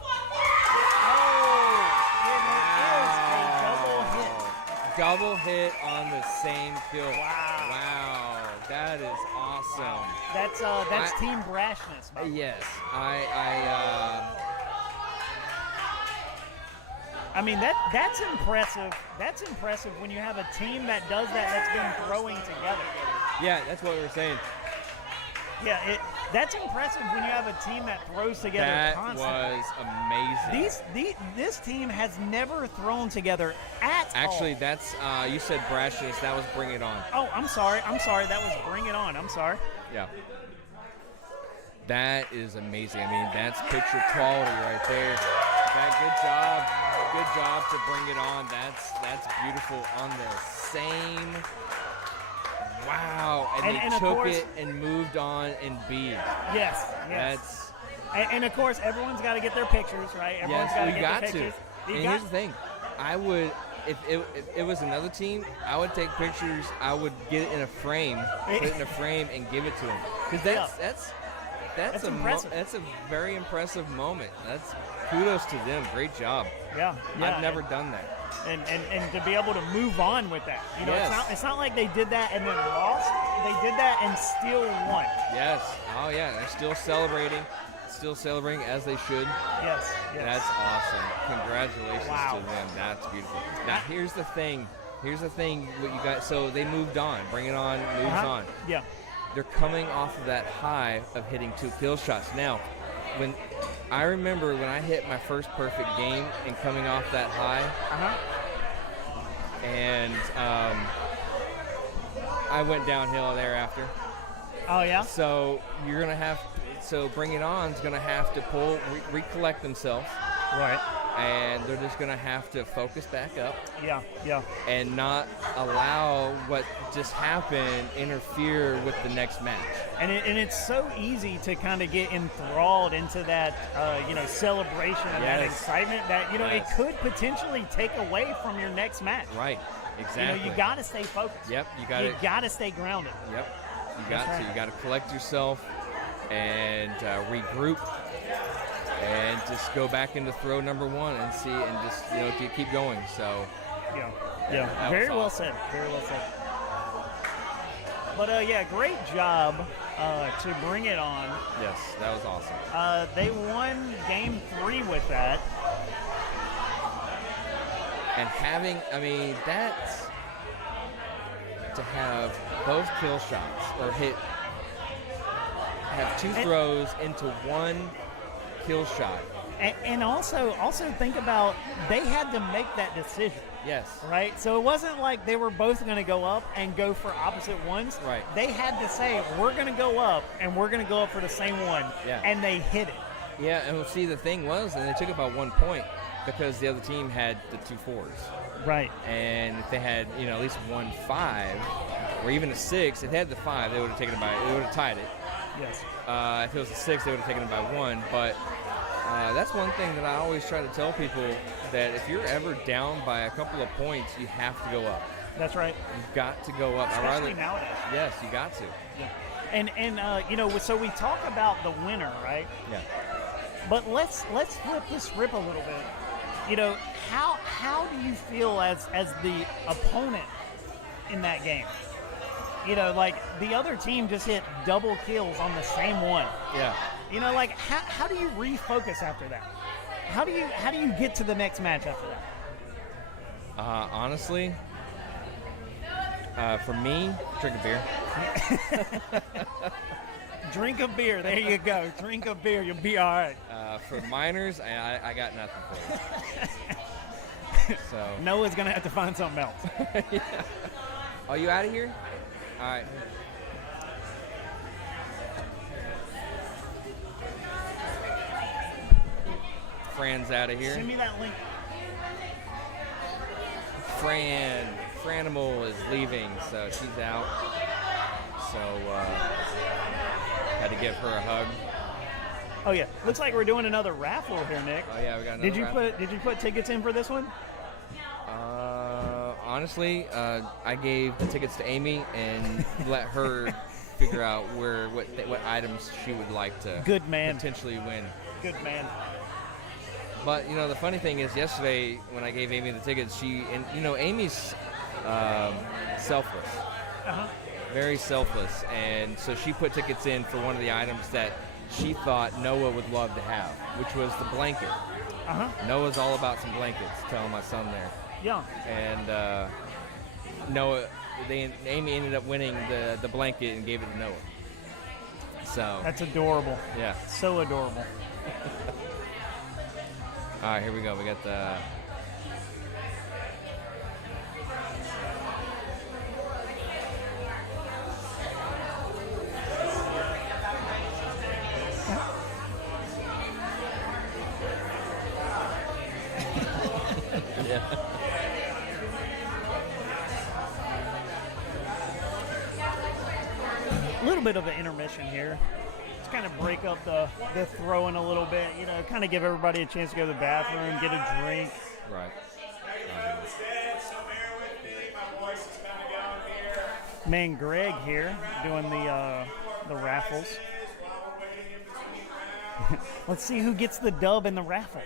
Double hit on the same kill. Wow, that is awesome. That's team brashness. Yes, I mean that's impressive. That's impressive when you have a team that does that, that's been throwing together. Yeah, that's what we were saying. Yeah, that's impressive when you have a team that throws together constantly. That was amazing. This team has never thrown together at all. Actually, that's you said brashness. That was Bring It On. Oh, I'm sorry. That was Bring It On. I'm sorry. Yeah. That is amazing. I mean, that's picture quality right there. Good job to Bring It On. That's beautiful on the same. Wow, and they took it and moved on and beat. Yes. And of course, everyone's got to get their pictures, right? Everyone's got to get their pictures. And here's the thing, I would, if it was another team, I would take pictures. I would get it in a frame, put it in a frame, and give it to them. Because that's a very impressive moment. That's kudos to them. Great job. Yeah. I've never done that. And to be able to move on with that. You know, it's not like they did that and then lost. They did that and still won. Yes. Oh yeah, they're still celebrating as they should. Yes. That's awesome. Congratulations to them. That's beautiful. Now here's the thing. What you got? So they moved on. Bring It On moves on. Yeah. They're coming off of that high of hitting 2 kill shots. Now, when I remember when I hit my first perfect game and coming off that high, and I went downhill thereafter. Oh yeah. So you're gonna Bring It On's gonna have to recollect themselves. Right. And they're just gonna have to focus back up. Yeah. And not allow what just happened interfere with the next match. And it's so easy to kind of get enthralled into that, celebration and that excitement that, it could potentially take away from your next match. Right, exactly. You got to stay focused. Yep, you got to stay grounded. Yep, you got to. You got to collect yourself and regroup and just go back into throw number 1 and see and just, keep going. So, yeah. Very well said. But great job to Bring It On. Yes, that was awesome. They won game 3 with that. And that's to have both kill shots or have 2 throws into 1 kill shot. And also think about, they had to make that decision. Yes. Right? So it wasn't like they were both going to go up and go for opposite ones. Right. They had to say, we're going to go up, and we're going to go up for the same one. Yeah. And they hit it. Yeah, and see, the thing was, and they took it by 1 point because the other team had the 2 4s. Right. And if they had, at least 1 5, or even a 6, if they had the 5, they would have tied it. Yes. If it was a 6, they would have taken it by 1. But that's one thing that I always try to tell people, that if you're ever down by a couple of points, you have to go up. That's right. You've got to go up. Especially nowadays. Yes, you got to. Yeah. And you know, so we talk about the winner, right? Yeah. But let's flip the script a little bit. You know, how do you feel as the opponent in that game? You know, like the other team just hit double kills on the same one. Yeah. You know, like how do you refocus after that? How do you get to the next match after that? Honestly, for me, drink a beer. Drink a beer. There you go. Drink a beer. You'll be all right. For minors, I got nothing for you. So Noah's gonna have to find something else. yeah. Are you out of here? All right. Fran's out of here. Send me that link. Franimal is leaving, so she's out. So had to give her a hug. Oh yeah, looks like we're doing another raffle here, Nick. Oh yeah, we got another raffle. Did you put tickets in for this one? Honestly, I gave the tickets to Amy and let her figure out what items she would like to Good man. potentially win. Good man. But you know, the funny thing is, yesterday when I gave Amy the tickets, Amy's selfless, very selfless, and so she put tickets in for one of the items that she thought Noah would love to have, which was the blanket. Noah's all about some blankets, telling my son there. Yeah. And Amy ended up winning the blanket and gave it to Noah. So That's adorable. yeah. So adorable. All right, here we go. We got the. Yeah. A little bit of an intermission here. Let's kind of break up the throwing a little bit, you know, kind of give everybody a chance to go to the bathroom, get a drink. Right. Man, Greg here doing the raffles. Let's see who gets the dub in the raffle.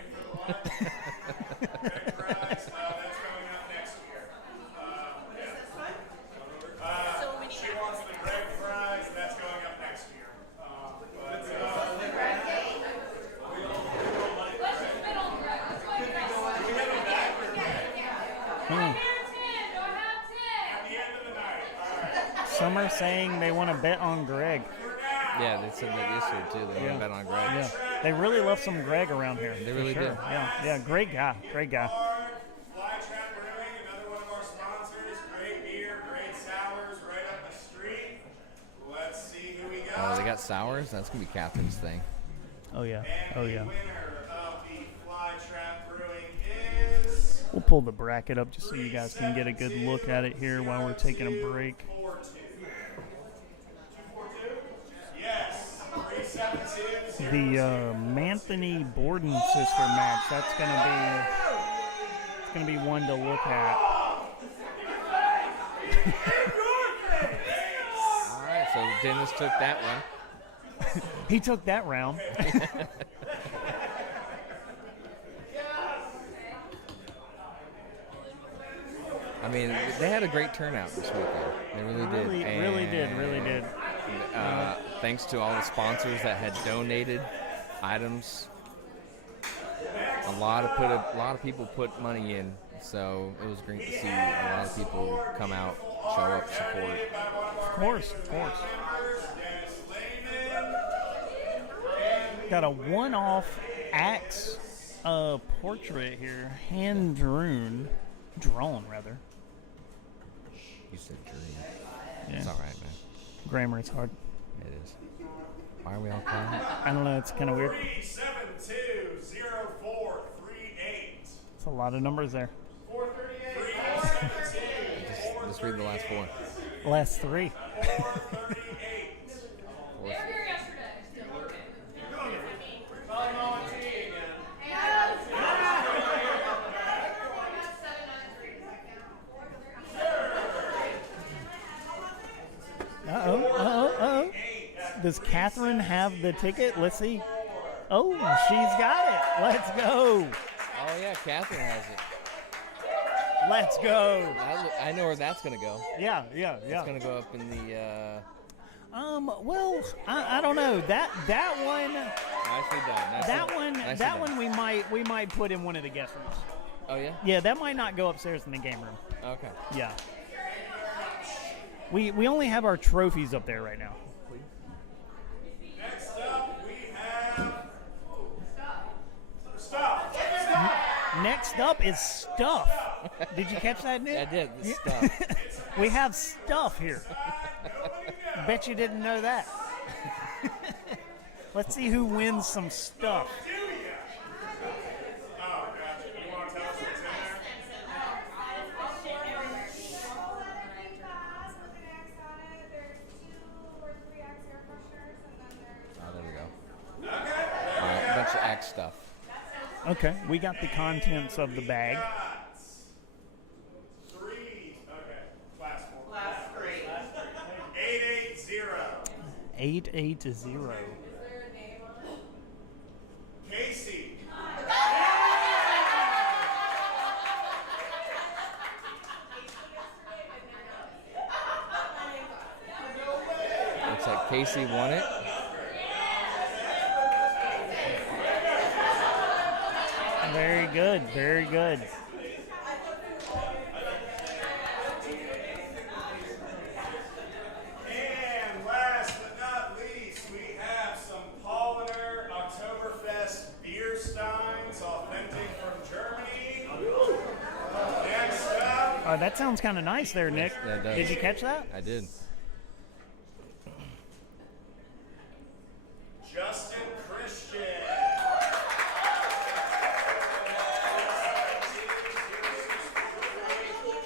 Some are saying they want to bet on Greg. Yeah, they said that yesterday too. They want to bet on Greg. Yeah, they really love some Greg around here. They really for sure. do. Yeah, great guy, great guy. Flytrap Brewing, another one of our sponsors. Great beer, great sours, right up the street. Let's see who we got. Oh, they got sours? That's going to be Catherine's thing. Oh yeah, And oh the yeah. winner of the Flytrap Brewing is We'll pull the bracket up just so you guys can get a good look at it here while we're taking a break. 242. Yes, 372. The Manthony Borden sister match. That's gonna be one to look at. All right, so Dennis took that one. He took that round. I mean, they had a great turnout this weekend. They really did. Really did. Thanks to all the sponsors that had donated items. A lot of people put money in, so it was great to see a lot of people come out, show up, support. Of course. Got a one-off axe portrait here, drawn rather. You said dream. Yeah. It's all right, man. Grammar is hard. It is. Why are we all crying? I don't know. It's kind of weird. 3720438. It's a lot of numbers there. 438. Just read the last four. Last three. 438. Four. Uh-oh. Does Catherine have the ticket? Let's see. Oh, she's got it. Let's go. Oh yeah, Catherine has it. Let's go. I know where that's gonna go. Yeah. It's gonna go up in the. Well, I don't know. That one. Nicely done. Nicely That done. one we might put in one of the guest rooms. Oh yeah. Yeah, that might not go upstairs in the game room. Okay. Yeah. We only have our trophies up there right now. Next up, we have stuff. Next up is stuff. Did you catch that, Nick? I did. The stuff. We have stuff here. Bet you didn't know that. Let's see who wins some stuff. Bunch of axe stuff. Okay, we got the contents of the bag. Class 3. 880. 880. Casey. Looks like Casey won it. Very good, very good. And last but not least, we have some Polliner Oktoberfest beer steins, authentic from Germany. Next up, That sounds kind of nice there, Nick. Yeah, it does. Did you catch that? I did. Justin Christian.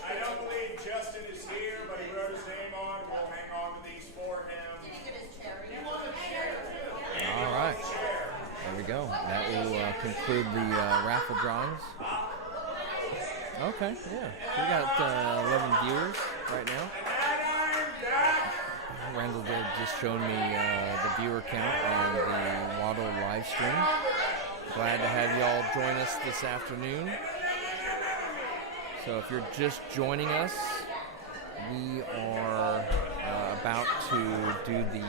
I don't believe Justin is here, but he wrote his name on. We'll hang on to these for him. Did he get his chair? All right. There we go. That will conclude the raffle drawings. Okay, yeah. We got 11 viewers right now. Randall did just showed me the viewer count on the Waddle live stream. Glad to have y'all join us this afternoon. So if you're just joining us, we are about to do the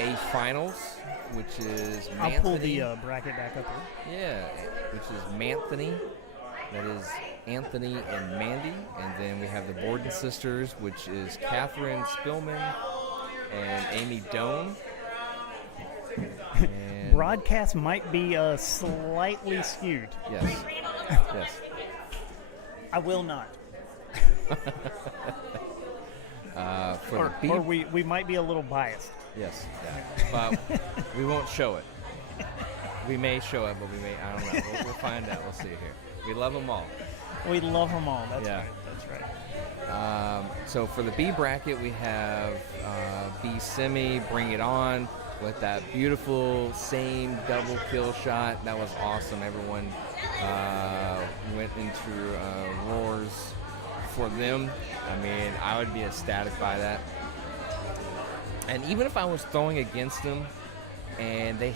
A finals, which is I'll pull Manthony. the bracket back up here. Yeah, which is Manthony. That is Anthony and Mandy. And then we have the Borden sisters, which is Catherine Spillman and Amy Doan. And Broadcast might be slightly skewed. yes. Yes. I will not. For the Or we might be a little biased. Yes. Yeah. But we won't show it. We may show it, but we may. I don't know. We'll find out. We'll see here. We love them all. We love them all. That's Yeah. right. That's right. So for the B bracket, we have B Semi, Bring It On, with that beautiful same double kill shot. That was awesome. Everyone went into roars for them. I mean, I would be ecstatic by that. And even if I was throwing against them, and they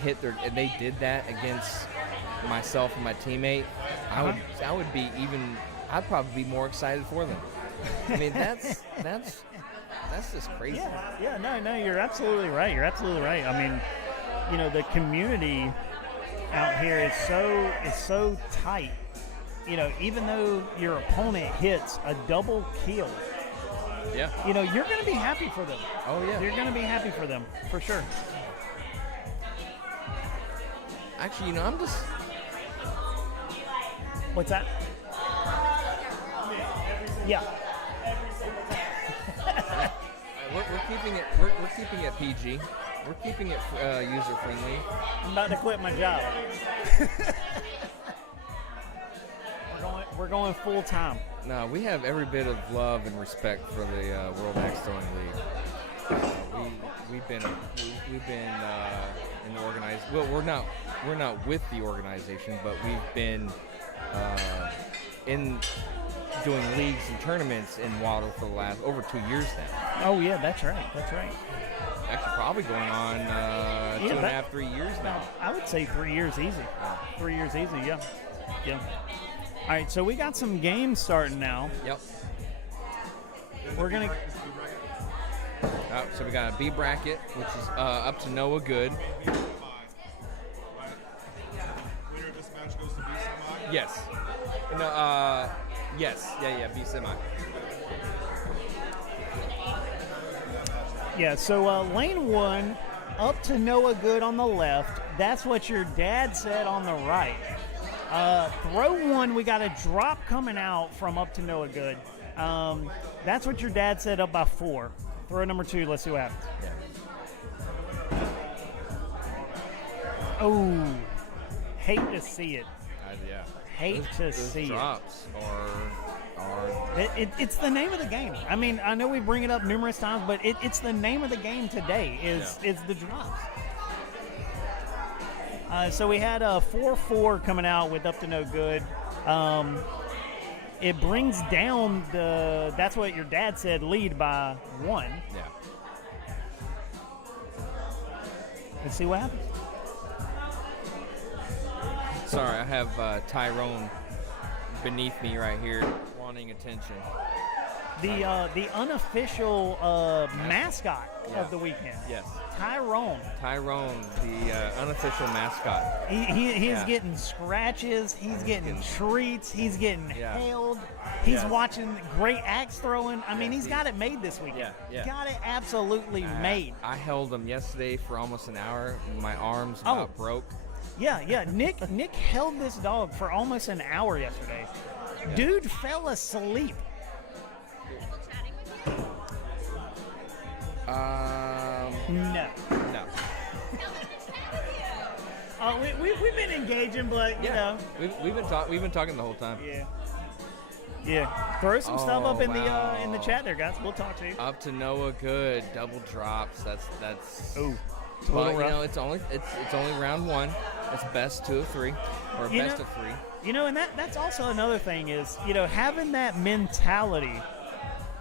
did that against myself and my teammate, I'd probably be more excited for them. I mean, that's just crazy. Yeah, no, you're absolutely right. You're absolutely right. I mean, you know, the community out here is so tight. You know, even though your opponent hits a double kill, Yeah. you know, you're going to be happy for them. Oh yeah. You're going to be happy for them, for sure. Actually, you know, I'm just. What's that? Yeah. We're keeping it. We're keeping it PG. We're keeping it user friendly. I'm about to quit my job. We're going full time. No, we have every bit of love and respect for the World Axe Throwing League. We've been in the organized. Well, we're not with the organization, but we've been in doing leagues and tournaments in Waddle for the last over 2 years now. Oh yeah, that's right. That's right. Actually, probably going on 2.5, 3 years now. I would say 3 years easy. 3 years easy. Yeah. Yeah. All right, so we got some games starting now. Yep. We're gonna. So we got a B bracket, which is up to Noah Good. Winner of this match goes to B semi. Yes. No. Yes. Yeah. B semi. Yeah. So lane 1, up to Noah Good on the left. That's what your dad said on the right. Throw 1, we got a drop coming out from up to Noah Good. That's what your dad said up by 4. Throw number 2, let's see what happens. Yeah. Oh, hate to see it. Yeah. Hate to see drops it. It's the name of the game. I mean, I know we bring it up numerous times, but it's the name of the game today is the drops. So we had a 4-4 coming out with up to no good. It brings down that's what your dad said, lead by 1. Yeah. Let's see what happens. Sorry, I have Tyrone beneath me right here wanting attention. The unofficial mascot of the weekend. Yes. Tyrone, the unofficial mascot. He is getting scratches. He's getting treats. He's getting hailed. He's watching great axe throwing. I mean, he's got it made this weekend. Yeah. Got it absolutely made. I held him yesterday for almost an hour. My arms about broke. Yeah. Nick held this dog for almost an hour yesterday. Dude fell asleep. No. We've been engaging, but you know, we've been talking the whole time. Yeah. Throw some stuff up in the chat there, guys. We'll talk to you. Up to Noah Good, double drops. That's. Oh. Well, you know, it's only round 1. It's best 2 of 3, or best of 3. You know, and that's also another thing is, you know, having that mentality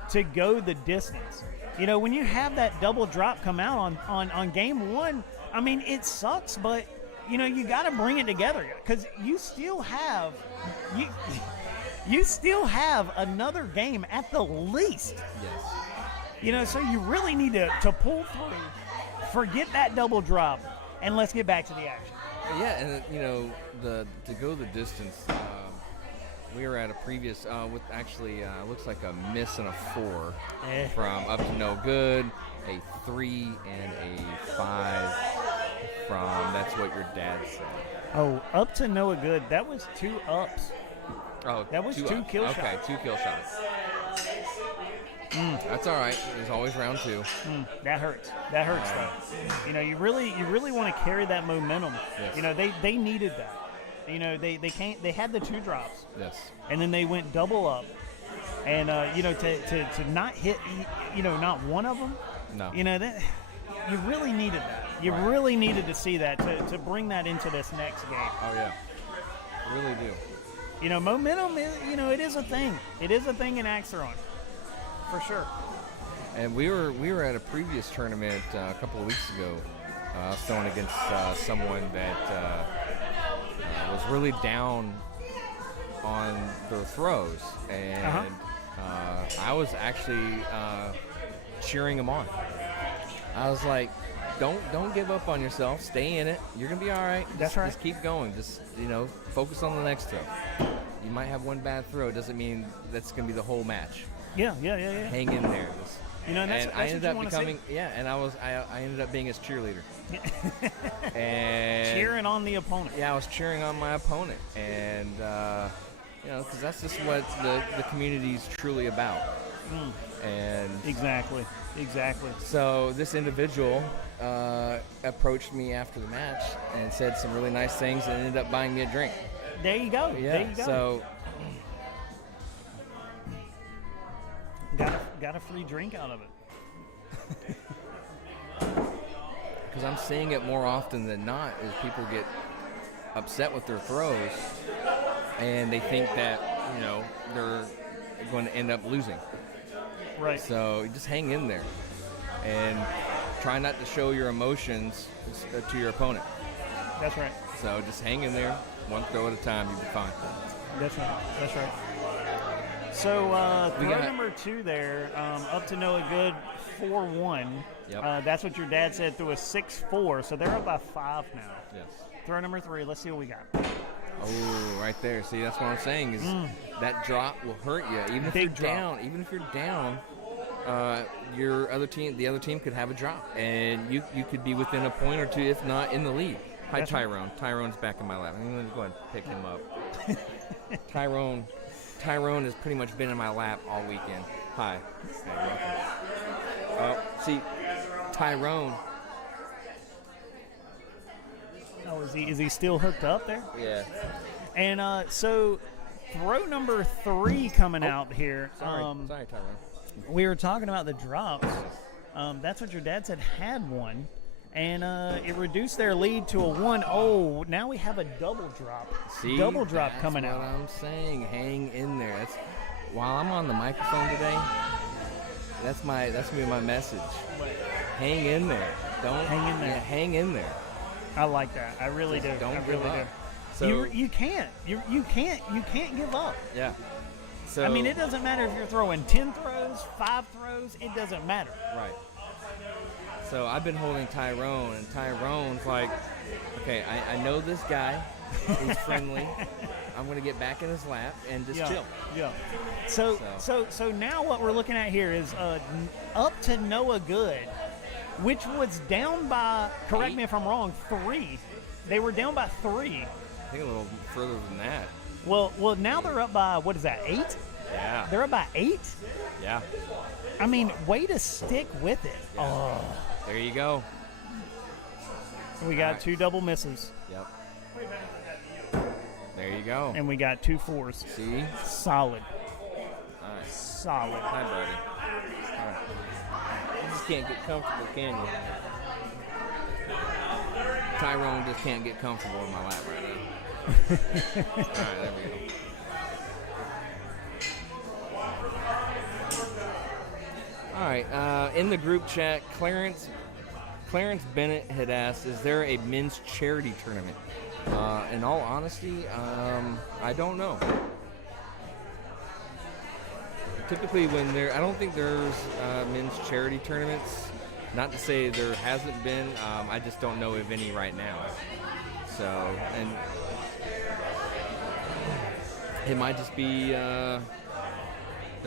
to go the distance. You know, when you have that double drop come out on game 1, I mean, it sucks, but you know, you got to bring it together because you still have another game at the least. Yes. You know, so you really need to pull through, forget that double drop, and let's get back to the action. Yeah, and you know, to go the distance, we were at a previous with actually looks like a miss and a 4 from up to no good, a 3 and a 5 from that's what your dad said. Oh, up to no good. That was 2 ups. Oh, that was 2 kill shots. Okay, 2 kill shots. That's all right. It was always round 2. That hurts. That hurts, though. You know, you really want to carry that momentum. Yes. You know, they needed that. You know, they had the 2 drops. Yes. And then they went double up, and you know, to not hit, you know, not one of them. No. You know that you really needed that. You really needed to see that to bring that into this next game. Oh yeah. Really do. You know, momentum is, you know, it is a thing. It is a thing in axe throwing. For sure. And we were at a previous tournament a couple of weeks ago, throwing against someone that was really down on their throws, and I was actually cheering him on. I was like, "Don't give up on yourself. Stay in it. You're gonna be all right. That's right. Just keep going. Just focus on the next throw. You might have one bad throw. It doesn't mean that's gonna be the whole match." Yeah. Hang in there. You know, that's I ended what up becoming and I ended up being his cheerleader. And cheering on the opponent. Yeah, I was cheering on my opponent, and because that's just what the community's truly about. And exactly. So this individual approached me after the match and said some really nice things, and ended up buying me a drink. There you go. Yeah. There you go. So. Got a free drink out of it. Because I'm seeing it more often than not is people get upset with their throws, and they think that going to end up losing. Right. So just hang in there and try not to show your emotions to your opponent. That's right. So just hang in there, one throw at a time, you'll be fine. That's right. That's right. So throw number 2 there, up to no good, 4-1. Yep. That's what your dad said, through a 6-4. So they're up by 5 now. Yes. Throw number 3. Let's see what we got. Oh, right there. See, that's what I'm saying is that drop will hurt you. Even if Big you're drop. down, even if you're down, the other team could have a drop, and you could be within a point or two, if not in the lead. Hi, That's right. Tyrone. Tyrone's back in my lap. I'm going to go ahead and pick him up. Tyrone has pretty much been in my lap all weekend. Hi. Hey, welcome. See, Tyrone. Oh, is he still hooked up there? Yeah. And so throw number 3 coming out here. Sorry, Tyrone. We were talking about the drops. That's what your dad said had one. And it reduced their lead to a 1. Oh, now we have a double drop. See, double drop coming out. That's what I'm saying. Hang in there. That's while I'm on the microphone today. That's gonna be my message. Hang in there. Don't hang in there. Yeah, hang in there. I like that. I really Just do. Don't I give really up. do. So You can't. You can't give up. Yeah. So I mean, it doesn't matter if you're throwing 10 throws, 5 throws. It doesn't matter. Right. So I've been holding Tyrone, and Tyrone's like, okay, I know this guy. He's friendly. I'm going to get back in his lap and just chill. Yeah. So now what we're looking at here is up to Noah Good, which was down by, correct me if I'm wrong, 3. They were down by 3. I think a little further than that. Well, now they're up by, what is that, 8? Yeah. They're up by 8? Yeah. I mean, way to stick with it. Yeah. Oh. There you go. We got 2 double misses. Yep. There you go. And we got 2 4s. See? Solid. All right. Solid. Hi, buddy. All right. You just can't get comfortable, can you? Tyrone just can't get comfortable in my lap right now. All right, there we go. All right, in the group chat, Clarence Bennett had asked, is there a men's charity tournament? In all honesty, I don't know. Typically I don't think there's men's charity tournaments. Not to say there hasn't been, I just don't know of any right now. So, and it might just be, there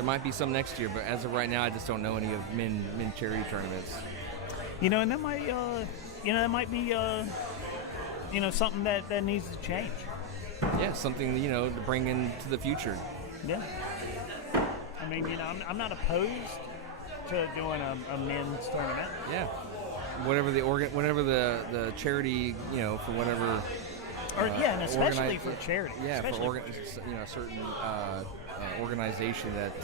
might be some next year, but as of right now, I just don't know any of men charity tournaments. And that might be, something that needs to change. Yeah, something, to bring into the future. Yeah. I mean, I'm not opposed to doing a men's tournament. Yeah. Whatever the charity, for whatever. And especially for charity. Yeah, especially for certain organization that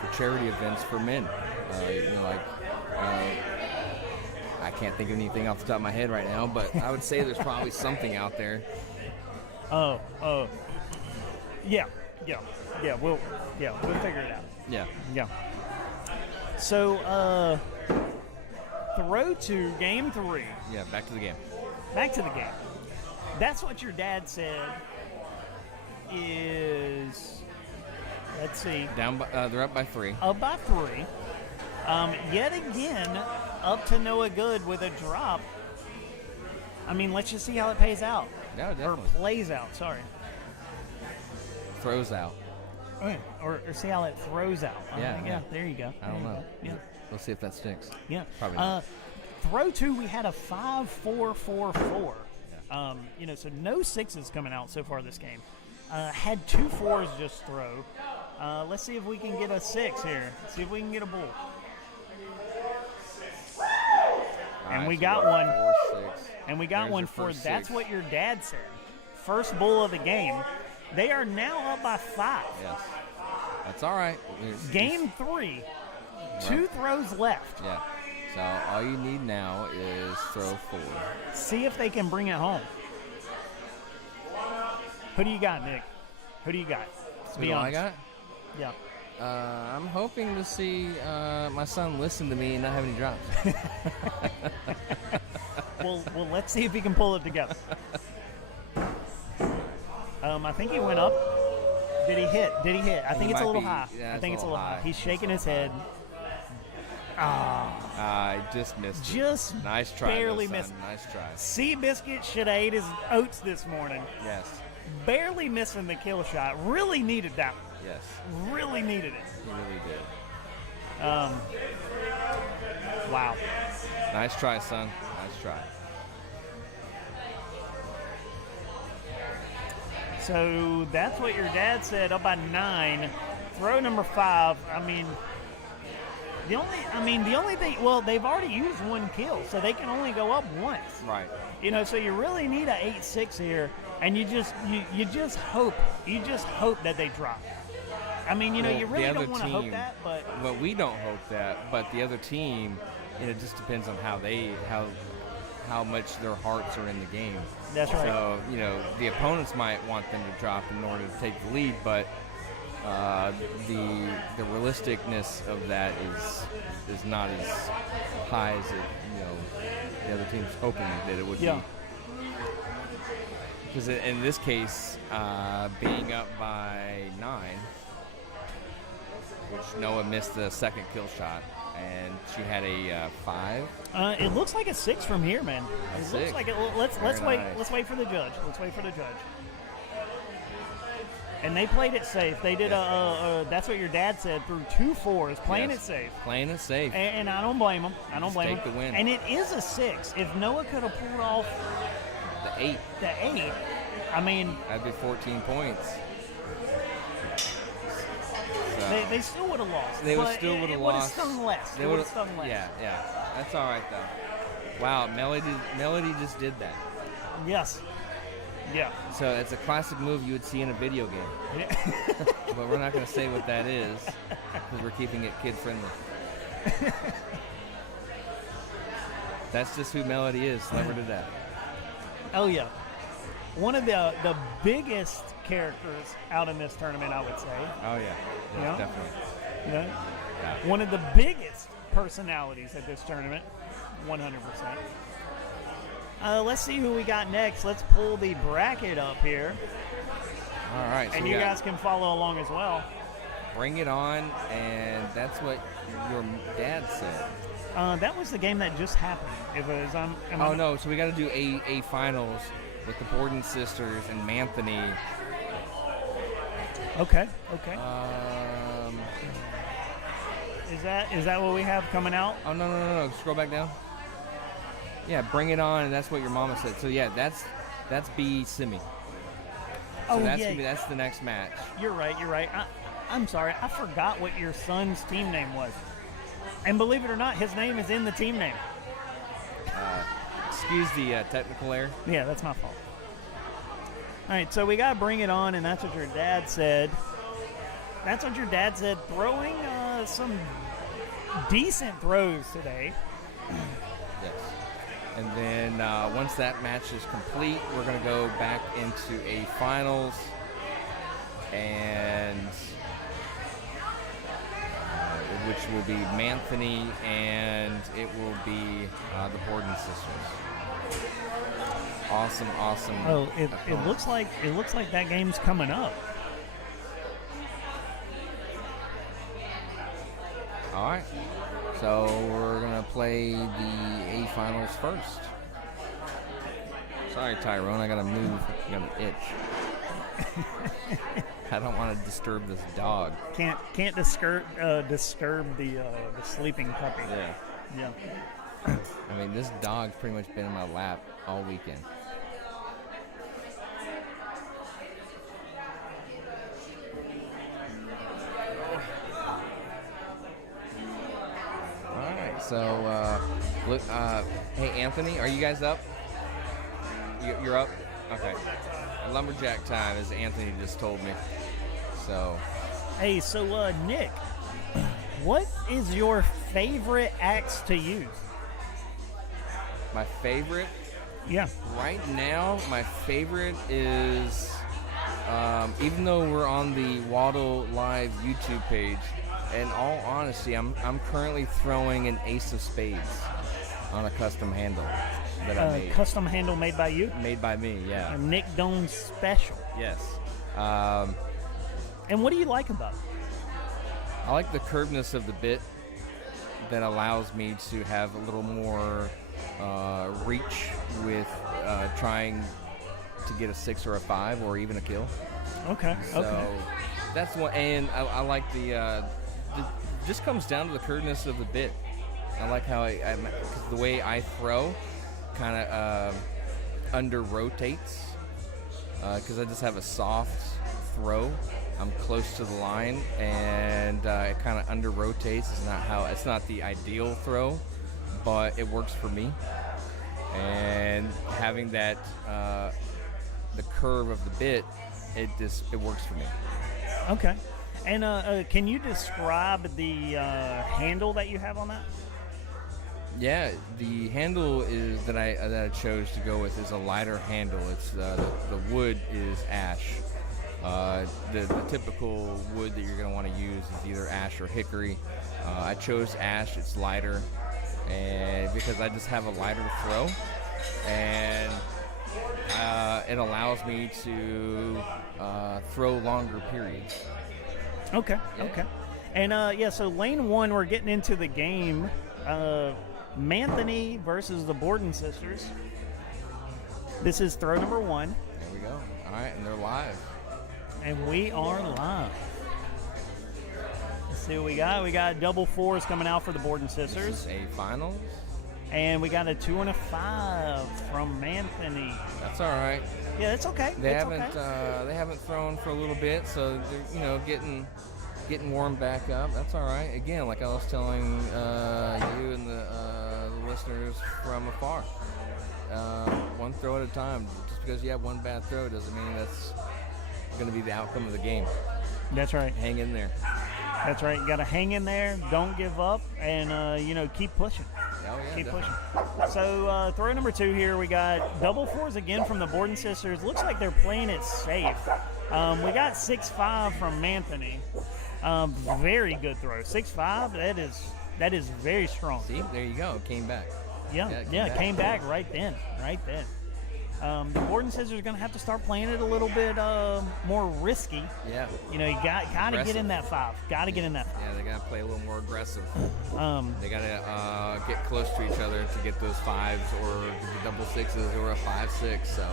for charity events for men. I can't think of anything off the top of my head right now, but I would say there's probably something out there. Oh. Yeah. We'll figure it out. Yeah. So, throw to game 3. Yeah, back to the game. That's what your dad said is, let's see. They're up by 3. Up by 3. Yet again, up to Noah Good with a drop. I mean, let's just see how it pays out. Yeah, definitely. Or plays out, sorry. Throws out. Or see how it throws out. Yeah. There you go. I don't know. Yeah. Let's see if that sticks. Yeah. Probably not. Throw 2, we had a 5-4-4-4. So no 6s coming out so far this game. Had 2 4s just throw. Let's see if we can get a 6 here. See if we can get a bull. And we got one. 4, 6. And we got There's one your for, first that's 6. what your dad said. First bull of the game. They are now up by 5. Yes. That's all right. Game 3. 2 throws left. Yeah. So all you need now is throw 4. See if they can bring it home. Who do you got, Nick? Who do you got? Be What do I honest. got? Yeah. I'm hoping to see my son listen to me and not have any drops. Well, let's see if he can pull it together. I think he went up. Did he hit? I think it's a little high. Yeah, I think it's a little high. He's It's shaking a his little head. Ah, I just missed it. just Nice try, barely though, son. missed it. Nice try. Seabiscuit should have ate his oats this morning. Yes. Barely missing the kill shot. Really needed that one. Yes. Really needed it. He really did. Wow. Nice try, son. Nice try. So that's what your dad said, up by 9. Throw number 5. The only thing, well, they've already used one kill, so they can only go up once. Right. So you really need a 8-6 here, and you just hope that they drop. Well, you really the other don't want to hope team- that, but Well, we don't hope that, but the other team, it just depends on how much their hearts are in the game. That's right. So, the opponents might want them to drop in order to take the lead, but the realisticness of that is not as high as the other team's hoping that it would Yeah. be. Because in this case, being up by 9, which Noah missed the second kill shot, and she had a 5. it looks like a 6 from here, man. It Six. looks like it. Let's Very wait. nice. Let's wait for the judge. And they played it safe. They did that's what your dad said, through 2 4s, playing Yes. it safe. Playing it safe. And I don't blame them. take the win. And it is a 6. If Noah could have pulled off The 8. the 8, That'd be 14 points. So, they still would have lost. they but still would have It would have lost. stung less. They It would have would've- stung less. Yeah. That's all right, though. Wow, Melody just did that. Yes. Yeah. So it's a classic move you would see in a video game. Yeah. But we're not going to say what that is because we're keeping it kid-friendly. That's just who Melody is, never to death. Oh yeah, one of the biggest characters out in this tournament, I would say. Oh, yeah. Yeah. Definitely. Yeah. Yeah. One of the biggest personalities at this tournament, 100%. Let's see who we got next. Let's pull the bracket up here, All right. So and we you got guys can follow along as well. Bring It On, and that's what your dad said. That was the game that just happened. It was. Oh, no. So we got to do A finals with the Borden sisters and Manthony. Okay. Is that what we have coming out? Oh, no. Scroll back down. Yeah, Bring It On, and that's what your mama said. So, yeah, that's B Semi. So Oh, that's yeah. gonna be, that's the next match. You're right. I'm sorry. I forgot what your son's team name was. And believe it or not, his name is in the team name. Excuse the technical error. Yeah, that's my fault. All right, so we got to Bring It On, and that's what your dad said. Throwing some decent throws today. Yes. And then once that match is complete, we're going to go back into A finals, and which will be Manthony, and it will be the Borden sisters. Awesome. Oh, it looks like that game's coming up. All right. So we're going to play the A finals first. Sorry, Tyrone, I got to move. I got an itch. I don't want to disturb this dog. Can't disturb the sleeping puppy. Yeah. Yeah. I mean, this dog's pretty much been in my lap all weekend. All right, so look. Hey, Anthony, are you guys up? You're up. Okay. Lumberjack time, as Anthony just told me. So. Hey, so Nick, what is your favorite axe to use? My favorite? Yeah. Right now, my favorite is even though we're on the Waddle Live YouTube page, in all honesty, I'm currently throwing an ace of spades on a custom handle that I made. Custom handle made by you? Made by me, yeah. A Nick Doan special. Yes. And what do you like about it? I like the curvedness of the bit that allows me to have a little more reach with trying to get a 6 or a 5 or even a kill. Okay. So that's one, and I like the just comes down to the curvedness of the bit. I like how cause the way I throw kind of under rotates because I just have a soft throw. I'm close to the line, and it kind of under rotates. It's not the ideal throw, but it works for me. And having that the curve of the bit, it works for me. Okay. And can you describe the handle that you have on that? Yeah, the handle is that I chose to go with is a lighter handle. It's the wood is ash. The typical wood that you're going to want to use is either ash or hickory. I chose ash. It's lighter, and because I just have a lighter throw, and it allows me to throw longer periods. Okay. Yeah. Okay. And so lane 1, we're getting into the game. Manthony versus the Borden sisters. This is throw number 1. There we go. All right, and they're live. And we are live. Let's see what we got. We got double 4s coming out for the Borden sisters. This is a finals. And we got a 2 and a 5 from Anthony. That's all right. Yeah, that's okay. They haven't thrown for a little bit, so they're getting warmed back up. That's all right. Again, like I was telling you and the listeners from afar, one throw at a time. Just because you have one bad throw doesn't mean that's going to be the outcome of the game. That's right. Hang in there. That's right. You got to hang in there. Don't give up, and keep pushing. Oh, yeah, keep definitely. pushing. So throw number 2 here. We got double 4s again from the Borden sisters. Looks like they're playing it safe. We got 6-5 from Anthony. Very good throw. 6-5. That is very strong. See, there you go. Came back. Came back right then. The Borden sisters are going to have to start playing it a little bit more risky. Yeah. You got to get in that 5. Got to get in that 5. Yeah, they got to play a little more aggressive. They got to get close to each other to get those 5s or the double 6s or a 5-6. So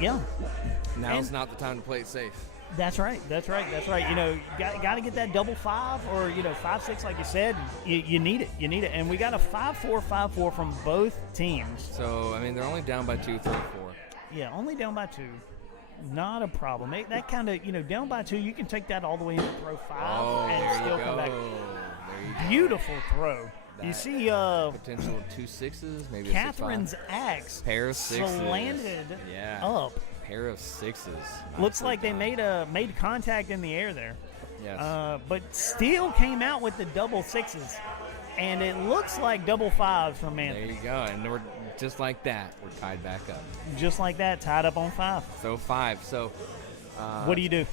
yeah, now's not the time to play it safe. That's right. Got to get that double 5 or 5-6 like you said. You need it. And we got a 5-4, 5-4 from both teams. So they're only down by 2, 3, 4. Yeah, only down by 2. Not a problem. That kind of, down by 2, you can take that all the way into throw 5 and still come back. Beautiful throw. You see potential of 2 6s, maybe Catherine's axe pair of 6s slanted up. Pair of 6s. Looks like they made contact in the air there. Yes. But still came out with the double 6s. And it looks like double 5s from Anthony. There you go. And we're just like that. We're tied back up. Just like that, tied up on 5. So 5. So what do you do?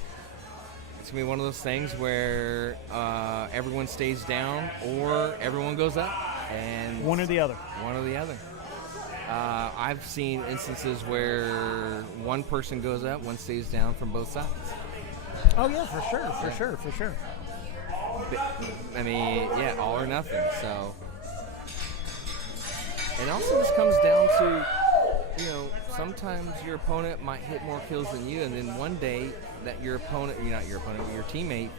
It's going to be one of those things where everyone stays down or everyone goes up. And one or the other. I've seen instances where one person goes up, one stays down from both sides. Oh, yeah, for sure. All or nothing. So it also just comes down to, sometimes your opponent might hit more kills than you, and then one day that your teammate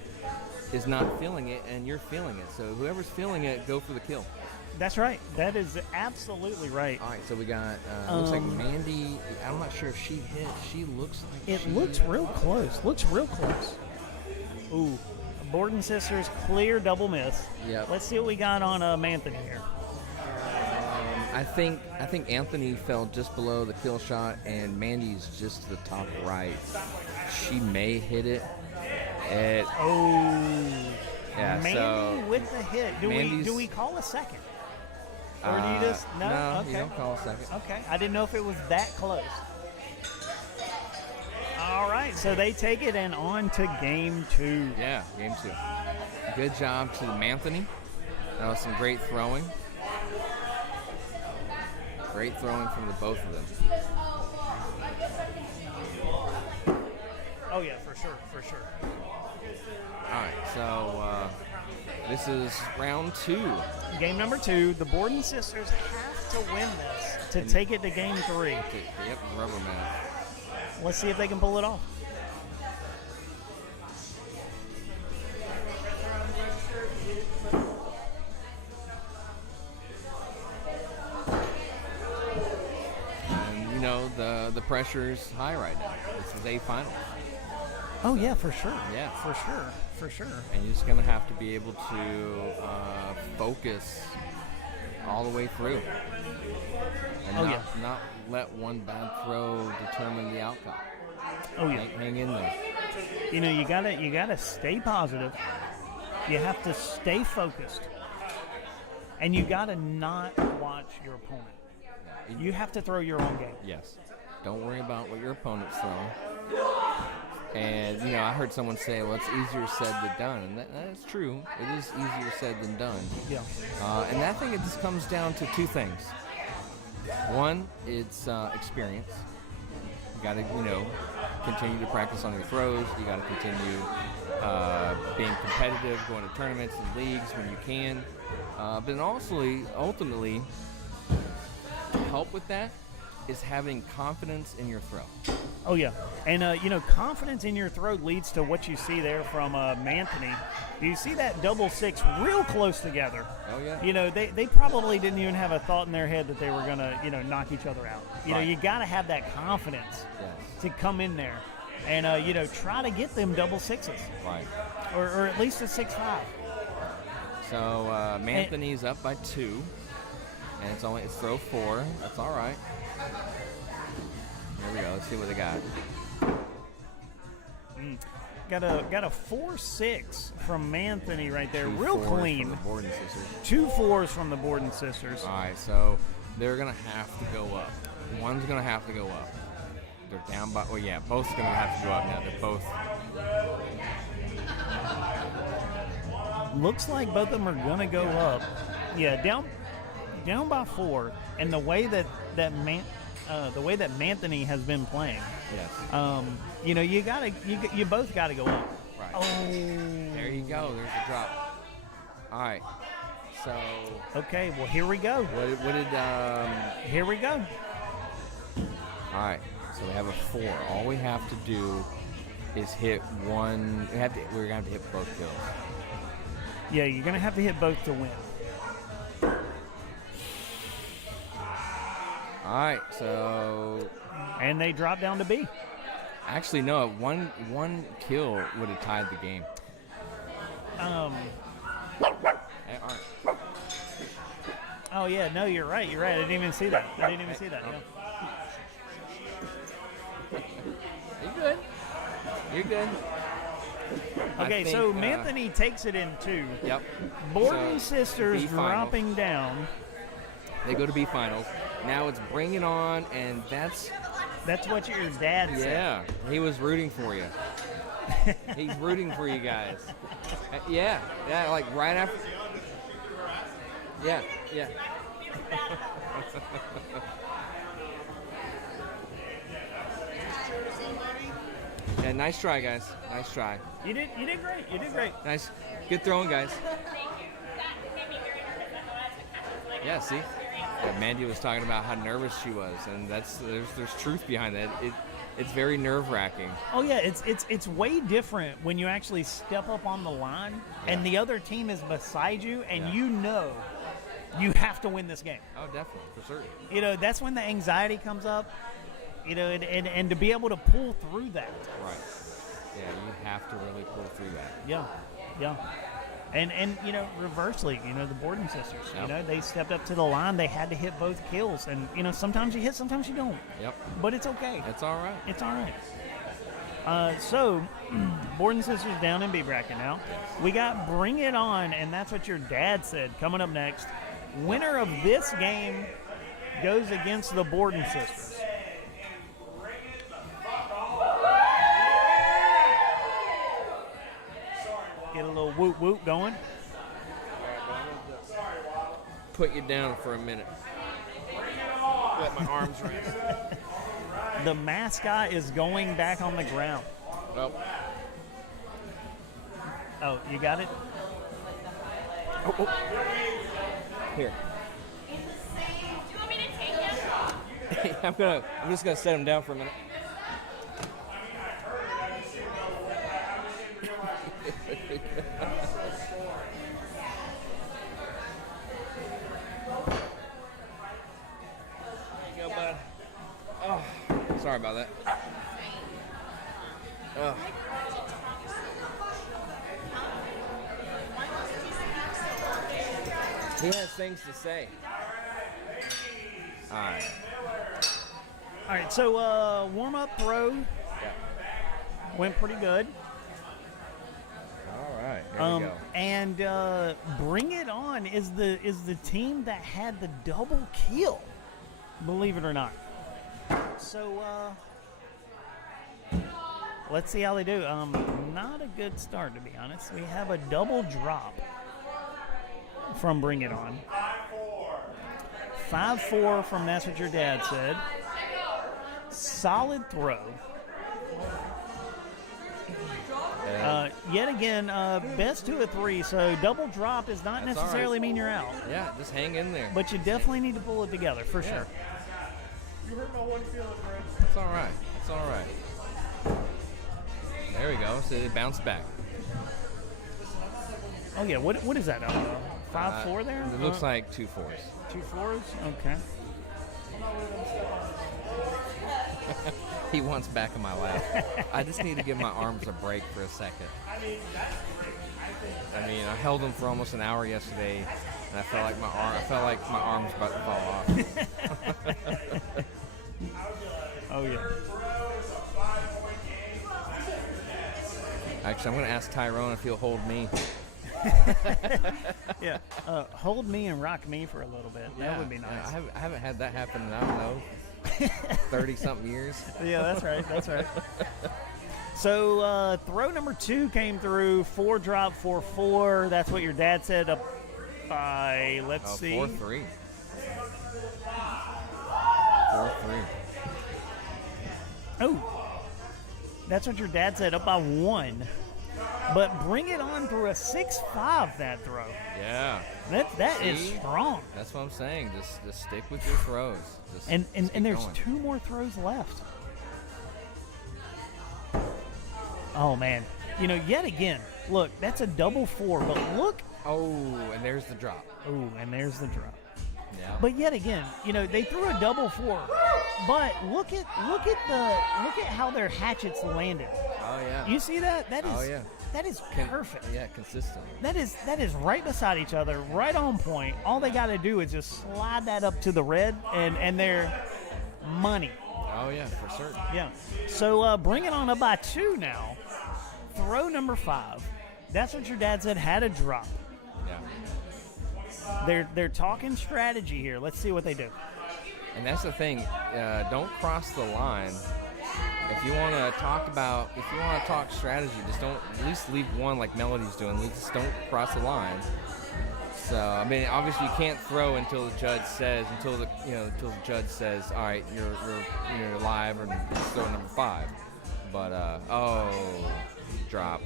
is not feeling it, and you're feeling it. So whoever's feeling it, go for the kill. That's right. That is absolutely right. All right, so we got, looks like Mandy. I'm not sure if she hit. She looks like looks real close. Ooh. Borden sisters clear double miss. Yep. Let's see what we got on Anthony here. I think Anthony fell just below the kill shot, and Mandy's just to the top right. She may hit it. Mandy with the hit. Do we call a second? Or do you just no? Okay. You don't call a second. Okay. I didn't know if it was that close. All right, so they take it and on to game 2. Yeah, game 2. Good job to Manthony. That was some great throwing. Great throwing from the both of them. Oh yeah, for sure. All right, so this is round 2. Game number 2. The Borden sisters have to win this to take it to game 3. Yep, rubber mat. Let's see if they can pull it off. And you know the pressure's high right now. This is a final. Oh yeah, for sure. Yeah, for sure. And you're just gonna have to be able to focus all the way through, and not let one bad throw determine the outcome. Oh yeah, hang in there. You know, you gotta stay positive. You have to stay focused, and you gotta not watch your opponent. You have to throw your own game. Yes. Don't worry about what your opponent's throwing. And, you know, I heard someone say, well, it's easier said than done. And that's true. It is easier said than done. Yeah. And I think it just comes down to 2 things. One, it's experience. You got to, you know, continue to practice on your throws. You got to continue being competitive, going to tournaments and leagues when you can. But then also, ultimately, to help with that is having confidence in your throw. Oh yeah, and you know, confidence in your throw leads to what you see there from Manthony. You see that double 6 real close together. Oh yeah. You know, they probably didn't even have a thought in their head that they were gonna, you know, knock each other out. You know, you got to have that confidence to come in there, and you know, try to get them double 6s. Right. Or at least a 6-5. So Manthony's up by 2, and it's throw 4. That's all right. Here we go. Let's see what they got. Got a 4-6 from Manthony right there. 2 Real 4s clean. From the Borden sisters. 2 4s from the Borden sisters. All right, so they're going to have to go up. One's going to have to go up. They're down by, both going to have to go up now. They're both. Looks like both of them are going to go up. Yeah, down by 4. And the way that Manthony has been playing. Yes. You know, you both gotta go up. Right. Oh. There you go. There's the drop. All right. So. Okay. Well, here we go. What did? Here we go. All right. So we have a 4. All we have to do is hit one. We're gonna have to hit both kills. Yeah, you're gonna have to hit both to win. All right, so... And they drop down to B. Actually, no. One kill would have tied the game. Oh, yeah. No, you're right. I didn't even see that. Yeah. You're good. Okay, so Manthony takes it in 2. Yep. Borden sisters dropping down. They go to B finals. Now it's bring it on, and that's what your dad said. Yeah, he was rooting for you. He's rooting for you guys. Yeah, like right after. Yeah. Yeah, nice try, guys. Nice try. You did great. Nice, good throwing, guys. Yeah, see? Yeah, Mandy was talking about how nervous she was, and there's truth behind that. It's very nerve-wracking. Oh yeah, it's way different when you actually step up on the line and the other team is beside you, and you know you have to win this game. Oh, definitely, for certain. You know, that's when the anxiety comes up. You know, and to be able to pull through that. Right. Yeah, you have to really pull through that. Yeah. And you know, reversely, you know, the Borden sisters, you know, they stepped up to the line. They had to hit both kills. And, you know, sometimes you hit, sometimes you don't. Yep. But it's okay. It's all right. It's all right. So, Borden sisters down in B bracket now. We got Bring It On, and that's what your dad said, coming up next. Winner of this game goes against the Borden sisters. Get a little whoop whoop going. Put you down for a minute. Let my arms rest. The mascot is going back on the ground. Oh. Oh, you got it? Oh. Here. Do you want me to take him? I'm just gonna set him down for a minute. There you go, bud. Oh, sorry about that. Oh. He has things to say. All right. All right, so warm-up throw went pretty good. All right, here we go. And Bring It On is the team that had the double kill, believe it or not. So let's see how they do. Not a good start, to be honest. We have a double drop from Bring It On. 5-4 from That's What Your Dad Said. Solid throw. Yet again, best 2 of 3, so double drop does not That's necessarily all right. mean you're out. Yeah, just hang in there. But you definitely need to pull it together, for sure. You hurt my one feeling, Fred. It's all right. It's all right. There we go. So it bounced back. Oh, yeah, what is that? 5-4 there? It looks like 2 4s. 2 4s? Okay. He wants back in my lap. I just need to give my arms a break for a second. I mean, I held them for almost an hour yesterday, and I felt like my arms about to fall off. Oh, yeah. Actually, I'm going to ask Tyrone if he'll hold me. Yeah. Hold me and rock me for a little bit. That would be nice. Yeah, I haven't had that happen in, I don't know, 30-something years. Yeah, that's right. That's right. So throw number 2 came through. 4 drop, 4-4. That's what your dad said up by, let's see. 4-3. 4-3. Oh, that's what your dad said, up by 1. But Bring It On through a 6-5 that throw. Yeah. That is See? strong. That's what I'm saying. Just stick with your throws. And keep there's going. 2 more throws left. Oh, man. You know, yet again, look, that's a double 4, but look. Oh, and there's the drop. Oh, and there's the drop. Yeah. But yet again, you know, they threw a double 4, but look at how their hatchets landed. Oh yeah. You see that? That is. Oh, yeah. That is perfect. Yeah, consistent. That is right beside each other, right on point. All they got to do is just slide that up to the red, and they're money. Oh yeah, for certain. Yeah. So Bring It On up by 2 now. Throw number 5. That's what your dad said had a drop. Yeah. They're talking strategy here. Let's see what they do. And that's the thing. Don't cross the line. If you want to talk strategy, just don't. At least leave one like Melody's doing. Just don't cross the line. So I mean, obviously you can't throw until the judge says until the judge says, all right, you're live, or throw number 5. But drop.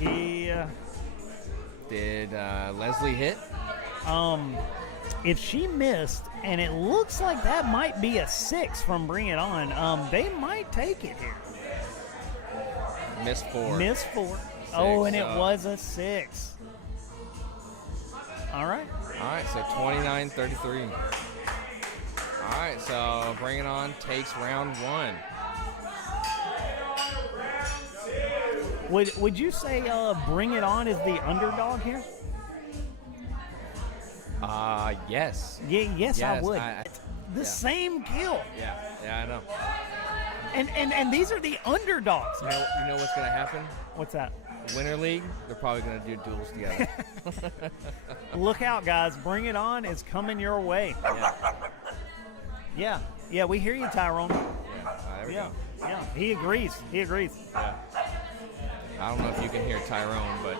Yeah. Did Leslie hit? If she missed, and it looks like that might be a 6 from Bring It On, they might take it here. Missed 4. Missed 4. Oh, and it was a 6. All right. All right, so 29-33. All right, so Bring It On takes round 1. Would you say Bring It On is the underdog here? Yes. Yeah, yes, I would. The yeah. same kill. Yeah, I know. And these are the underdogs. You know what's gonna happen? What's that? Winter League, they're probably gonna do duels together. Look out, guys! Bring It On is coming your way. Yeah, we hear you, Tyrone. Yeah, there we go. Yeah, he agrees. Yeah. I don't know if you can hear Tyrone, but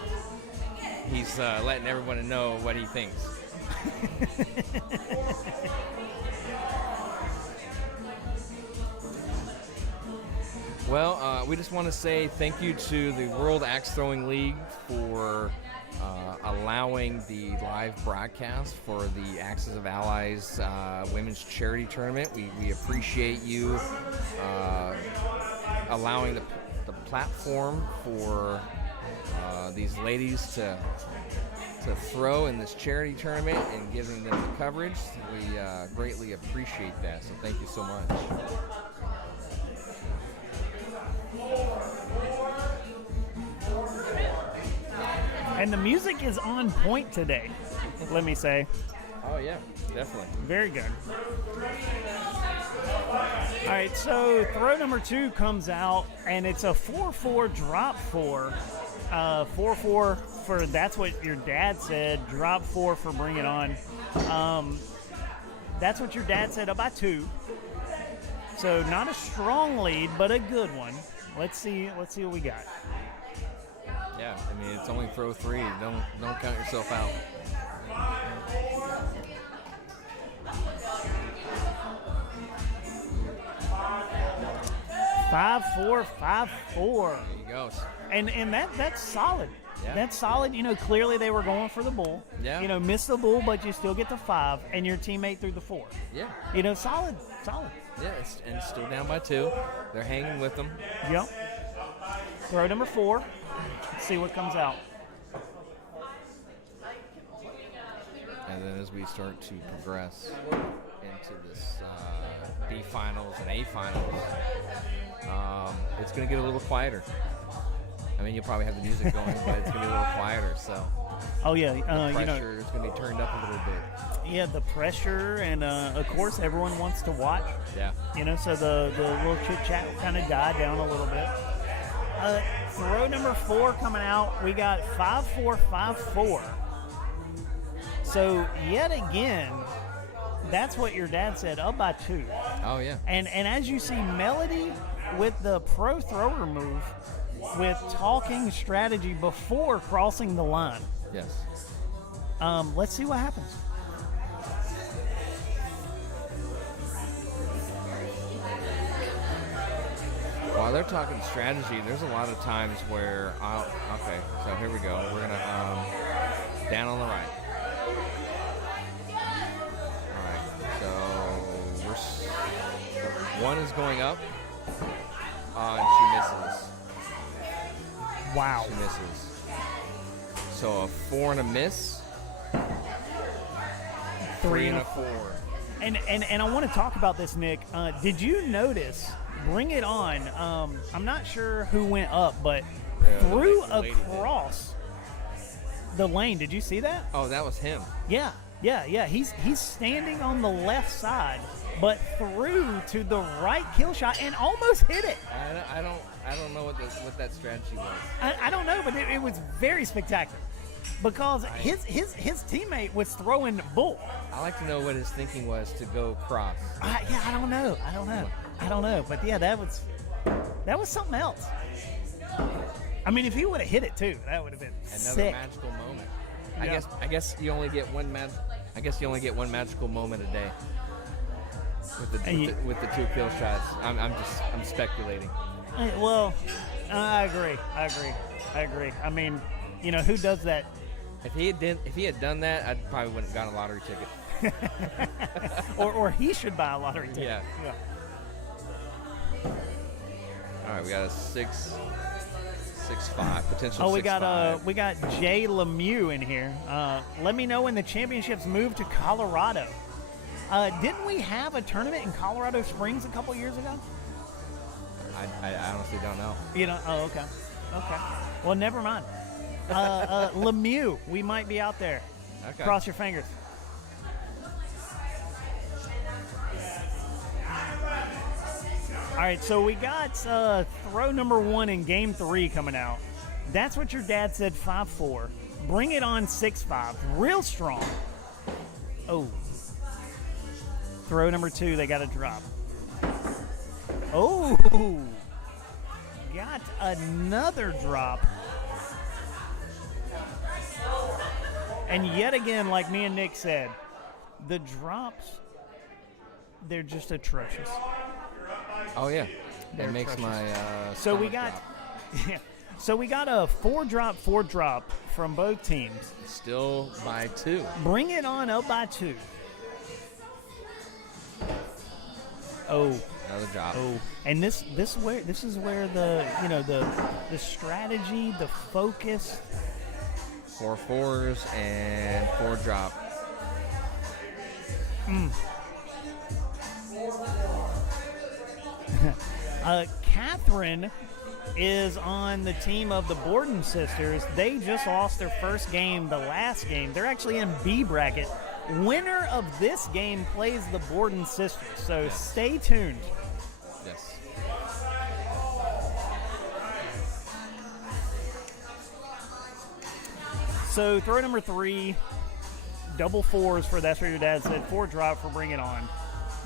he's letting everyone know what he thinks. Well, we just want to say thank you to the World Axe Throwing League for allowing the live broadcast for the Axes of Allies Women's Charity Tournament. We appreciate you allowing the platform for these ladies to throw in this charity tournament and giving them the coverage. We greatly appreciate that, so thank you so much. And the music is on point today, let me say. Oh, yeah, definitely. Very good. All right, so throw number 2 comes out, and it's a 4-4 drop 4. 4-4 for That's What Your Dad Said, drop 4 for Bring It On. That's What Your Dad Said, up by 2. So not a strong lead, but a good one. Let's see what we got. Yeah, I mean, it's only throw 3. Don't count yourself out. 5-4, 5-4. There you go. And that's solid. Yeah. That's solid. You know, clearly they were going for the bull. Yeah. You know, missed the bull, but you still get the 5, and your teammate threw the 4. Yeah. You know, solid. Yeah, and it's still down by 2. They're hanging with them. Yep. Throw number 4. Let's see what comes out. And then as we start to progress into this B finals and A finals, it's going to get a little quieter. I mean, you'll probably have the music going, but it's going to be a little quieter. So, oh yeah, the pressure is going to be turned up a little bit. Yeah, the pressure, and of course, everyone wants to watch. Yeah. You know, so the little chit chat kind of died down a little bit. Throw number 4 coming out. We got 5-4, 5-4. So yet again, That's What Your Dad Said, up by 2. Oh yeah. And as you see, Melody with the pro thrower move, with talking strategy before crossing the line. Yes. Let's see what happens. While they're talking strategy, there's a lot of times where okay, so here we go. We're gonna down on the right. All right, so one is going up, and she misses. Wow. She misses. So a 4 and a miss. 3 and a 4. And I want to talk about this, Nick. Did you notice? Bring It On. I'm not sure who went up, but threw across the lane. Did you see that? Oh, that was him. Yeah. He's standing on the left side, but threw to the right kill shot and almost hit it. I don't know what that strategy was. I don't know, but it was very spectacular because his teammate was throwing bull. I like to know what his thinking was to go cross. I don't know. But yeah, that was something else. I mean, if he would have hit it too, that would have been another sick. magical moment. Yeah. I guess you only get one one magical moment a day with the 2 kill shots. I'm speculating. Well, I agree. I mean, you know, who does that? If he had done that, I probably wouldn't have gotten a lottery ticket. or he should buy a lottery ticket. Yeah. All right, we got a 6-5 potential. Oh, 6-5. we got Jay Lemieux in here. Let me know when the championships move to Colorado. Didn't we have a tournament in Colorado Springs a couple years ago? I honestly don't know. You know? Oh, okay. Well, never mind. Lemieux, we might be out there. Okay. Cross your fingers. All right, so we got throw number 1 in game 3 coming out. That's What Your Dad Said, 5-4. Bring It On, 6-5. Real strong. Oh. Throw number 2, they got to drop. Oh. got another drop. And yet again, like me and Nick said, the drops, they're just atrocious. Oh yeah, They're it makes atrocious. my So we stomach got, drop. so we got a 4-drop from both teams. Still by 2. Bring it on up by 2. Oh, Another drop. oh, and this is where the strategy, the focus. 4 4s and 4 drop. Catherine is on the team of the Borden sisters. They just lost their first game, the last game. They're actually in B bracket. Winner of this game plays the Borden sisters. So stay tuned. Yes. So throw number 3, double 4s for That's What Your Dad Said, 4 drop for Bring It On.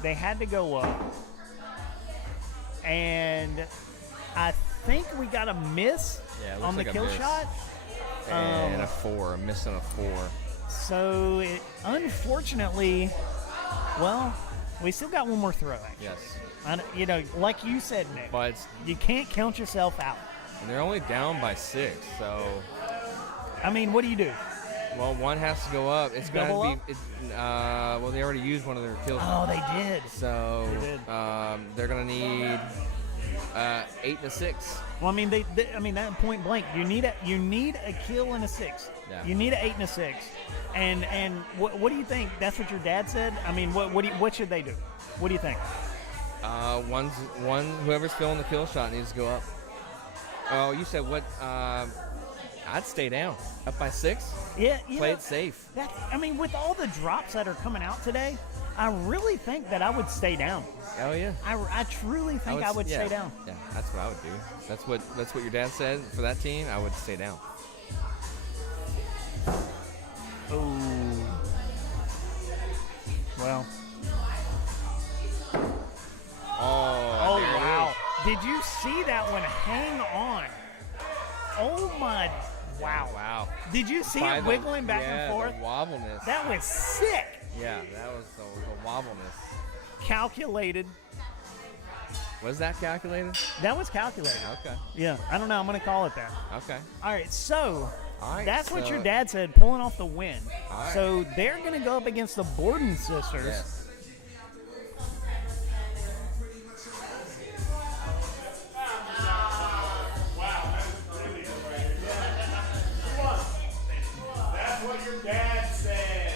They had to go up. And I think we got a miss Yeah, it looks on the like a kill miss. shot. And a 4, missing a 4. So unfortunately, well, we still got one more throw. Actually. Yes. Like you said, Nick, But you can't count yourself out. they're only down by 6, so I mean, what do you do? well, one has to go up. It's going Double to up? be well, they already used one of their kills. Oh, they did. So They did. they're going to need 8 and a 6. Well, I mean, that point blank. You need a kill and a 6. Yeah. You need an 8 and a 6. And what do you think? That's what your dad said. I mean, what should they do? What do you think? Whoever's filling the kill shot needs to go up. Oh, you said what? I'd stay down. Up by 6. Yeah. Play it safe. With all the drops that are coming out today, I really think that I would stay down. Oh yeah. I truly think I would stay down. Yeah, that's what I would do. That's what your dad said for that team. I would stay down. Oh. Well. Oh, there it wow. is. Did you see that one? Hang on. Oh my. Wow. Wow. Did you see By it wiggling back and forth? The wobbleness. That was sick. Yeah, that was the wobbleness. Calculated. Was that calculated? That was calculated. Okay. Yeah. I don't know. I'm going to call it that. Okay. All right. So. All right, That's what so- your dad said, pulling off the win. All right. So they're going to go up against the Borden sisters. Yes. That's what your dad said.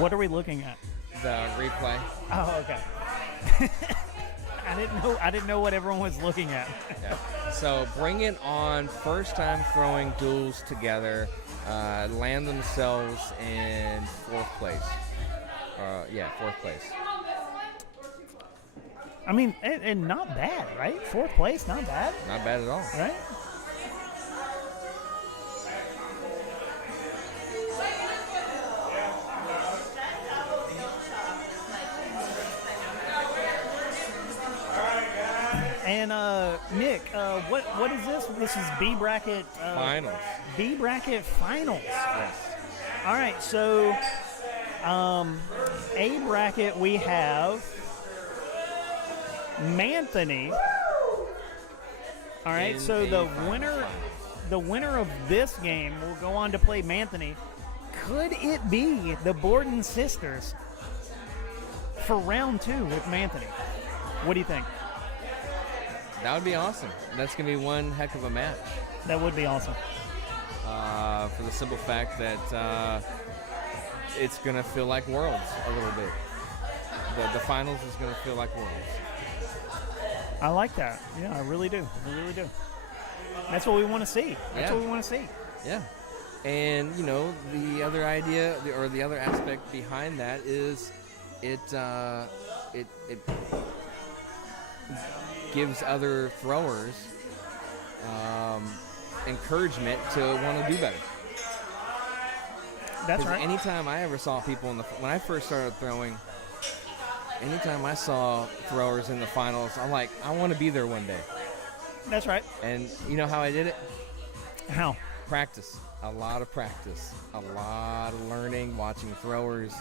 What are we looking at? The replay. Oh, okay. I didn't know what everyone was looking at. Yeah. So Bring It On, first time throwing duels together, land themselves in 4th place. 4th place. I mean, and not bad, right? 4th place, not bad, Not bad at all. right? And Nick, what is this? This is B bracket Finals. B bracket finals. Yes. All right, so A bracket we have Manthony. All right, In so a the finals. winner of this game will go on to play Manthony. Could it be the Borden sisters for round 2 with Manthony? What do you think? That would be awesome. That's going to be one heck of a match. That would be awesome. For the simple fact that it's going to feel like Worlds a little bit. The finals is going to feel like Worlds. I like that. Yeah, I really do. I really do. That's what we want to see. That's Yeah. what we want to see. Yeah. And, the other idea or the other aspect behind that is it gives other throwers encouragement to want to do better. That's 'Cause right. anytime I ever saw people when I first started throwing, anytime I saw throwers in the finals, I'm like, I want to be there one day. That's right. And you know how I did it? How? Practice. A lot of practice. A lot of learning, watching throwers.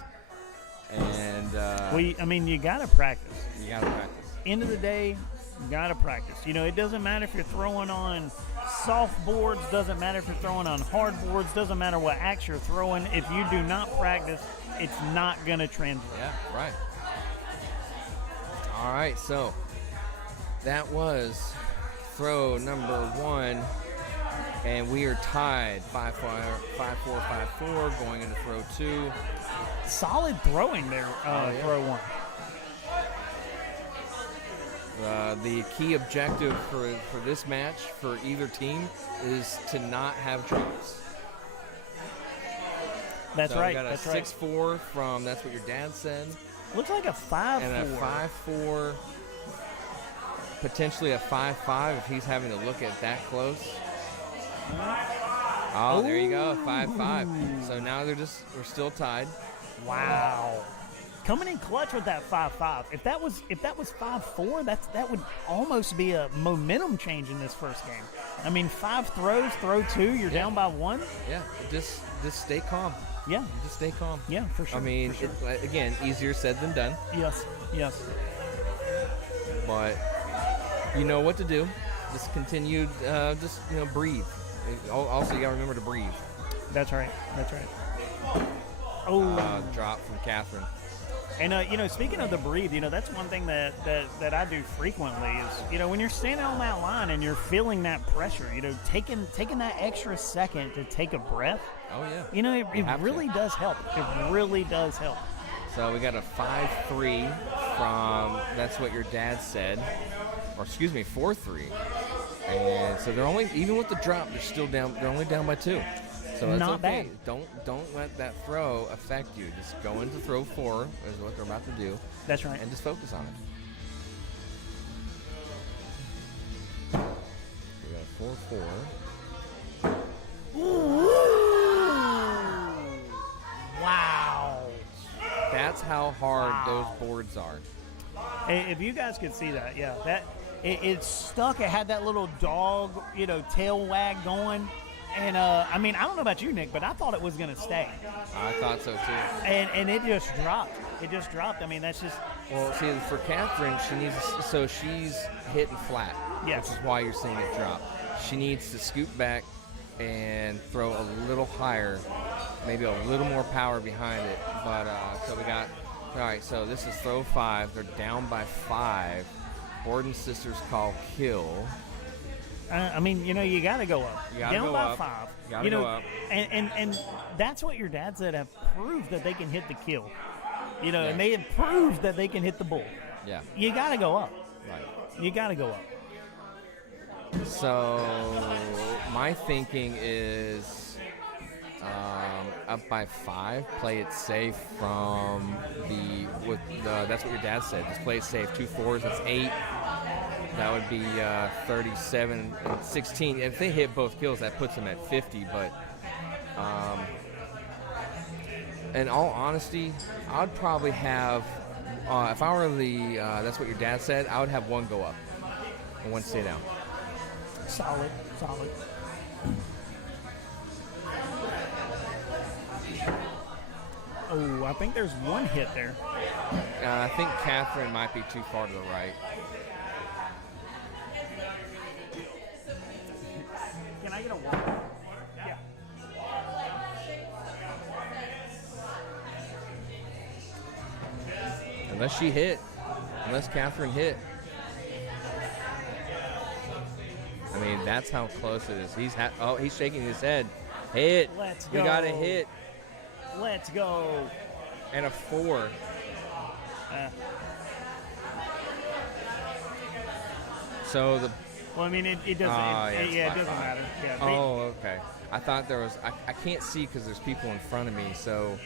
And you got to practice. You got to practice. End of the day, you got to practice. It doesn't matter if you're throwing on soft boards, doesn't matter if you're throwing on hard boards, doesn't matter what axe you're throwing. If you do not practice, it's not going to translate. Yeah, right. All right, so that was throw number 1, and we are tied 5-4, 5-4 going into throw 2. Solid throwing there, throw 1. The key objective for this match for either team is to not have drops. That's right. We got a 6-4 from That's What Your Dad Said. Looks like a 5-4. And a 5-4, potentially a 5-5 if he's having to look at that close. Oh, there you go, 5-5. So now we're still tied. Wow. Coming in clutch with that 5-5. If that was 5-4, that would almost be a momentum change in this first game. I mean, 5 throws, throw 2, you're down by 1. Yeah, just stay calm. Yeah. Just stay calm. Yeah, for sure. I mean, for sure. Again, easier said than done. Yes. But you know what to do. Just continue, breathe. Also, you got to remember to breathe. That's right. Oh. Drop from Catherine. And, speaking of the breathe, that's one thing that I do frequently is, when you're standing on that line and you're feeling that pressure, taking that extra second to take a breath. Oh, yeah. It really does help. It really does help. So we got a 5-3 from That's What Your Dad Said. Or, 4-3. And so they're only, even with the drop, they're still down. They're only down by 2. So that's not okay. bad. Don't let that throw affect you. Just go into throw 4 is what they're about to do. That's right. And just focus on it. We got 4-4. Ooh. Wow. That's how hard those boards are. If you guys could see that, it stuck. It had that little dog, tail wag going. And, I don't know about you, Nick, but I thought it was going to stay. I thought so, too. And it just dropped. That's just... Well, see, for Catherine, she's hitting flat. Yes. Which is why you're seeing it drop. She needs to scoot back and throw a little higher, maybe a little more power behind it. But, so we got... All right, so this is throw 5. They're down by 5. Borden sisters call kill. You got to go up. You gotta down go by up. 5. You gotta go up. And that's what your dad said have proved that they can hit the kill. And they have proved that they can hit the bull. Yeah. You got to go up. Right. You got to go up. So my thinking is up by 5. Play it safe from that's what your dad said. Just play it safe. 2 4s. That's 8. That would be 37 and 16. If they hit both kills, that puts them at 50. But in all honesty, I'd probably have, if I were That's What Your Dad Said, I would have 1 go up and 1 stay down. Solid. Oh, I think there's 1 hit there. I think Catherine might be too far to the right. Can I get a 1? Yeah. Unless Catherine hit. I mean, that's how close it is. He's shaking his head. Hit. Let's go. We got a hit. Let's go. And a 4. So the... Well, it doesn't. It doesn't matter. Yeah, okay. I thought there was... I can't see because there's people in front of me, so...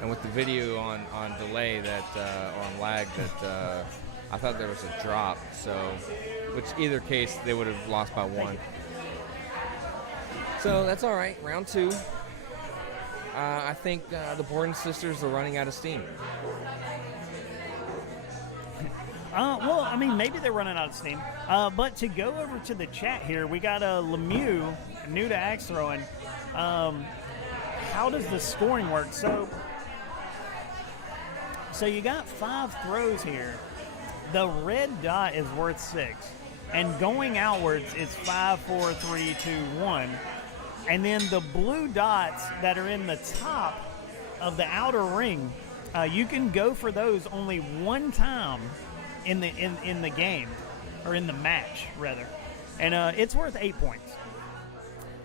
And with the video on delay or on lag, that I thought there was a drop. So, which either case, they would have lost by 1. So that's all right. Round 2. I think the Borden sisters are running out of steam. Well, I mean, maybe they're running out of steam. But to go over to the chat here, we got a Lemieux, new to axe throwing. How does the scoring work? So you got 5 throws here. The red dot is worth 6. And going outwards, it's 5, 4, 3, 2, 1. And then the blue dots that are in the top of the outer ring, you can go for those only one time in the game, or in the match rather, and it's worth 8 points.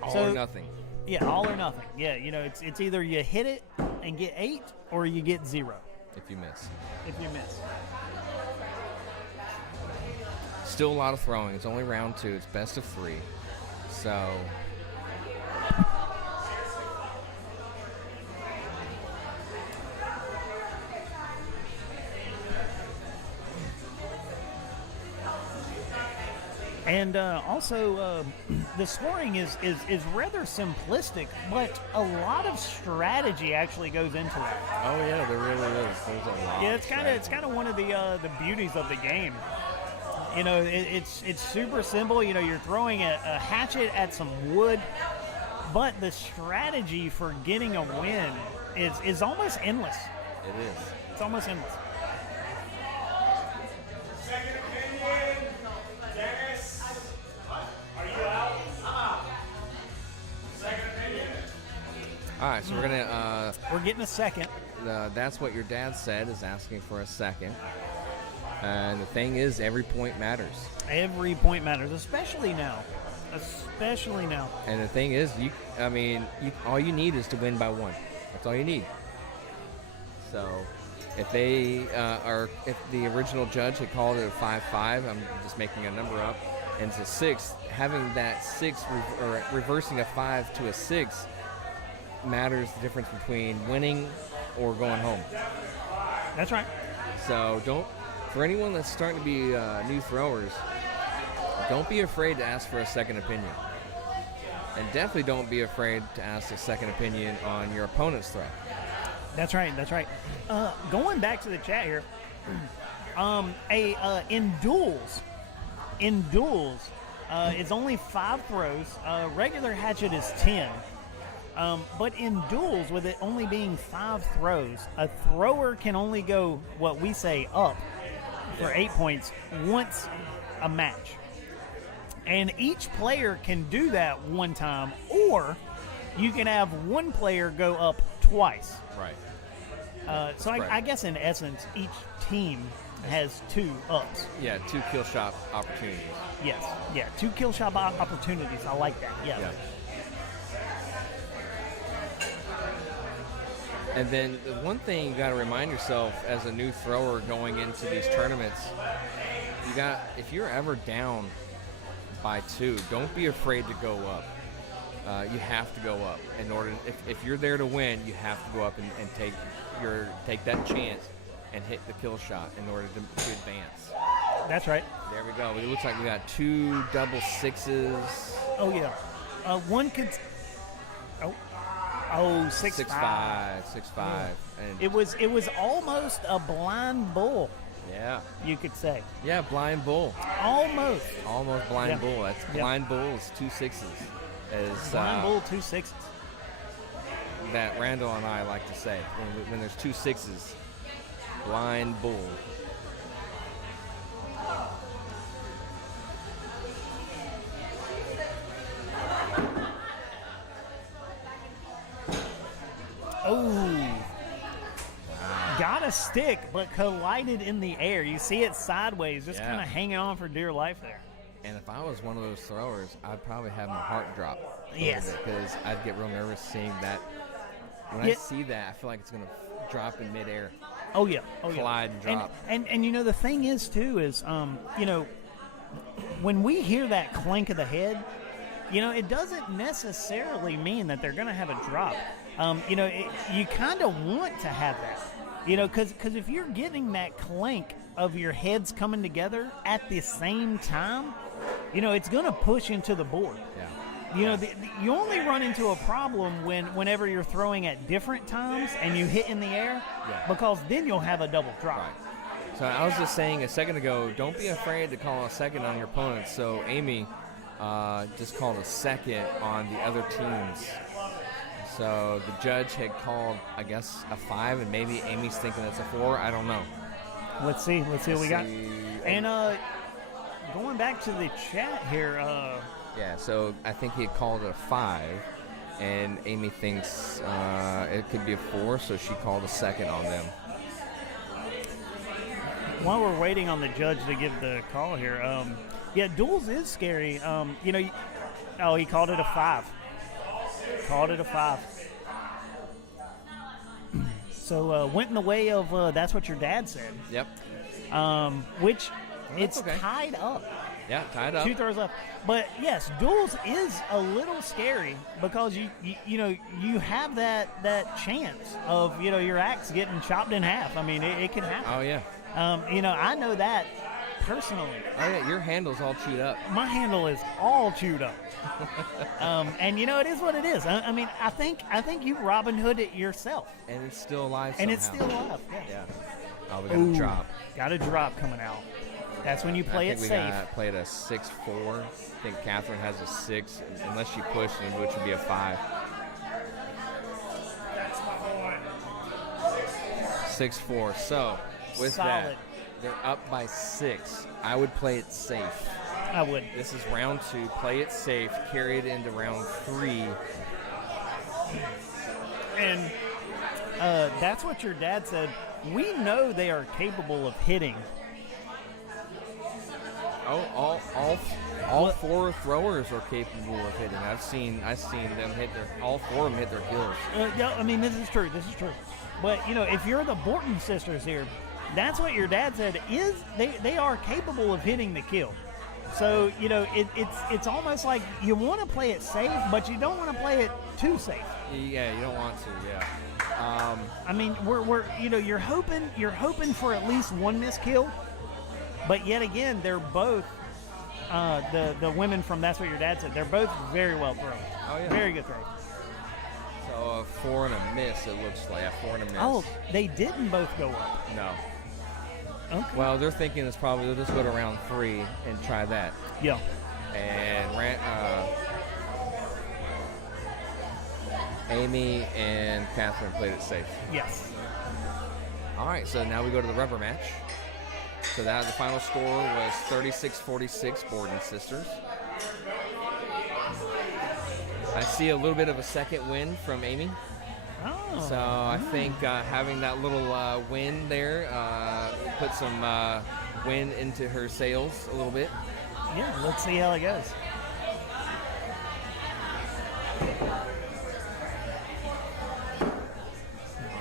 All or nothing. Yeah, all or nothing. Yeah, it's either you hit it and get 8, or you get 0 if you miss. If you miss. Still a lot of throwing. It's only round 2. It's best of 3. So. And also, the scoring is rather simplistic, but a lot of strategy actually goes into it. Oh yeah, there really is. There's a lot. Yeah, it's kind of one of the beauties of the game. It's super simple. You're throwing a hatchet at some wood, but the strategy for getting a win is almost endless. It is. It's almost endless. All right, so we're getting a second. That's what your dad said, is asking for a second. And the thing is, every point matters. Every point matters, especially now. And the thing is, all you need is to win by 1. That's all you need. So, if if the original judge had called it a 5-5, I'm just making a number up, and it's a 6, having that 6 or reversing a 5 to a 6 matters the difference between winning or going home. That's right. So for anyone that's starting to be new throwers, don't be afraid to ask for a second opinion. And definitely don't be afraid to ask a second opinion on your opponent's throw. That's right. Going back to the chat here, in duels, it's only 5 throws. Regular hatchet is 10. But in duels, with it only being 5 throws, a thrower can only go what we say up for 8 points once a match. And each player can do that one time, or you can have one player go up twice. Right. So I guess in essence, each team has 2 ups. Yeah, 2 kill shot opportunities. Yes. Yeah, 2 kill shot opportunities. I like that. Yeah. And then the one thing you got to remind yourself as a new thrower going into these tournaments, if you're ever down by 2, don't be afraid to go up. You have to go up in order. If you're there to win, you have to go up and take that chance and hit the kill shot in order to advance. That's right. There we go. It looks like we got 2 double 6s. Oh yeah. One could. Oh, 6-5. 6-5. Yeah. And it was almost a blind bull. Yeah. You could say. Yeah, blind bull. Almost Blind bull. That's blind bull is 2 6s. Blind bull, 2 6s. That Randall and I like to say when there's 2 6s. Blind bull. Oh, got a stick, but collided in the air. You see it sideways, just kind of hanging on for dear life there. And if I was one of those throwers, I'd probably have my heart drop. Yes. Because I'd get real nervous seeing that. When I see that, I feel like it's going to drop in midair. Oh, yeah. Collide and drop. And the thing is, too, is, when we hear that clank of the head, it doesn't necessarily mean that they're going to have a drop. You kind of want to have that, because if you're getting that clank of your heads coming together at the same time, it's going to push into the board. Yeah. You only run into a problem whenever you're throwing at different times and you hit in the air, because then you'll have a double drop. Right. So I was just saying a second ago, don't be afraid to call a second on your opponent. So Amy just called a second on the other teams. So the judge had called, I guess, a 5, and maybe Amy's thinking it's a 4. I don't know. Let's see what we got. And going back to the chat here. Yeah, so I think he had called it a 5, and Amy thinks it could be a 4, so she called a second on them. While we're waiting on the judge to give the call here, yeah, duels is scary. You know, oh, he called it a 5. Called it a 5. So went in the way of that's what your dad said. Yep. Which it's okay. tied up. Yeah, tied up. 2 throws left. But yes, duels is a little scary because you know you have that chance of your axe getting chopped in half. I mean it can happen. Oh yeah. You know, I know that personally. Oh yeah, your handle's all chewed up. My handle is all chewed up. And you know, it is what it is. I mean, I think you Robin Hood it yourself. And it's still alive somehow. And it's still alive. Yeah. Oh, we got a drop. Got a drop coming out. That's when you play it safe. I think we played a 6-4. I think Catherine has a 6, unless she pushed, which would be a 5. 6-4. So, with that, they're up by 6. I would play it safe. I would. This is round 2. Play it safe. Carry it into round 3. And that's what your dad said. We know they are capable of hitting. Oh, all 4 throwers are capable of hitting. I've seen them hit all 4 of them hit their kills. Yeah, I mean, this is true. But if you're the Borden sisters here, that's what your dad said. Is they are capable of hitting the kill. So it's almost like you want to play it safe, but you don't want to play it too safe. Yeah, you don't want to. Yeah. I mean, we're you're hoping for at least 1 missed kill, but yet again, they're both the women from That's What Your Dad Said. They're both very well thrown. Oh yeah, very good throws. So a 4 and a miss. It looks like a 4 and a miss. Oh, they didn't both go up. No. Okay. Well, they're thinking it's probably they'll just go to round 3 and try that. Yeah. And Amy and Catherine played it safe. Yes. All right, so now we go to the rubber match. So the final score was 36-46, Borden sisters. I see a little bit of a second win from Amy. Oh. So I think having that little win there put some wind into her sails a little bit. Yeah, let's see how it goes.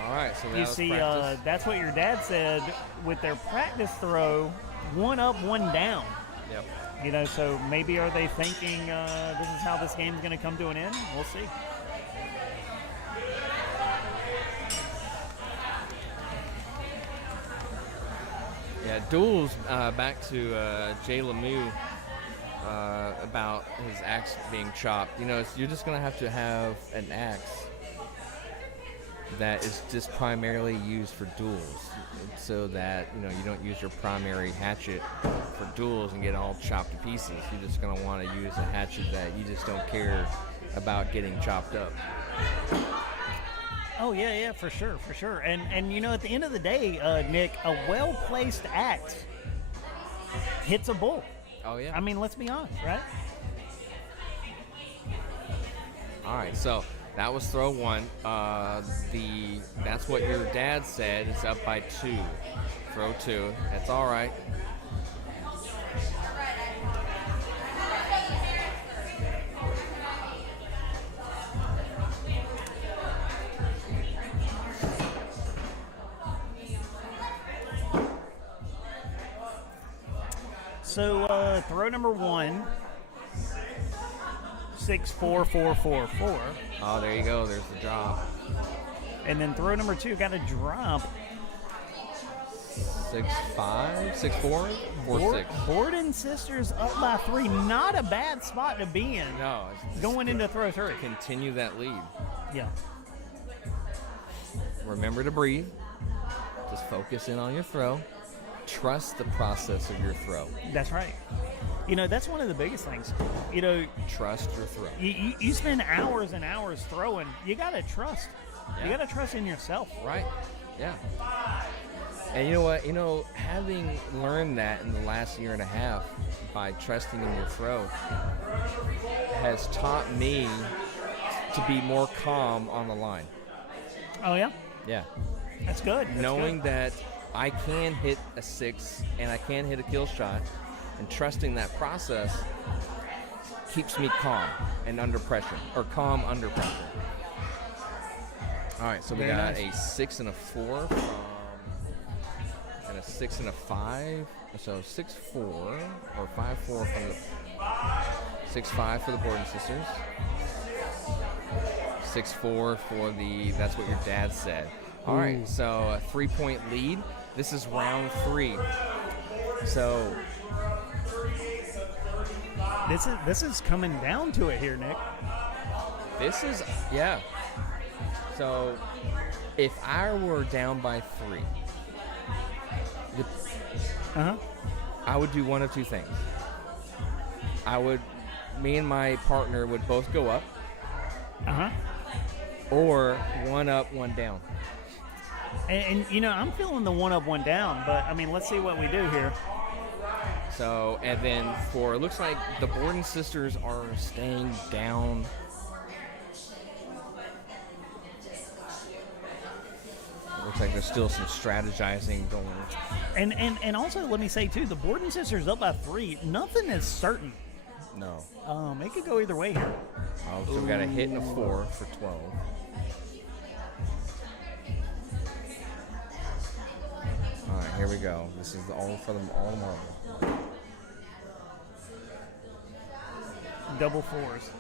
All right, so that you was see, practice. that's what your dad said with their practice throw, 1 up, 1 down. Yep. So maybe are they thinking this is how this game's going to come to an end? We'll see. Yeah, duels, back to Jay Lemieux about his axe being chopped. You're just going to have an axe that is just primarily used for duels, so that you don't use your primary hatchet for duels and get all chopped to pieces. You're just going to want to use a hatchet that you just don't care about getting chopped up. Oh yeah, for sure. And at the end of the day, Nick, a well-placed axe hits a bull. Oh yeah. I mean, let's be honest, right? All right, so that was throw 1. That's what your dad said. It's up by 2. Throw 2. That's all right. So throw number 1, 6-4-4-4-4. Oh, there you go. There's the drop. And then throw number 2 got a drop. 6-5, 6-4, 4-6. Borden sisters up by 3. Not a bad spot to be in. No. Going into throw 3. Continue that lead. Yeah. Remember to breathe. Just focus in on your throw. trust the process of your throw. That's right. That's one of the biggest things. Trust your throw. You spend hours and hours throwing. You got to trust. Yeah. You got to trust in yourself. Right. Yeah. And you know what? Having learned that in the last year and a half by trusting in your throw has taught me to be more calm on the line. Oh, yeah? Yeah. That's good. Knowing that I can hit a 6 and I can hit a kill shot, and trusting that process keeps me calm and under pressure, or calm under pressure. All right, so we got a 6 and a 4 and a 6 and a 5. So 6-4 or 5-4 from the 6-5 for the Borden sisters. 6-4 for the That's What Your Dad Said. All right, so a 3-point lead. This is round 3. So this is coming down to it here, Nick. this is, yeah. So if I were down by 3, I would do one of two things. Me and my partner would both go up. Or one up, one down. And I'm feeling the one up, one down, but I mean, let's see what we do here. So, and then it looks like the Borden sisters are staying down. It looks like there's still some strategizing going on. And also, let me say too, the Borden sisters up by 3. Nothing is certain. No. It could go either way here. Oh, so we got a hit and a 4 for 12. All right, here we go. This is all for them, all marble. Double 4s.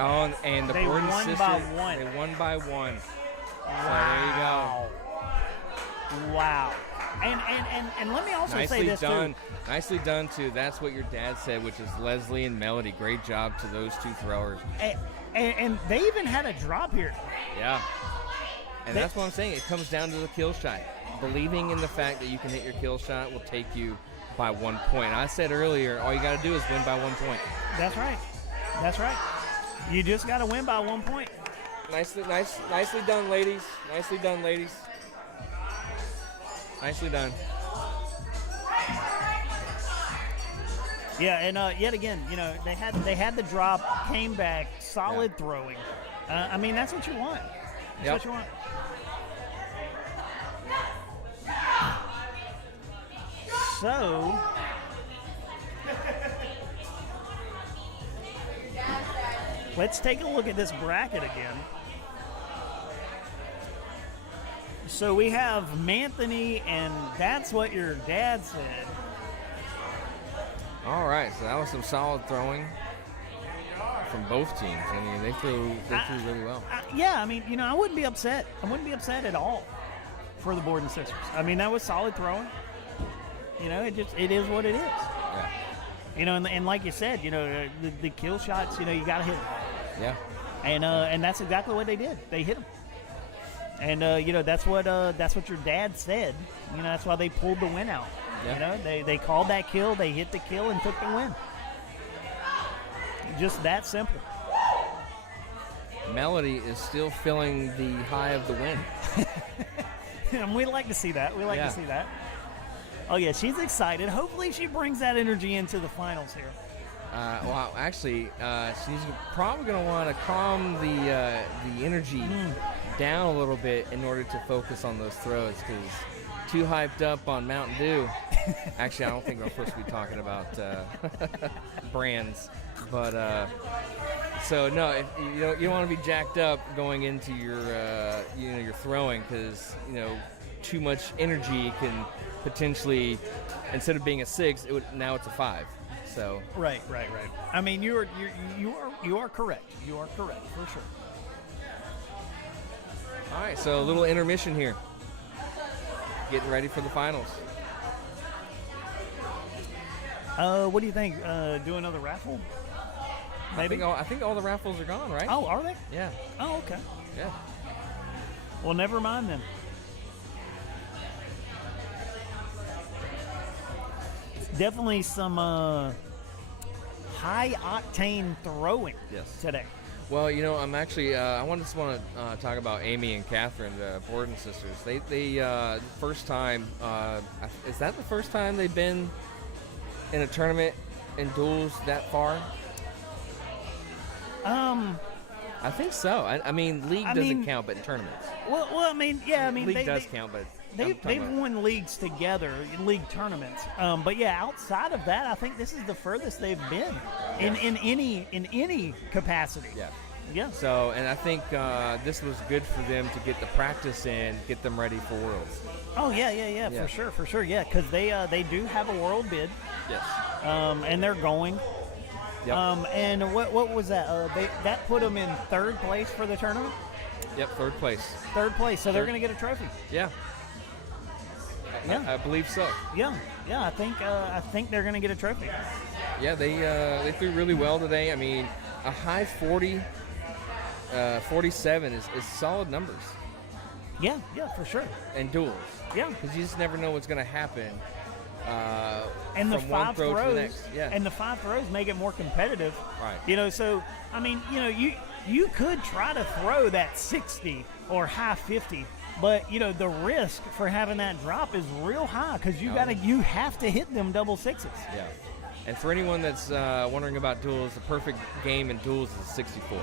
Oh, and the They Borden won sisters, by 1. they won by 1. Wow. So there you go. Wow. And let me also say Nicely this done. too. Nicely done to That's What Your Dad Said, which is Leslie and Melody. Great job to those two throwers. And they even had a drop here. Yeah. And that's what I'm saying. It comes down to the kill shot. Believing in the fact that you can hit your kill shot will take you by 1 point. I said earlier, all you got to do is win by 1 point. That's right. That's right. You just got to win by 1 point. Nicely done, ladies. Nicely done, ladies. Nicely done. Yeah, and yet again, they had the drop, came back, solid throwing. I mean, that's what you want. That's what you want. So, let's take a look at this bracket again. So we have Manthony, and That's What Your Dad Said. All right, so that was some solid throwing from both teams. I mean, they threw really well. Yeah, I mean, I wouldn't be upset. I wouldn't be upset at all for the Borden sisters. I mean, that was solid throwing. It is what it is. Yeah. And like you said, the kill shots, you got to hit them. Yeah. And that's exactly what they did. They hit them. And that's what your dad said. That's why they pulled the win out. Yeah. They called that kill, they hit the kill, and took the win. Just that simple. Melody is still feeling the high of the win. And we like to see that. We like to see that. Oh yeah, she's excited. Hopefully, she brings that energy into the finals here. Well, actually, she's probably going to want to calm the energy down a little bit in order to focus on those throws, because too hyped up on Mountain Dew. Actually, I don't think we're supposed to be talking about brands, but so no, if, you don't want to be jacked up going into your your throwing, because too much energy can potentially, instead of being a 6, now it's a 5. So right. I mean, you are correct. You are correct for sure. All right, so a little intermission here. Getting ready for the finals. What do you think? Do another raffle? Maybe. I think all the raffles are gone, right? Oh, are they? Yeah. Oh, okay. Yeah. Well, never mind then. Definitely some high-octane throwing today. Well, you know, I'm actually I just want to talk about Amy and Catherine, the Borden sisters. They first time is that the first time they've been in a tournament in duels that far? I think so. I mean, league doesn't count, but in tournaments. Well, I mean, league does count, but they've won leagues together in league tournaments. But yeah, outside of that, I think this is the furthest they've been in any capacity. Yeah. Yeah. So, and I think this was good for them to get the practice in, get them ready for Worlds. Oh yeah, for sure, yeah, because they do have a world bid. Yes. And they're going. Yep. And what was that? That put them in third place for the tournament. Yep, third place. Third place, so they're going to get a trophy. Yeah. Yeah, I believe so. Yeah. I think they're going to get a trophy. Yeah, they threw really well today. I mean, a high 40, 47 is solid numbers. Yeah, for sure. And duels. Yeah, because you just never know what's going to happen. And the from one five throw throws, to the next. Yeah. And the 5 throws make it more competitive. Right. You know, so I mean, you know, you could try to throw that 60 or high 50, but you know the risk for having that drop is real high because you have to hit them double sixes. Yeah. And for anyone that's wondering about duels, the perfect game in duels is 64.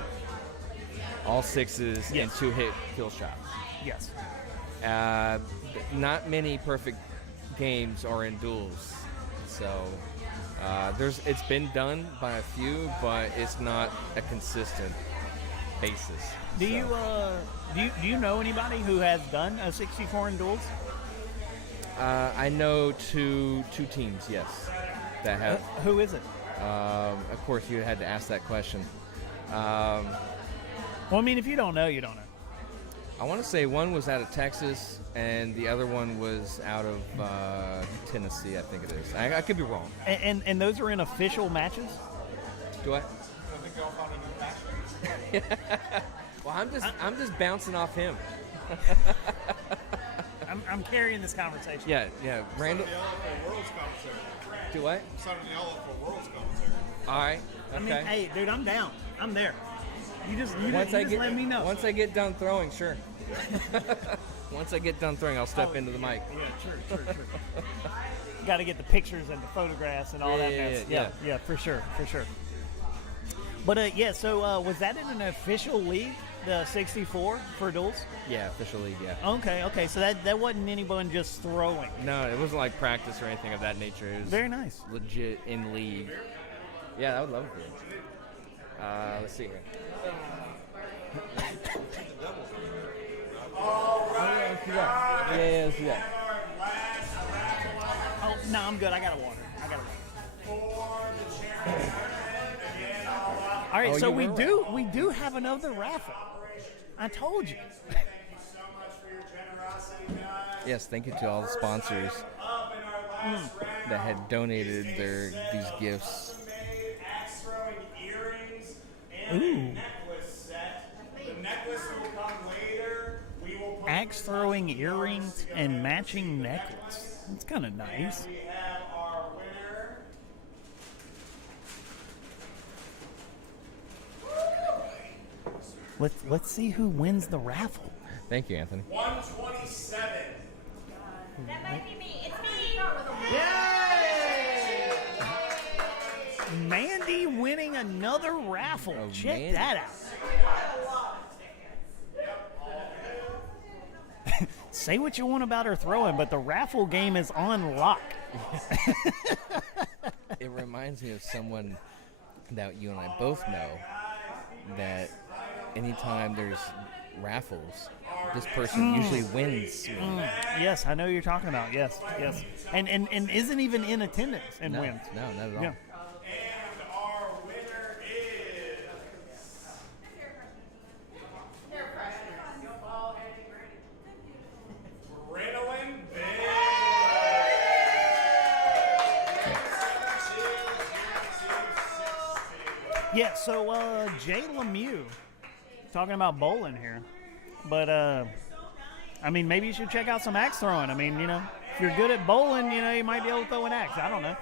All sixes and 2 hit kill shots. Yes. Not many perfect games are in duels, so it's been done by a few, but it's not a consistent basis. Do you know anybody who has done a 64 in duels? I know two teams, yes, that have. Who is it? Of course, you had to ask that question. Well, I mean, if you don't know, you don't know. I want to say one was out of Texas, and the other one was out of Tennessee, I think it is. I could be wrong. And those are in official matches? Do I? I think y'all found a new passion. Well, I'm just bouncing off him. I'm carrying this conversation. Yeah. Randall. I'm signing for Worlds commentary. Do what? I'm signing y'all up for Worlds commentary. All right. Okay. I mean, hey, dude, I'm down. I'm there. You just let me know. Once I get done throwing, sure. Once I get done throwing, I'll step into the mic. Yeah, true. Got to get the pictures and the photographs and all that mess. Yeah, for sure. But so was that in an official league, the 64 for duels? Yeah, official league, yeah. Okay, so that wasn't anyone just throwing. No, it wasn't like practice or anything of that nature. It was very nice. Legit in league. Yeah, I would love it. Let's see here. Yeah, let's do that. Oh, no, I'm good. I got a water. All right, so we do have another raffle. I told you. Yes, thank you to all the sponsors that had donated these gifts. Ooh. Axe throwing earrings and matching necklace. That's kind of nice. Let's see who wins the raffle. Thank you, Anthony. 127. That might be me. It's me. Yay! Mandy winning another raffle. Oh, Check Mandy. that out. Say what you want about her throwing, but the raffle game is on lock. It reminds me of someone that you and I both know that anytime there's raffles, this person usually wins. Yes, I know who you're talking about. Yes. And isn't even in attendance and wins. No, not at all. Yeah. And our winner is Ritalin Bay. Yeah, so Jay Lemieux, talking about bowling here, but I mean, maybe you should check out some axe throwing. I mean, you know, if you're good at bowling, you know, you might be able to throw an axe. I don't know.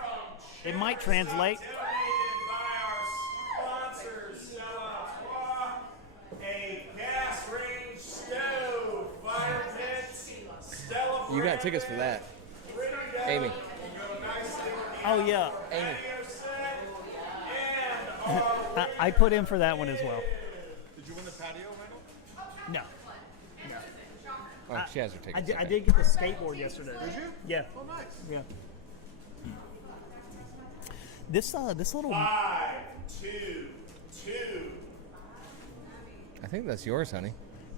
It might translate. You got tickets for that. Amy. Oh, yeah. Amy. I put in for that one as well. Did you win the patio, Randall? No. Oh, she has her tickets. I did get the skateboard yesterday. Did you? Yeah. Oh, nice. Yeah. This little. 5, 2, 2. I think that's yours, honey.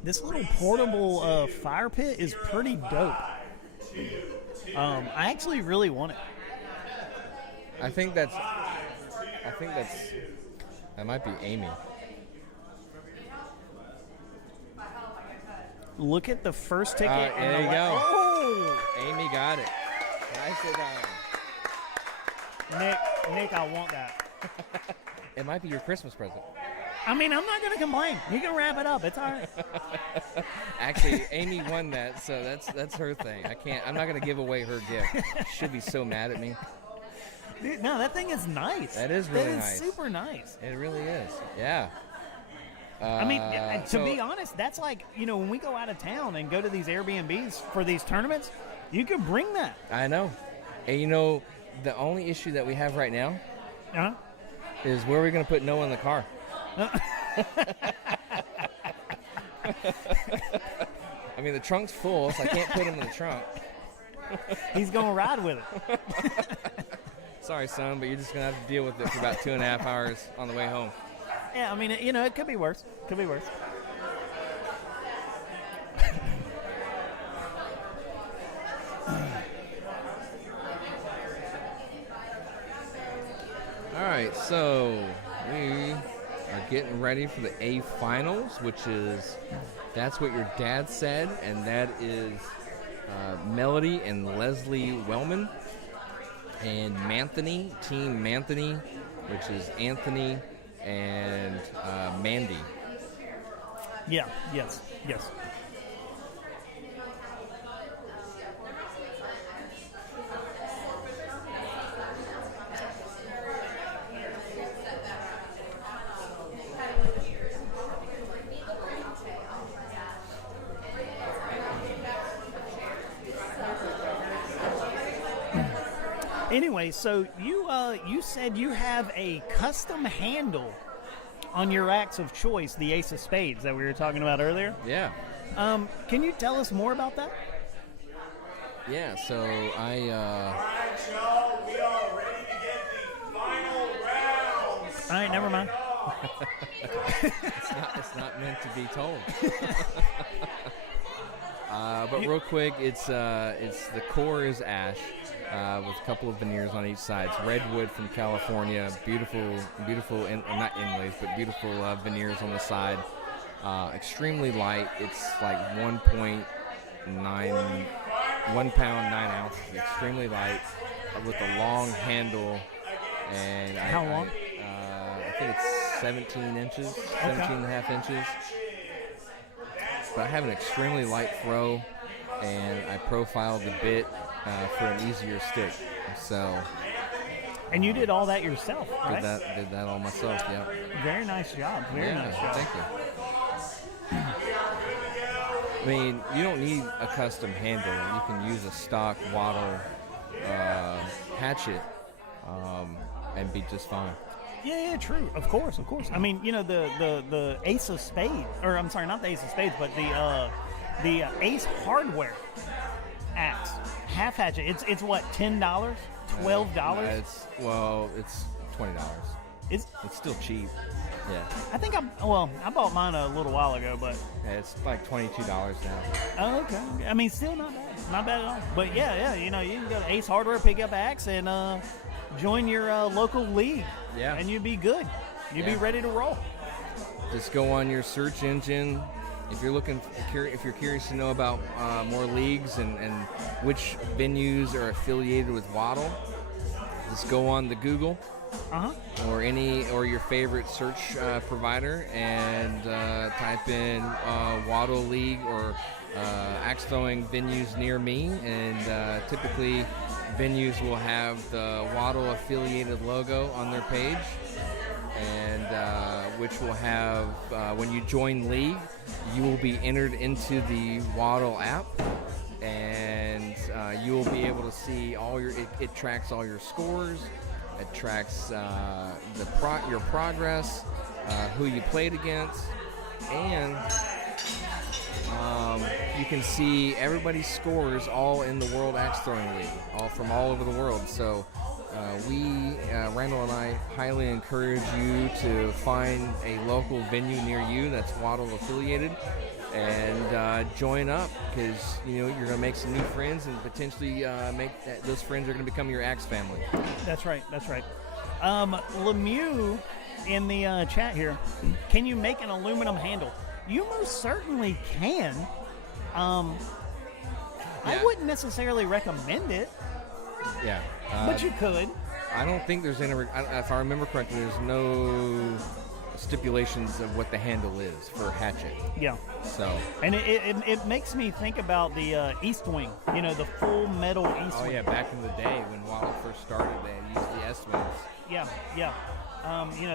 This little portable fire pit is pretty dope. I actually really want it. I think that's. That might be Amy. Look at the first ticket. There you go. Oh! Amy got it. Nicely done. Nick, I want that. It might be your Christmas present. I mean, I'm not gonna complain. You can wrap it up. It's all right. Actually, Amy won that, so that's her thing. I'm not gonna give away her gift. She'll be so mad at me. Dude, no, that thing is nice. That is really nice. That is super nice. It really is. Yeah. I mean, to be honest, that's like, you know, when we go out of town and go to these Airbnbs for these tournaments, you could bring that. I know. And you know, the only issue that we have right now is where we're going to put Noah in the car. I mean, the trunk's full, so I can't put him in the trunk. He's going to ride with it. Sorry, son, but you're just going to have to deal with it for about 2.5 hours on the way home. Yeah, I mean, you know, it could be worse. Could be worse. All right, so we are getting ready for the A finals, which is That's What Your Dad Said, and that is Melody and Leslie Wellman, and Manthony, Team Manthony, which is Anthony and Mandy. Yeah, yes. Anyway, so you said you have a custom handle on your axe of choice, the Ace of Spades that we were talking about earlier. Yeah. Can you tell us more about that? Yeah, so All right, y'all, we are ready to get the final rounds. All right, never mind. It's not meant to be told. But real quick, it's the core is ash with a couple of veneers on each side. It's redwood from California. Beautiful, not inlays, but beautiful veneers on the side. Extremely light. It's like 1 pound 9 ounces. Extremely light with a long handle. And how long? I think it's 17 inches, 17 and a half inches. But I have an extremely light throw, and I profiled the bit for an easier stick. So. And you did all that yourself, right? Did that all myself, yeah. Very nice job. Very nice job. Thank you. I mean, you don't need a custom handle. You can use a stock wattle hatchet and be just fine. Yeah, true. Of course. I mean, you know, the Ace of Spades, or I'm sorry, not the Ace of Spades, but the Ace Hardware axe half hatchet. It's what, $10, $12? It's $20. It's still cheap. Yeah. I think I bought mine a little while ago, but yeah, it's like $22 now. Oh, okay. I mean, still not bad at all. But yeah, you know, you can go to Ace Hardware, pick up axe, and join your local league. Yeah. And you'd be good. You'd be ready to roll. Just go on your search engine. If you're curious to know about more leagues and which venues are affiliated with Wattle, just go on the Google or your favorite search provider and type in Wattle League or axe throwing venues near me, and typically venues will have the Waddle affiliated logo on their page, and which will have, when you join league, you will be entered into the Waddle app, and you will be able to see all your, it tracks all your scores, it tracks your progress, who you played against, and you can see everybody's scores all in the World Axe Throwing League, all from all over the world. So Randall and I highly encourage you to find a local venue near you that's Waddle affiliated, and join up, because you're going to make some new friends, and potentially those friends are going to become your axe family. That's right. Lemieux in the chat here, can you make an aluminum handle? You most certainly can. I wouldn't necessarily recommend it. Yeah. But you could. I don't think there's any, if I remember correctly, there's no stipulations of what the handle is for hatchet. Yeah. So. And it makes me think about the East Wing, the full metal East Wing. Oh, yeah, back in the day when Waddle first started, they used the S-Wings. Yeah.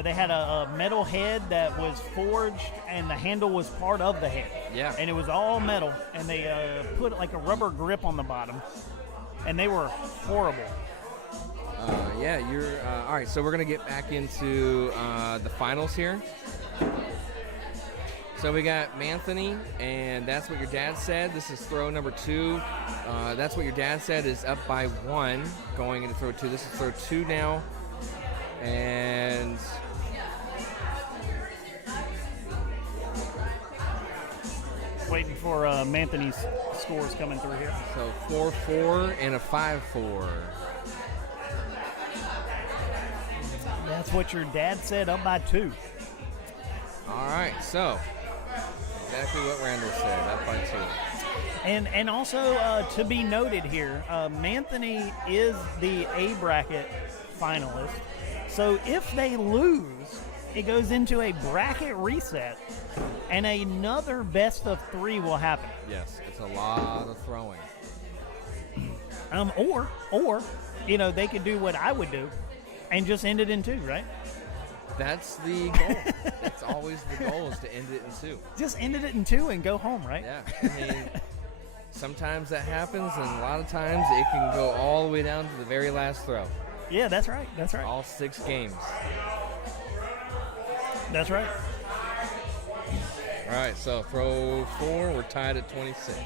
They had a metal head that was forged, and the handle was part of the head. Yeah. And it was all metal, and they put like a rubber grip on the bottom, and they were horrible. You're all right. So we're gonna get back into the finals here. So we got Manthony, and That's What Your Dad Said. This is throw number 2. That's What Your Dad Said is up by 1 going into throw 2. This is throw 2 now. And waiting for Manthony's scores coming through here. So 4-4 and a 5-4. That's What Your Dad Said, up by 2. All right, so exactly what Randall said, up by 2. And also to be noted here, Manthony is the A bracket finalist. So if they lose, it goes into a bracket reset, and another best of 3 will happen. Yes, it's a lot of throwing. Or they could do what I would do and just end it in 2, right? That's the goal. That's always the goal, is to end it in 2. Just ended it in 2 and go home, right? Yeah. I mean, sometimes that happens, and a lot of times it can go all the way down to the very last throw. Yeah, that's right. All 6 games. That's right. All right, so throw 4, we're tied at 26.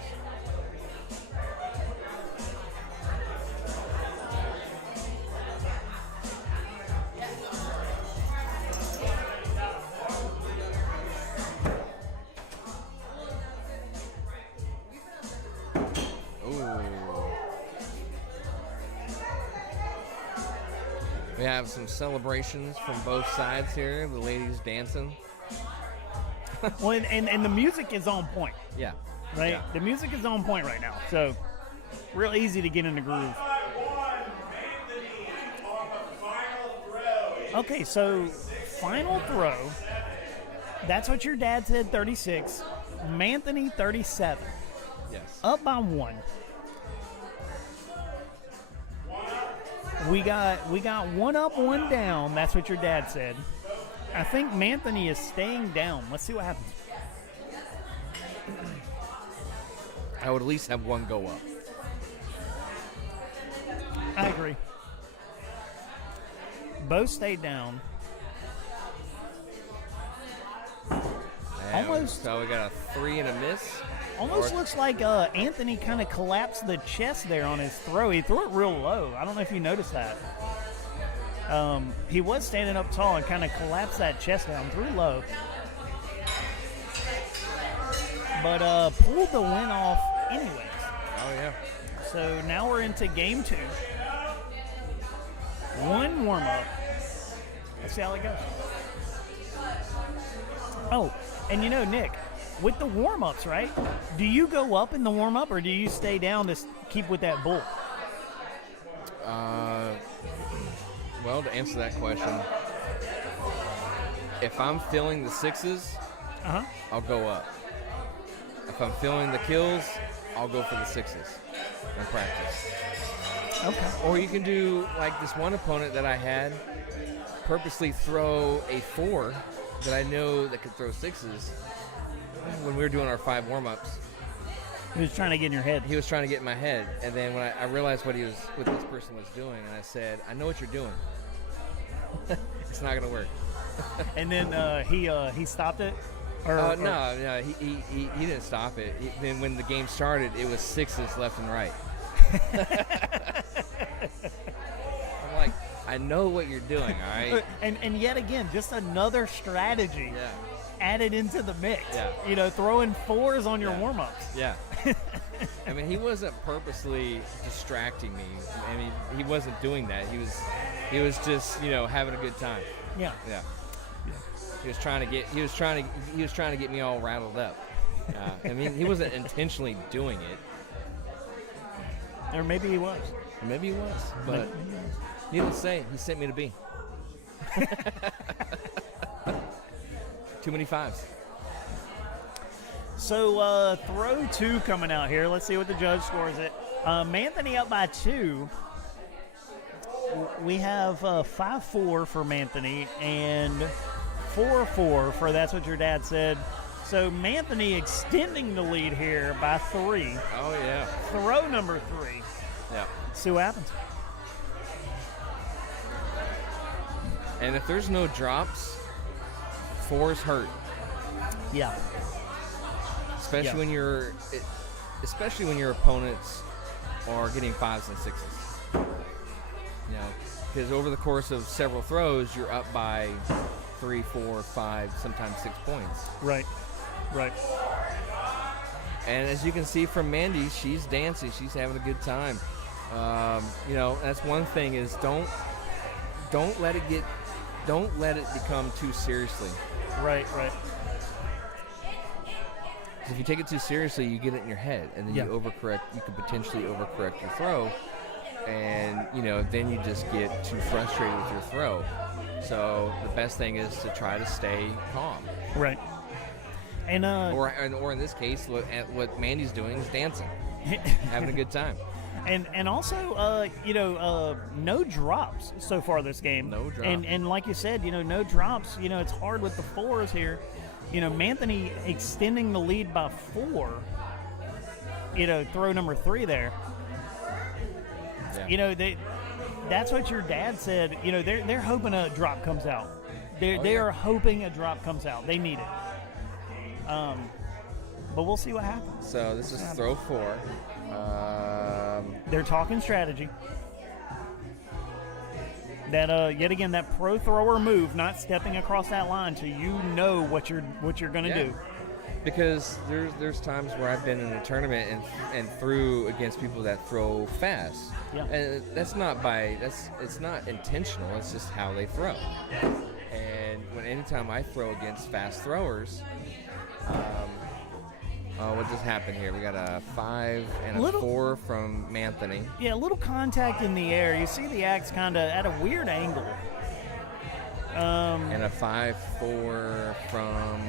We have some celebrations from both sides here. The ladies dancing. Well, and the music is on point. Yeah. Right? Yeah. The music is on point right now. So, real easy to get in the groove. Okay, so final throw. That's What Your Dad Said, 36. Manthony, 37. Yes. Up by 1. We got 1 up, 1 down. That's What Your Dad Said. I think Manthony is staying down. Let's see what happens. I would at least have 1 go up. I agree. Both stayed down. And Almost. So we got a 3 and a miss. Almost looks like Anthony kind of collapsed the chest there on his throw. He threw it real low. I don't know if you noticed that. He was standing up tall and kind of collapsed that chest down, threw low. But pulled the win off anyways. Oh, yeah. So now we're into game 2. 1 warm-up. Let's see how it goes. Oh, and Nick, with the warm-ups, right? Do you go up in the warm-up, or do you stay down to keep with that bull? Well, to answer that question, if I'm feeling the 6s, I'll go up. If I'm feeling the kills, I'll go for the 6s in practice. Okay. Or you can do like this one opponent that I had purposely throw a 4 that I know that could throw 6s when we were doing our 5 warm-ups. He was trying to get in your head. He was trying to get in my head, and then when I realized what this person was doing, and I said, I know what you're doing. It's not gonna work. And then he stopped it. No, he didn't stop it. Then when the game started, it was 6s left and right. I'm like, I know what you're doing, all right? And yet again, just another strategy added into the mix. Yeah. Throwing 4s on your warm-ups. Yeah. I mean, he wasn't purposely distracting me. I mean, he wasn't doing that. He was just, having a good time. Yeah. Yeah. He was trying to get me all rattled up. I mean, he wasn't intentionally doing it. Or maybe he was. But needless to say, he sent me to B. Too many 5s. So throw 2 coming out here. Let's see what the judge scores it. Manthony up by 2. We have 5-4 for Manthony and 4-4 for That's What Your Dad Said. So Manthony extending the lead here by 3. Oh, yeah. Throw number 3. Yeah. See what happens. And if there's no drops, 4s hurt. Yeah. Especially when your opponents are getting 5s and 6s. Because over the course of several throws, you're up by 3, 4, 5, sometimes 6 points. Right. And as you can see from Mandy, she's dancing. She's having a good time. That's one thing is don't let it become too seriously. Right. If you take it too seriously, you get it in your head, and then you overcorrect. You could potentially overcorrect your throw, and then you just get too frustrated with your throw. So the best thing is to try to stay calm. Right. And or in this case, what Mandy's doing is dancing, having a good time. And also, no drops so far this game. No drops. And like you said, no drops. It's hard with the 4s here. Manthony extending the lead by 4. Throw number 3 there. Yeah. That's what your dad said. They're hoping a drop comes out. They are hoping a drop comes out. They need it. But we'll see what happens. So this is throw 4. They're talking strategy. That yet again, that pro thrower move, not stepping across that line till you know what you're going to do. Because there's times where I've been in a tournament and threw against people that throw fast. Yeah. And it's not intentional. It's just how they throw. And anytime I throw against fast throwers, what just happened here? We got a 5 and a 4 from Manthony. Yeah, a little contact in the air. You see the axe kind of at a weird angle. And a 5-4 from...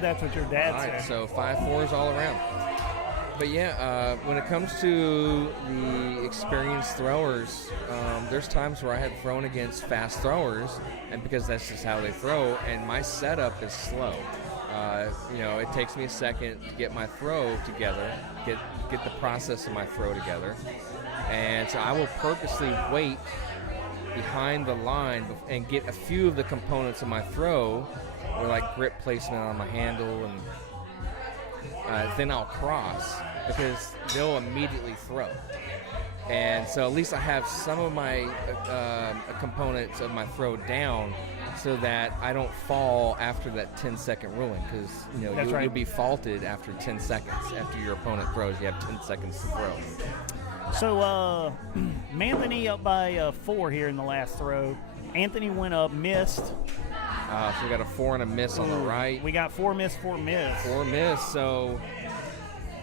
That's what your dad said. All right, so 5-4s all around. But when it comes to the experienced throwers, there's times where I have thrown against fast throwers, and because that's just how they throw, and my setup is slow. It takes me a second to get my throw together, get the process of my throw together, and so I will purposely wait behind the line and get a few of the components of my throw, or like grip placement on my handle, and then I'll cross because they'll immediately throw. And so at least I have some of my components of my throw down so that I don't fall after that 10-second ruling, because you'll be faulted after 10 seconds. After your opponent throws, you have 10 seconds to throw. So Manthony up by 4 here in the last throw. Anthony went up, missed. So we got a 4 and a miss on the right. We got 4 miss, 4 miss. 4 miss, so...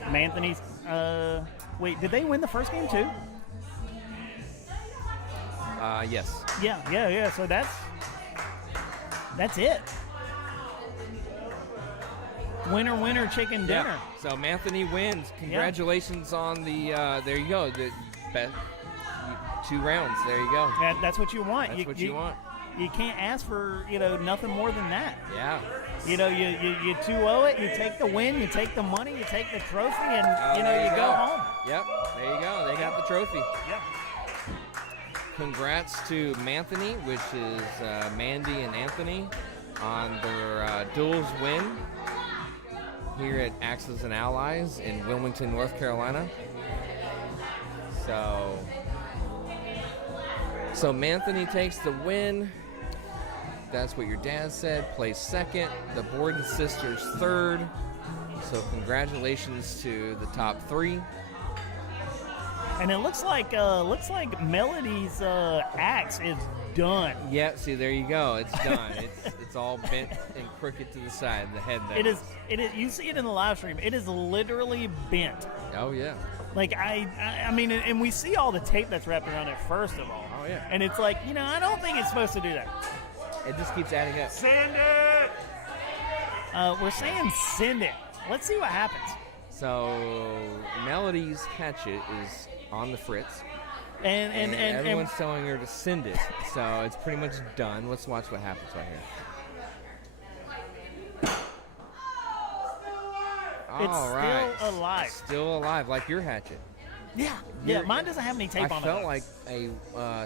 Manthony's... wait, did they win the first game too? Yes. Yeah. So that's it. Winner, winner, chicken dinner. Yeah. So Anthony wins. Congratulations on the. There you go. The best 2 rounds. There you go. That's what you want. That's what you want. You can't ask for nothing more than that. Yeah. You 2-0 it. You take the win. You take the money. You take the trophy, and you go home. Yep. There you go. They got the trophy. Yep. Congrats to Manthony, which is Mandy and Anthony, on their duels win here at Axis and Allies in Wilmington, North Carolina. So Manthony takes the win. That's what your dad said. Placed second. The Borden sisters third. So congratulations to the top 3. And it looks like Melody's axe is done. Yeah, see, there you go. It's done. it's all bent and crooked to the side. The head. It is. You see it in the live stream. It is literally bent. Oh yeah. Like I mean, and we see all the tape that's wrapped around it first of all. Oh yeah. And it's like, I don't think it's supposed to do that. It just keeps adding up. Send it. We're saying send it. Let's see what happens. So Melody's hatchet is on the fritz, and everyone's telling her to send it. So it's pretty much done. Let's watch what happens right here. It's still alive. Still alive, like your hatchet. Yeah. Mine doesn't have any tape on it. I felt like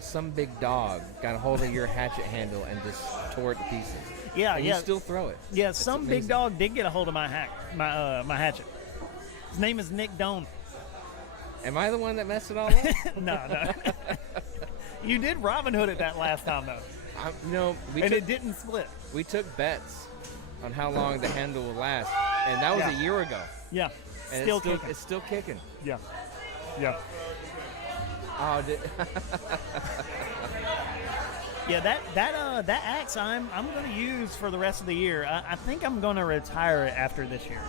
some big dog got a hold of your hatchet handle and just tore it to pieces. Yeah, and yeah. You still throw it. Yeah, That's some amazing. big dog did get a hold of my hatchet. His name is Nick Doan. Am I the one that messed it all up? No. You did Robin Hood at that last time though. It didn't split. We took bets on how long the handle will last, and that was a year ago. Yeah, and it's still kicking. Yeah. Oh, yeah. That axe I'm going to use for the rest of the year. I think I'm going to retire it after this year.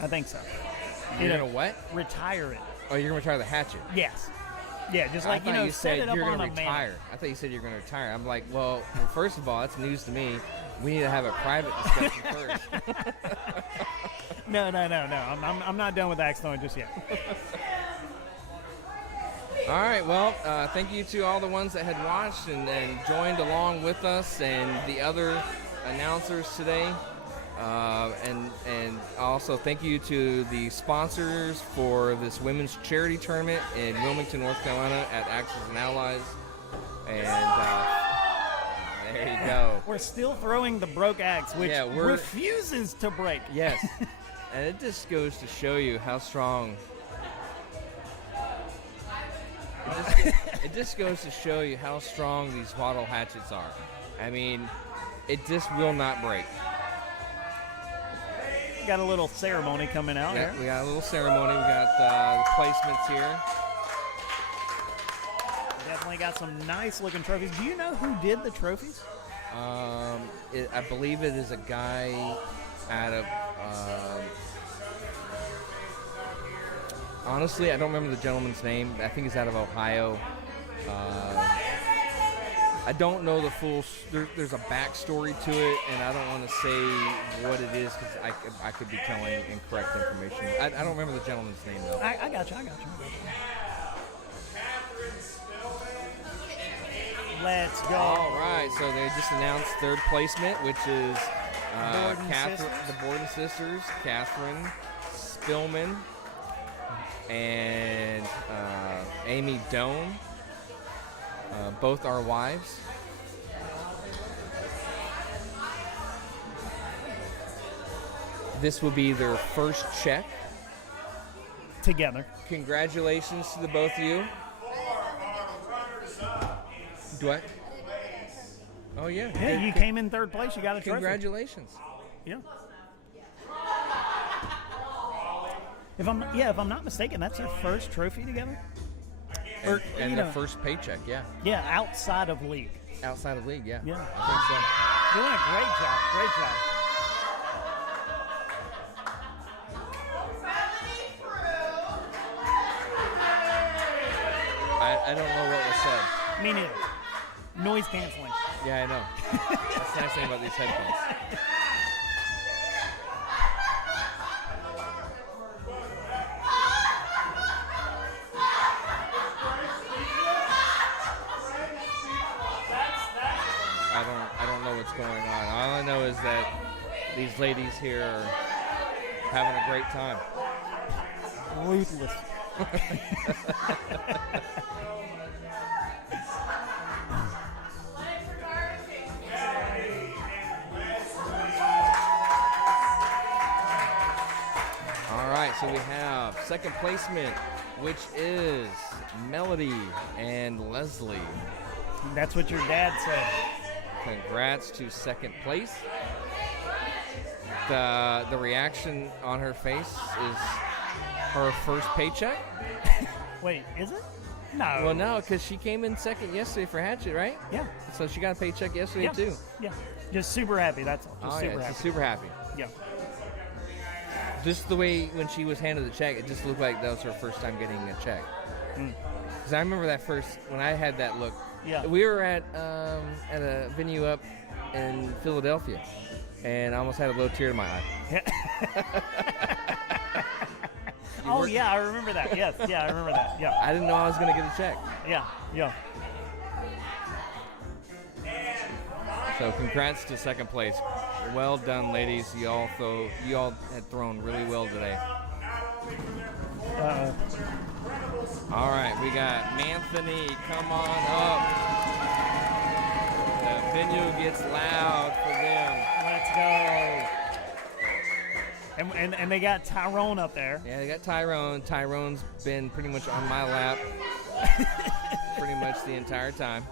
I think so. You're going to what? Retire it. Oh, you're going to retire the hatchet? Yes. Yeah, just like, you set it up you're on gonna a retire. man. I thought you said you're going to retire. I'm like, well, first of all, that's news to me. We need to have a private discussion first. No. I'm not done with Axe Throwing just yet. All right, well, thank you to all the ones that had watched and joined along with us and the other announcers today. And also thank you to the sponsors for this women's charity tournament in Wilmington, North Carolina at Axis and Allies. And there you go. We're still throwing the broke axe, which refuses to break. Yes. And it just goes to show you how strong. It just goes to show you how strong these wattle hatchets are. I mean, it just will not break. Got a little ceremony coming out here. We got a little ceremony. We got the placements here. Definitely got some nice looking trophies. Do you know who did the trophies? I believe it is a guy out of. Honestly, I don't remember the gentleman's name. I think he's out of Ohio. I don't know the full. There's a backstory to it, and I don't want to say what it is because I could be telling incorrect information. I don't remember the gentleman's name though. I got you. Let's go. All right, so they just announced third placement, which is the Borden sisters, Catherine Spillman and Amy Doan. Both our wives. This will be their first check. Together. Congratulations to the both of you. Do I? Oh, yeah. Yeah, you came in third place. You got a trophy. Congratulations. Yeah. If I'm not mistaken, that's your first trophy together. And the first paycheck, yeah. Yeah, outside of league. Outside of league, yeah. Yeah. I think so. Doing a great job. Great job. I don't know what was said. Me neither. Noise canceling. Yeah, I know. That's the nice thing about these headphones. these ladies here are having a great time. Ruthless. All right, so we have second placement, which is Melody and Leslie. That's what your dad said. Congrats to second place. The reaction on her face is her first paycheck. Wait, is it? No. Well, no, because she came in second yesterday for Hatchet, right? Yeah. So she got a paycheck yesterday, too. Yeah. Just super happy, that's all. Just super happy. Just super happy. Yeah. Just the way when she was handed the check, it just looked like that was her first time getting a check. Because I remember that first, when I had that look. Yeah. We were at a venue up in Philadelphia, and I almost had a low tear in my eye. Oh, yeah, I remember that. Yes, yeah, I remember that. Yeah. I didn't know I was going to get a check. Yeah, yeah. So congrats to second place. Well done, ladies. You all had thrown really well today. All right, we got Manthony. Come on up. The venue gets loud for them. Let's go. And they got Tyrone up there. Yeah, they got Tyrone. Tyrone's been pretty much on my lap pretty much the entire time.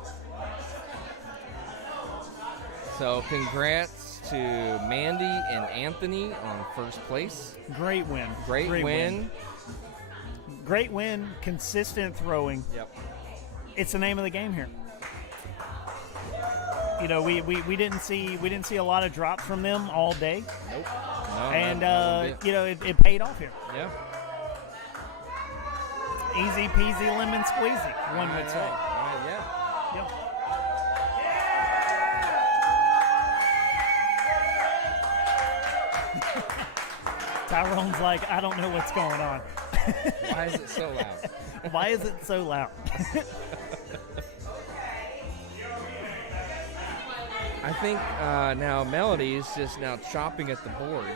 So congrats to Mandy and Anthony on first place. Great win. Great win. Great win. Consistent throwing. Yep. It's the name of the game here. You know, we didn't see a lot of drops from them all day. Nope. No, and you know, it paid off here. Yeah. Easy peasy lemon squeezy, one would say. Yeah. Yeah. Tyrone's like, I don't know what's going on. Why is it so loud? Why is it so loud? I think now Melody's just now chopping at the board.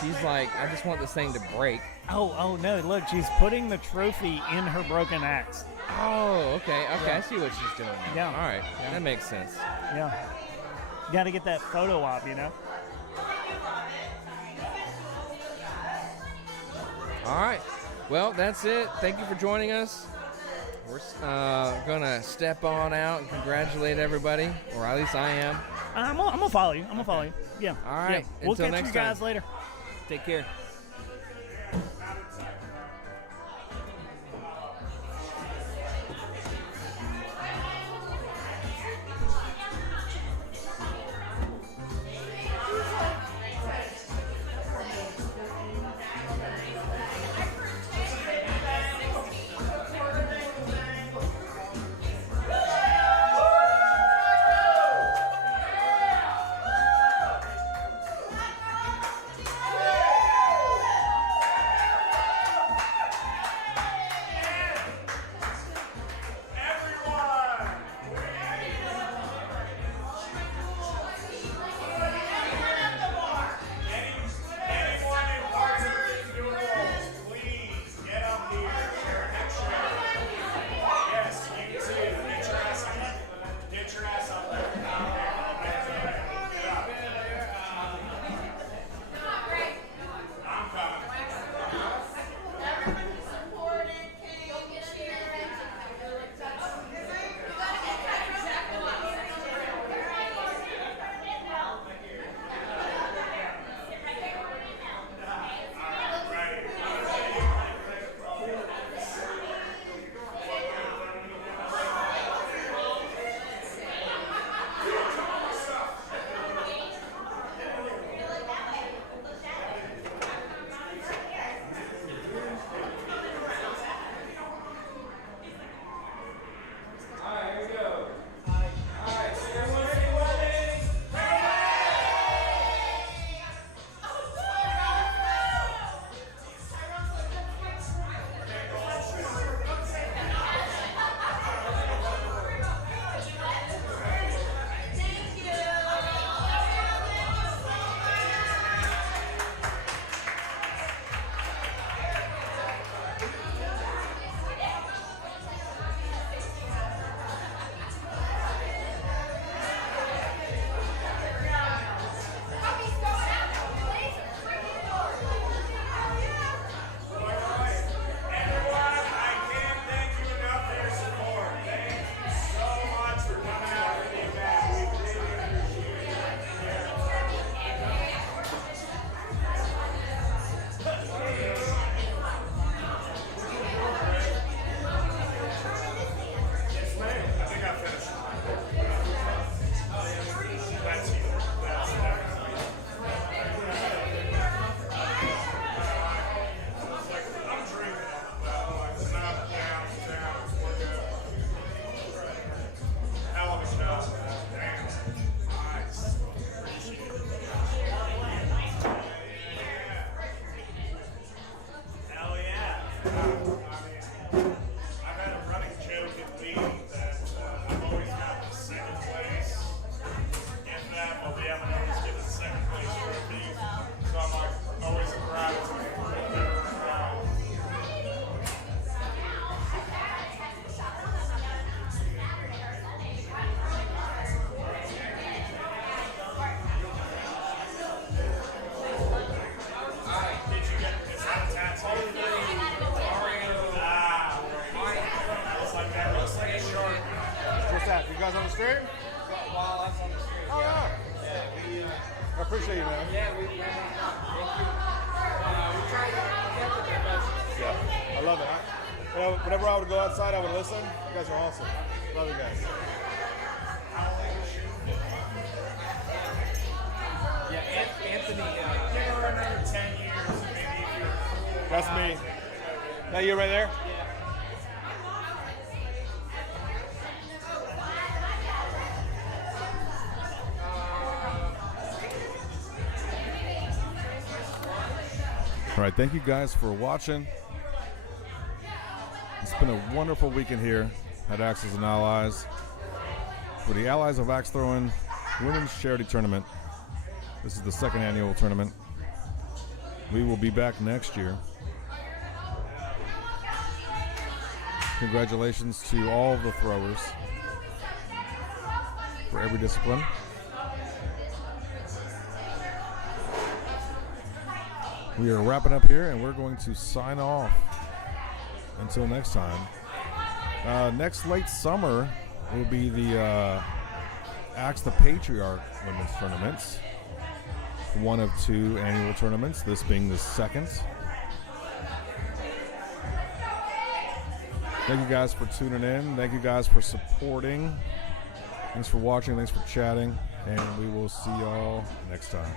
She's like, I just want this thing to break. Oh no! Look, she's putting the trophy in her broken axe. Oh, okay. Yeah. I see what she's doing now. Yeah. All right, that makes sense. Yeah. Got to get that photo op, you know. All right. Well, that's it. Thank you for joining us. We're going to step on out and congratulate everybody, or at least I am. I'm gonna follow you. Yeah. All right. Yeah. We'll Until catch next you guys time. later. Take care. the stream? While I was on the stream. Oh, yeah. I appreciate you, man. Yeah, we thank you. We try to get the best. Yeah, I love it. Whenever I would go outside, I would listen. You guys are awesome. Love you guys. Yeah, Anthony. Give her another 10 years, maybe if you're That's me. That you right there? All right, thank you guys for watching. It's been a wonderful weekend here at Axes and Allies for the Allies of Axe Throwing Women's Charity Tournament. This is the second annual tournament. We will be back next year. Congratulations to all of the throwers for every discipline. We are wrapping up here, and we're going to sign off until next time. Next late summer will be the Axe the Patriarch Women's Tournaments. One of 2 annual tournaments, this being the second. Thank you guys for tuning in. Thank you guys for supporting. Thanks for watching. Thanks for chatting. And we will see y'all next time.